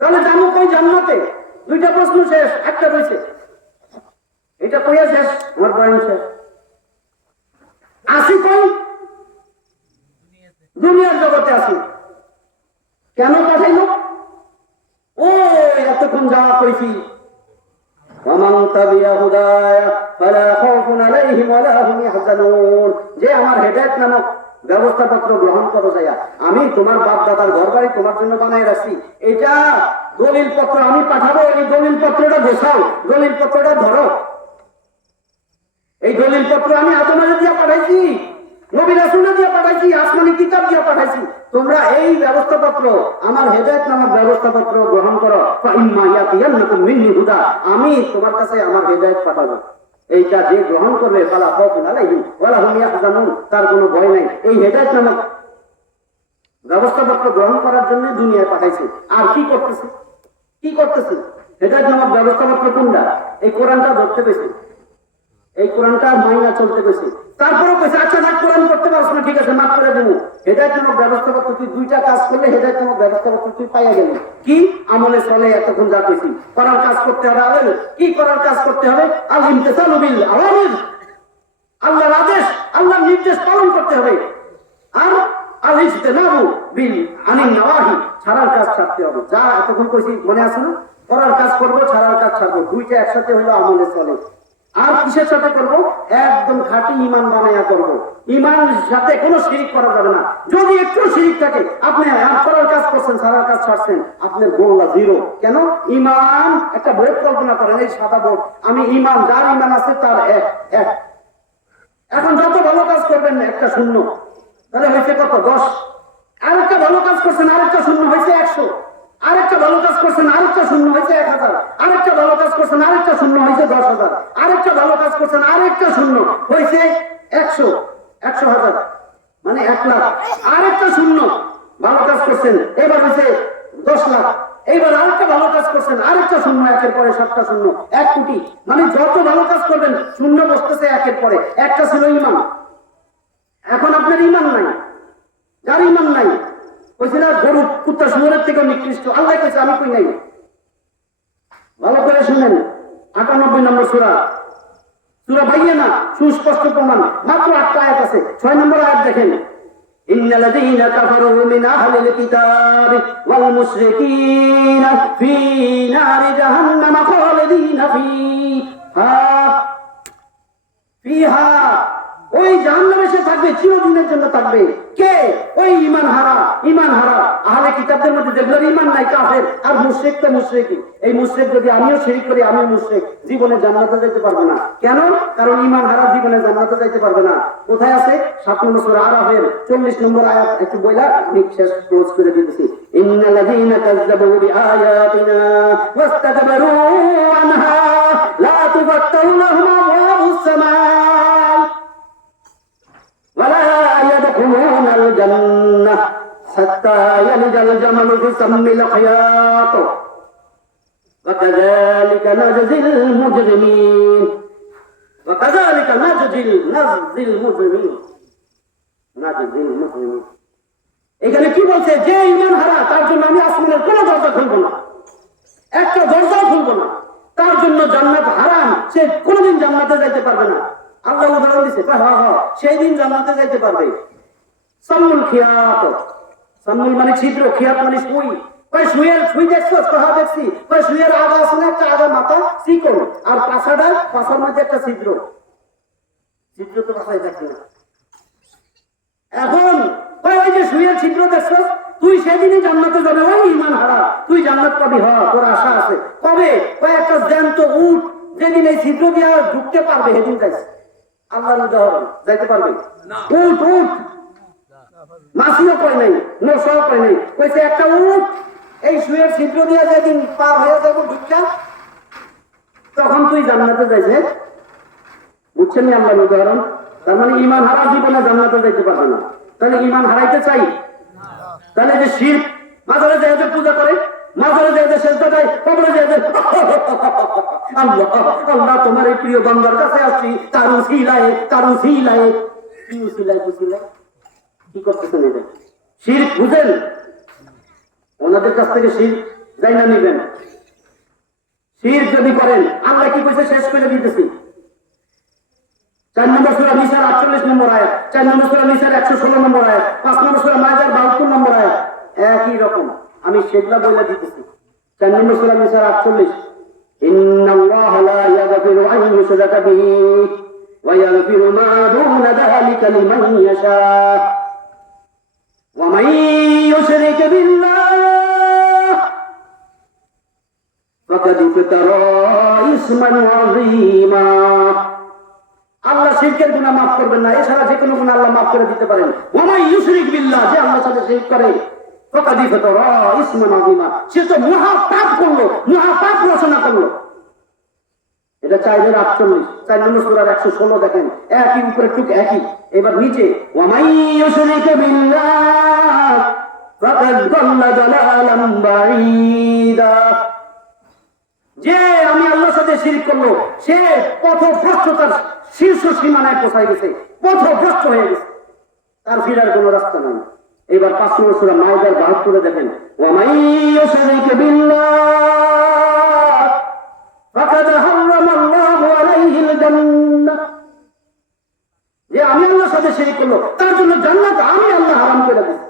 তাহলে জানু কই? জান্নাতে। 2টা প্রশ্ন শেষ, একটা রয়েছে। এটা কইয়া শেষ, আমার বয়ান শেষ। আসি কই? দুনিয়ার জগতে আসি। কেন পাঠাইলো? ও এতক্ষণ যাওয়া কইছি, ওয়ামান তাবিয়া হুদায়া ফালা খাউফুন আলাইহিম ওয়ালা হুম ইয়াহজানুন। যে আমার হেদায়েত নামক ব্যবস্থাপত্র গ্রহণ করো যায়া, আমি তোমার বাপ দাদার ঘরবাড়ি তোমার জন্য বানাই রাখছি, এটা দলিল পত্র আমি পাঠাবো, এই দলিল পত্রটা গোছাও, দলিল পত্রটা ধরো। এই দলিল পত্র আমি আদমারে দিয়া পাঠাইছি, নবী রাসূলকে দিয়া পাঠাইছি, আসমানি কিতাব দিয়া পাঠাইছি। তোমরা এই ব্যবস্থাপত্র, আমার হেদায়েত নামক ব্যবস্থাপত্র গ্রহণ করো। ফাইম্মা ইয়াতিয়ান্নাকুম মিন্নি হুদা, আমি তোমার কাছে আমার হেদায়েত পাঠাবো। এইটা যে গ্রহণ করবে ফালা খাউফুন আলাইহিম ওয়ালা হুম ইয়াহজানুন, তার কোনো ভয় নাই। এই হেদায়েত নামক ব্যবস্থাপত্র গ্রহণ করার জন্য দুনিয়ায় পাঠাইছে। আর কি করতেছে? হেদায়েত নামক ব্যবস্থাপত্র কোনটা? এই কোরআনটা ধরতে পেয়েছে, এই কোরআনটা মাইনা চলতে পেয়েছে। তারপরে কইছে আচ্ছা না কোরআন করতে পারছ না, ঠিক আছে মাফ করে দেবো। হেদায়েত নামক ব্যবস্থাপত্র তুই 2টা কাজ করলে হেদায়েত নামক ব্যবস্থাপত্র তুই পাইয়া গেলি। কি? আমলে চলে এতক্ষণ যা কইছি, করার কাজ করতে হবে। আলে কি করার কাজ করতে হবে? আল ইমতিসালু বিল আওয়ামির, আল্লাহর আদেশ, আল্লাহর নির্দেশ পালন করতে হবে। আর আল ইজতিনাবু বিল আনিন নাওয়াহি, ছাড়ার কাজ ছাড়তে হবে। যা এতক্ষণ কইছি মনে আছে না? করার কাজ করব, ছাড়ার কাজ ছাড়বো, 2টা একসাথে হলো আমলে চলে। আর কিসের সাথে করব? একদম খাঁটি ঈমান বানায়া করব। ঈমানের সাথে কোনো শিরিক করা যাবে না। যদি একটু শিরিক থাকে, আপনি করার কাজ করছেন, ছাড়ার কাজ ছাড়ছেন, আপনার গোল্লা 0। কেন? ঈমান একটা বোর্ড কল্পনা করেন, এই সাদা বোর্ড। আমি ঈমান, যার ঈমান আছে তার 1। এখন যত ভালো কাজ করবেন একটা 0, তাহলে হয়েছে কত? 10। আরেকটা ভালো কাজ করছেন, আরেকটা 0 হয়েছে 100। আরেকটা ভালো কাজ করছেন, আরেকটা 0 হয়েছে 1000। আরেকটা ভালো কাজ করছেন, আরেকটা 0 হয়েছে 10,000। আরেকটা ভালো কাজ করছেন, আরেকটা 0 হয়েছে 100,000, মানে 1 লাখ। আরেকটা 0 ভালো কাজ করছেন, এবার হয়েছে 10 লাখ। এইবার আরেকটা ভালো কাজ করছেন, আরেকটা 0, একের পরে 7টা 0, 1 কোটি। মানে যত ভালো কাজ করবেন 0 বসতেছে একের পরে। একটা ছিল ঈমান। এখন আপনার ঈমান নাই, যার ঈমান নাই, কইছে না গরু কুত্তা শুয়োরের থেকে নিকৃষ্ট। আল্লাহ কইছে, আমি কই নাই। ভালো করে শুনেন, 98 নম্বর সূরা বাইয়ানা, সুস্পষ্ট প্রমাণ। মাত্র 8টা আয়াত আছে। 6 নম্বর আয়াত দেখেন, ইন্নাল্লাযীনা কাফারু মিন আহলিল কিতাবি ওয়াল মুশরিকিনা ফী নারি জাহান্নাম খালিদিনা ফিহা, ওই জাহান্নামে সে থাকবে, চিরদিনের জন্য থাকবে। কে? ওই ঈমান হারা আহলে কিতাবদের মধ্যে যেগুলোর ঈমান নাই, কাফের। আর মুশরিক তো মুশরিকই। এই মুশরিক যদি আমিও শিরক করি, আমিও মুশরিক, জীবনে জান্নাতে যেতে পারবে না। কেন? কারণ ঈমান হারা জীবনে জান্নাতে যেতে পারবে না। কোথায় আছে? 7 নম্বর সূরা আরাফের 40 নম্বর আয়াত। একটু বইলা আমি শেষ ক্লোজ করে দিতেছি। ইন্নাল্লাযীনা কাযযাবু বিআয়াতিনা ওয়াস্তাকবারু আনহা লা তুফাত্তাহু লাহুম আবওয়াবুস সামা হাত্তা ইয়ালিজাল জামালু ফি সাম্মিল খিয়াত ওয়া কাযালিকা নাজজিল মুজরিমিন ওয়া কাযালিকা নাজজিল মুজরিমিন। এখানে কি বলছে? যে ঈমান হারা তার জন্য আমি আসমানের কোনো দরজা খুলবো না, একটা দরজাও খুলবো না। তার জন্য জান্নাত হারাম, সে কোনোদিন জান্নাতে যাইতে পারবে না। আল্লাহ উদাহরণ দিচ্ছে, সেই দিন জান্নাতে যাইতে পারবে। সাম্মুল খিয়াত, সাম্মুল মানে ছিদ্র, খিয়াত মানে সুই। সুই দেখছো? দেখছি। সুইয়ের আগা আছে না একটা, আগা মাথা চিকন, আর পাশার মধ্যে একটা ছিদ্র। ছিদ্র তো পাশায় থাকে না। এখন ওই যে সুইয়ের ছিদ্র দেখছো, তুই সেদিনই জান্নাতে যাবে। ওই ঈমান হারা, তুই জান্নাত পাবি, তোর আশা আছে। কবে? একটা জ্যান্ত উট যেদিন এই ছিদ্র দিয়ে ঢুকতে পারবে সেদিন যাইছে। আল্লাহর উদাহরণ, যাইতে পারবে উট মাসিও কয় নাই, নশাও কয় নাই, কইছে একটা উট এই সুইয়ের ছিদ্র দিয়ে যেদিন পার হয়ে যাবো ঢুকটা, তখন তুই জান্নাতে যাইছে। বুঝছেন না আল্লাহর উদাহরণ? তার মানে ঈমান হারা জীবনে জান্নাতে যাইতে পারবে না। তাহলে ঈমান হারাইতে চাই, তাহলে যে শিরক, মাজারে যায় পূজা করে, মাজারে যায় সেজদা দেয়, কবরে যায় আল্লাহ আল্লাহ তোমার এই প্রিয় বান্দার কাছে আসছি, তার উসিলায় কি উসিলায় কি করতেছেন? এটা শিরক, বুঝেন? ওনাদের কাছ থেকে শিরক যাই না নিবেন। শিরক যদি করেন, আল্লাহ কি কইছে শেষ করে দিতেছি। 4 নম্বর সূরা নিসার 48 নম্বর আয়াত, 4 নম্বর সূরা নিসার 116 নম্বর আয়াত, 5 নম্বর সূরা মাইদার 72 নম্বর আয়াত, একই রকম। আমি সেগুলা বলে দিতেছি। 4 নম্বর সূরা নিসার 48, ইন্নাল্লাহা লা ইয়াগফিরু আন ইউশরাকা বিহি ওয়া ইয়াগফিরু মা দুনা যালিকা লিমান ইয়াশা ওয়া মান ইউশরিক বিল্লাহ ফাকাদ ইফতারা ইসমান আযীমা। আল্লাহ শিরকের গুনাহ মাফ করবেন না, এছাড়া যে কোনো গুনাহ আল্লাহ মাফ করে দিতে পারেন। ওয়া মান ইউশরিক বিল্লাহ, যে আল্লাহর সাথে শিরক করে, ফাকাদ ইফতারা ইসমান আযীমা, সে তো মহা পাপ করলো, মহা পাপ রচনা করলো। এটা 4 নম্বর সূরার 116 দেখেন, একই উপরে টুক একই। এবার নিচে, ওয়া মান ইউশরিক বিল্লাহ ফাকাদ দাল্লা দালালান বাঈদা, যে আমি আল্লাহর সাথে শিরক করলো সে পথভ্রষ্টতার শীর্ষ সীমানায় পৌঁছায় গেছে, পথভ্রষ্ট হয়ে গেছে, তার ফিরার কোনো রাস্তা নাই। এবার 5 নম্বর সূরা মাইদার 72 দেখেন, ওয়া মান ইউশরিক বিল্লাহ ফাকাদ হারামাল্লাহু আলাইহিল জান্নাহ, যে আমি আল্লাহর সাথে শিরক করলো তার জন্য জান্নাত আমি আল্লাহ হারাম করে দিয়েছি।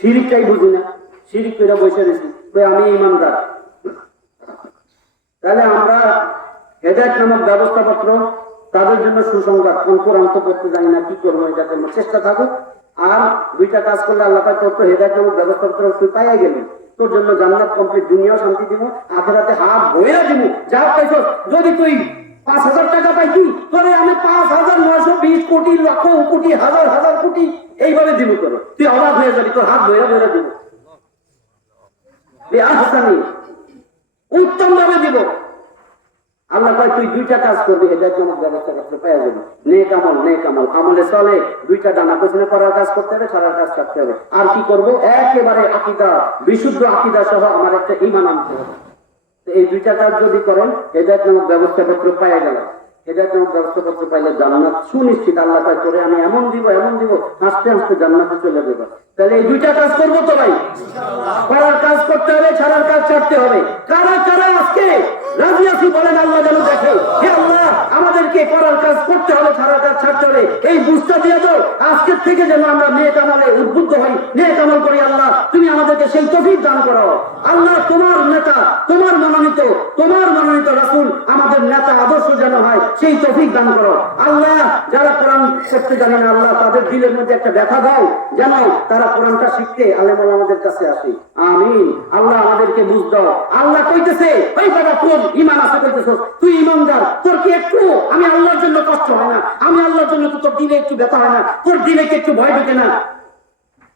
শিরকটাই বুঝি না, শিরক করে বসে রয়েছি, আমি ঈমানদার। তাহলে আমরা হেদায়েত নামক ব্যবস্থাপত্র, তাদের জন্য সুসংবাদ, কোরআন তো পড়তে জানি না, কি করবো, এটা করবো, চেষ্টা থাকুক। আর 2টা কাজ করলে আল্লাহ পাক তোর তো হেদায়েত নামক ব্যবস্থাপত্র তুই পাইয়া গেলি, তোর জন্য জান্নাত কমপ্লিট, দুনিয়াও শান্তি দিব, আখিরাতে হাত বইয়া দিব। যা পাইছ, যদি তুই 5,000 টাকা পাইতি, তোরে আমি 5,920 কোটি, লক্ষ কোটি, হাজার হাজার কোটি এইভাবে দিব, তোর তুই অবাক হয়ে যাবি, তোর হাত বইয়া বইয়া দিব, উত্তম ভাবে দিব। আল্লাহ কয় তুই 2টা কাজ করবি, হেদায়েত নামক ব্যবস্থা করতে পাওয়া যাবে। নেক আমল, আমলে চলে 2টা ডানা পেছনে করার কাজ করতে হবে, ছাড়ার কাজ করতে হবে। আর কি করব? একেবারে আকীদা, বিশুদ্ধ আকীদা সহ আমার একটা ঈমান আনতে হবে। তো এই 2টা কাজ যদি করেন, হেদায়েত নামক ব্যবস্থাপত্র পাওয়া গেল। হেদায়েত নামক ব্যবস্থাপত্র পাইলে জান্নাত সুনিশ্চিত। আল্লাহ কয় তোরে আমি এমন দিব, হাসতে হাসতে জান্নাতে চলে যাবে। তাহলে এই 2টা কাজ করবো তো ভাই, করার কাজ করতে হবে, ছাড়ার কাজ ছাড়তে হবে। কারা কারা আজকে রাজি আছি বলেন, আল্লাহ যেন দেখে। হে আল্লাহ, আমাদেরকে করার কাজ করতে হবে, ছাড়ার কাজ ছাড়তে হবে, এই বুঝটা দিয়ে দাও। আজকের থেকে যেন আমরা নেক আমলে উদ্বুদ্ধ হই, নেক আমল করি। আল্লাহ তুমি আমাদেরকে সেই তৌফিক দান করো। আল্লাহ তোমার নেতা, তোমার মনোনীত রাসূল আমাদের নেতা আদর্শ যেন হয়, সেই তৌফিক দান করো। আল্লাহ যারা কোরআন শিখতে জানে না, আল্লাহ তাদের দিলের মধ্যে একটা ব্যথা দাও, যেন তারা কোরআনটা শিখতে আলেম আমাদের কাছে আসে। আমিন। আল্লাহ আমাদেরকে বুঝ দাও। আল্লাহ কইতেছে, ওই বাবা তোর ঈমান আছে কইতেছ, তুই ঈমানদার, তোর কি একটু আমি আল্লাহর জন্য কষ্ট হয় না? আমি আল্লাহর জন্য তোর দিলে একটু ব্যথা হয় না? তোর দিলে কি একটু ভয় ঢোকে না?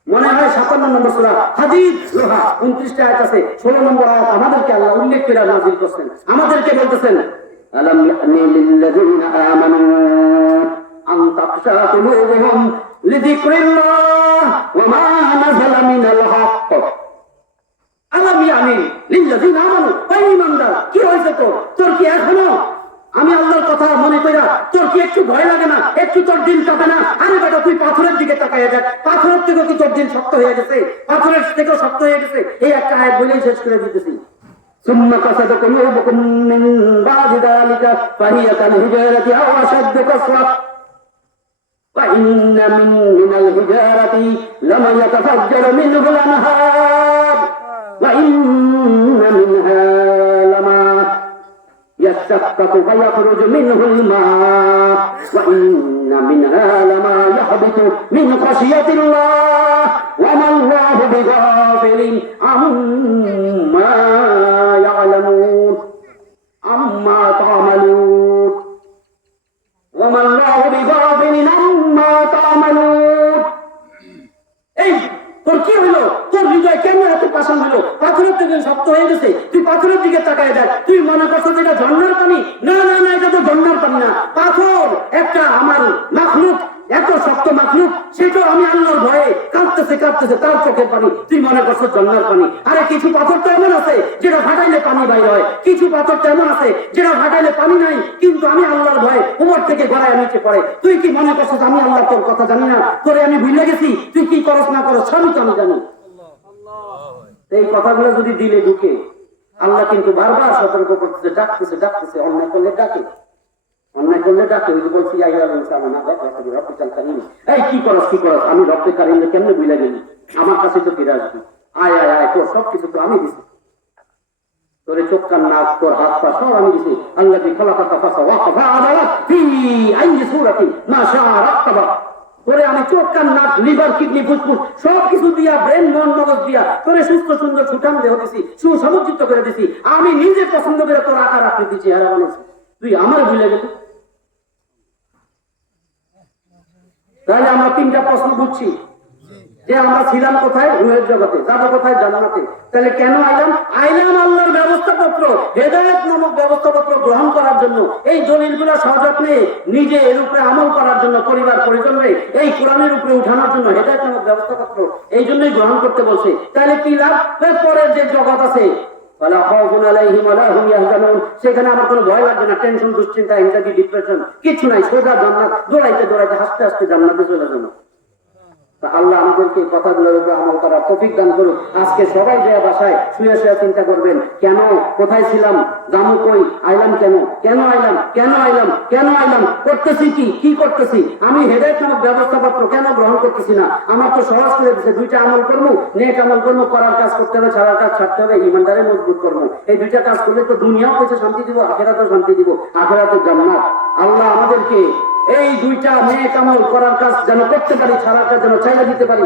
মনে হয় 57 নম্বর সূরা হাদীদ 29টা আয়াত আছে, 16 নম্বর আয়াত আমাদেরকে আল্লাহ উল্লেখ করে নাযিল করছেন, আমাদেরকে বলতেছেন, আলাম ইয়ানি লিল্লাযিনা আমানু আন তাখশা কুলুবুহুম লিযিকরিল্লাহ ওয়া মা নাযালা মিনাল হক আলাম ইয়ামিন লিল্লাযিনা আমানু ওয়া ঈমানদার। কি হয়েছে তোর কি এখনো আমি আল্লাহর কথা মনে কইরা তোর কি একটু ভয় লাগে না? একটু তোর দিন কাঁপে না? আরে বেটা তুই পাথরের দিকে তাকায় দেখ, পাথরের থেকেও কি তোর দিন শক্ত হয়ে গেছে? পাথরের থেকেও শক্ত হয়ে গেছে। এই একটা আয়াত বলেই শেষ করে দিতেছি। সুম্মা কাসাদা কুলুবুকুম মিন বাদি যালিকা ফাহিয়া কাল হিজারাতি আও আশাদ্দু কাসওয়া ওয়া ইন্না মিনাল হিজারাতি লামা ইয়াতাফাজ্জারু মিনহুল আনহার ওয়া ইন্না মিনহা লামা يشقق فيخرج منه الماء وإن منها لما يهبط من خشية الله وما الله بغافل عما يعلمون عما تعملون وما الله بغافل عما تعملون এই তোর কি হলো? তোর হৃদয় কেন এত পাষাণ হলো? পাথরের থেকে শক্ত হয়ে গেছে। তুই পাথরের দিকে তাকায় দেখ, তুই মনে করছো যেটা ঝর্ণার পানি। না না না, এটা তো ঝর্ণার পানি না। পাথর একটা আমার মাখলুক, এত শক্ত মাখলুক, সেটাও আমি আল্লাহর ভয়ে কাঁদতেছে কাঁদতেছে তার চোখের পানি। তুই মনে করছো ঝর্ণার পানি। আরে কিছু পাথর তো এমন আছে যেটা ফাটাইলে পানি বাইর হয়, কিছু পাথর তো এমন আছে যেটা ফাটাইলে পানি নাই, কিন্তু আমি আল্লাহর ভয়ে উপর থেকে গড়ায় নিচে পড়ে। তুই কি মনে করছো আমি আল্লাহ তোর কথা জানি না? তোরে আমি ভুলে গেছি? তুই কি করস না করস সবই তো আমি জানি। এই কথাগুলো যদি দিলে ঢুকে, আল্লাহ কিন্তু বারবার সতর্ক করতেছে, ডাকতেছে ডাকতেছে। অন্যায় করলে ডাকে, অন্যায় করলে ডাকে। ওই যে বলছি এই কি করস কি করস, আমি রব্বে কারিমকে কেমনে ভুলে গেলি? আমার কাছে তো ফিরে আসবি। আয় আয় আয়, তোর সবকিছু তো আমি দিছি। তোরে চোখ কান নাক তোর হাত পা সব আমি দিছি। আল্লাহ কি খলাকাকা ফাসাওয়া ফাআদালা ফি আই সূরাতিন মা শাআ রাক্কাবা। তোরে আমি চোখ কান নাক লিভার কিডনি ফুসফুস সবকিছু দিয়া, ব্রেন মন মগজ দিয়া তোরে সুস্থ সুন্দর সুঠাম দেহ দিছি, সুসমুচিত করে দিছি। আমি নিজে পছন্দ করে তোর আকার আকৃতি চেহারা বানিয়েছি। তুই আমার ভুলে গেলি। তাহলে আমরা তিনটা প্রশ্ন বুঝছি যে আমরা ছিলাম কোথায়? রুহের জগতে। যাবো কোথায়? জান্নাতে। তাহলে কেন আইলাম? আইলাম আল্লাহর ব্যবস্থাপত্র, হেদায়েত নামক ব্যবস্থাপত্র গ্রহণ করার জন্য। এই দলিলগুলো সযত্নে নিজে এর উপরে আমল করার জন্য, পরিবার পরিজনরে এই কোরআনের উপরে উঠানোর জন্য হেদায়েত নামক ব্যবস্থাপত্র এই জন্যই গ্রহণ করতে বলছে। তাহলে কি লাভ? পরের যে জগৎ আছে সেখানে আমার কোনো ভয় লাগবে না, টেনশন দুশ্চিন্তা এনজাইটি ডিপ্রেশন কিছু নাই। সোজা জান্নাত, দৌড়াইতে দৌড়াইতে হাসতে হাসতে জান্নাতে চলে যাবো। আল্লাহ আমাদেরকে কথাগুলোর উপরে আমল করার তৌফিক দান করুন। আজকে সবাই যে বাসায় শুয়ে শুয়ে চিন্তা করবেন, কেন কোথায় ছিলাম, জামু কই, আইলাম কেন, কেন আইলাম, কেন আইলাম, কেন আইলাম, করতেছি কি, কি করতেছি, আমি হেদায়েত নামক ব্যবস্থাপত্র কেন গ্রহণ করতেছি না? আমার তো সহজ করে দিচ্ছে, দুইটা আমল করবো, নেক আমল করবো, করার কাজ করতে হবে, ছাড়ার কাজ ছাড়তে হবে, ইমানদারে মজবুত করবো। এই দুইটা কাজ করলে তো দুনিয়াও পেছে শান্তি দিব, আখিরাতেও শান্তি দিব, আখিরাতে জান্নাত। আল্লাহ আমাদেরকে এই দুইটা নেক আমল করার কাজ যেন করতে পারি, ছাড়ার কাজ যেন চাইলে দিতে পারি,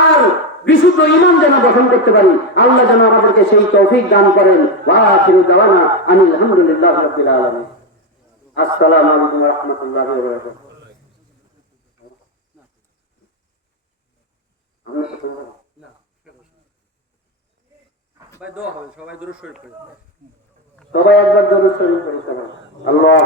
আর বিশুদ্ধ ঈমান যেন গঠন করতে পারি। আল্লাহ যেন আমাদেরকে সেই তৌফিক দান করেন। ওয়া আখিরু দাওয়ানা আনিল হামদুলিল্লাহি রাব্বিল আলামিন। আসসালামু আলাইকুম ওয়া রাহমাতুল্লাহি ওয়া বারাকাতুহু। ভাই দোয়া হবে, সবাই দুরূদ শরীফ পড়ে। সবাই একবার দরুদ শরীফ পড়ি। সবাই আল্লাহ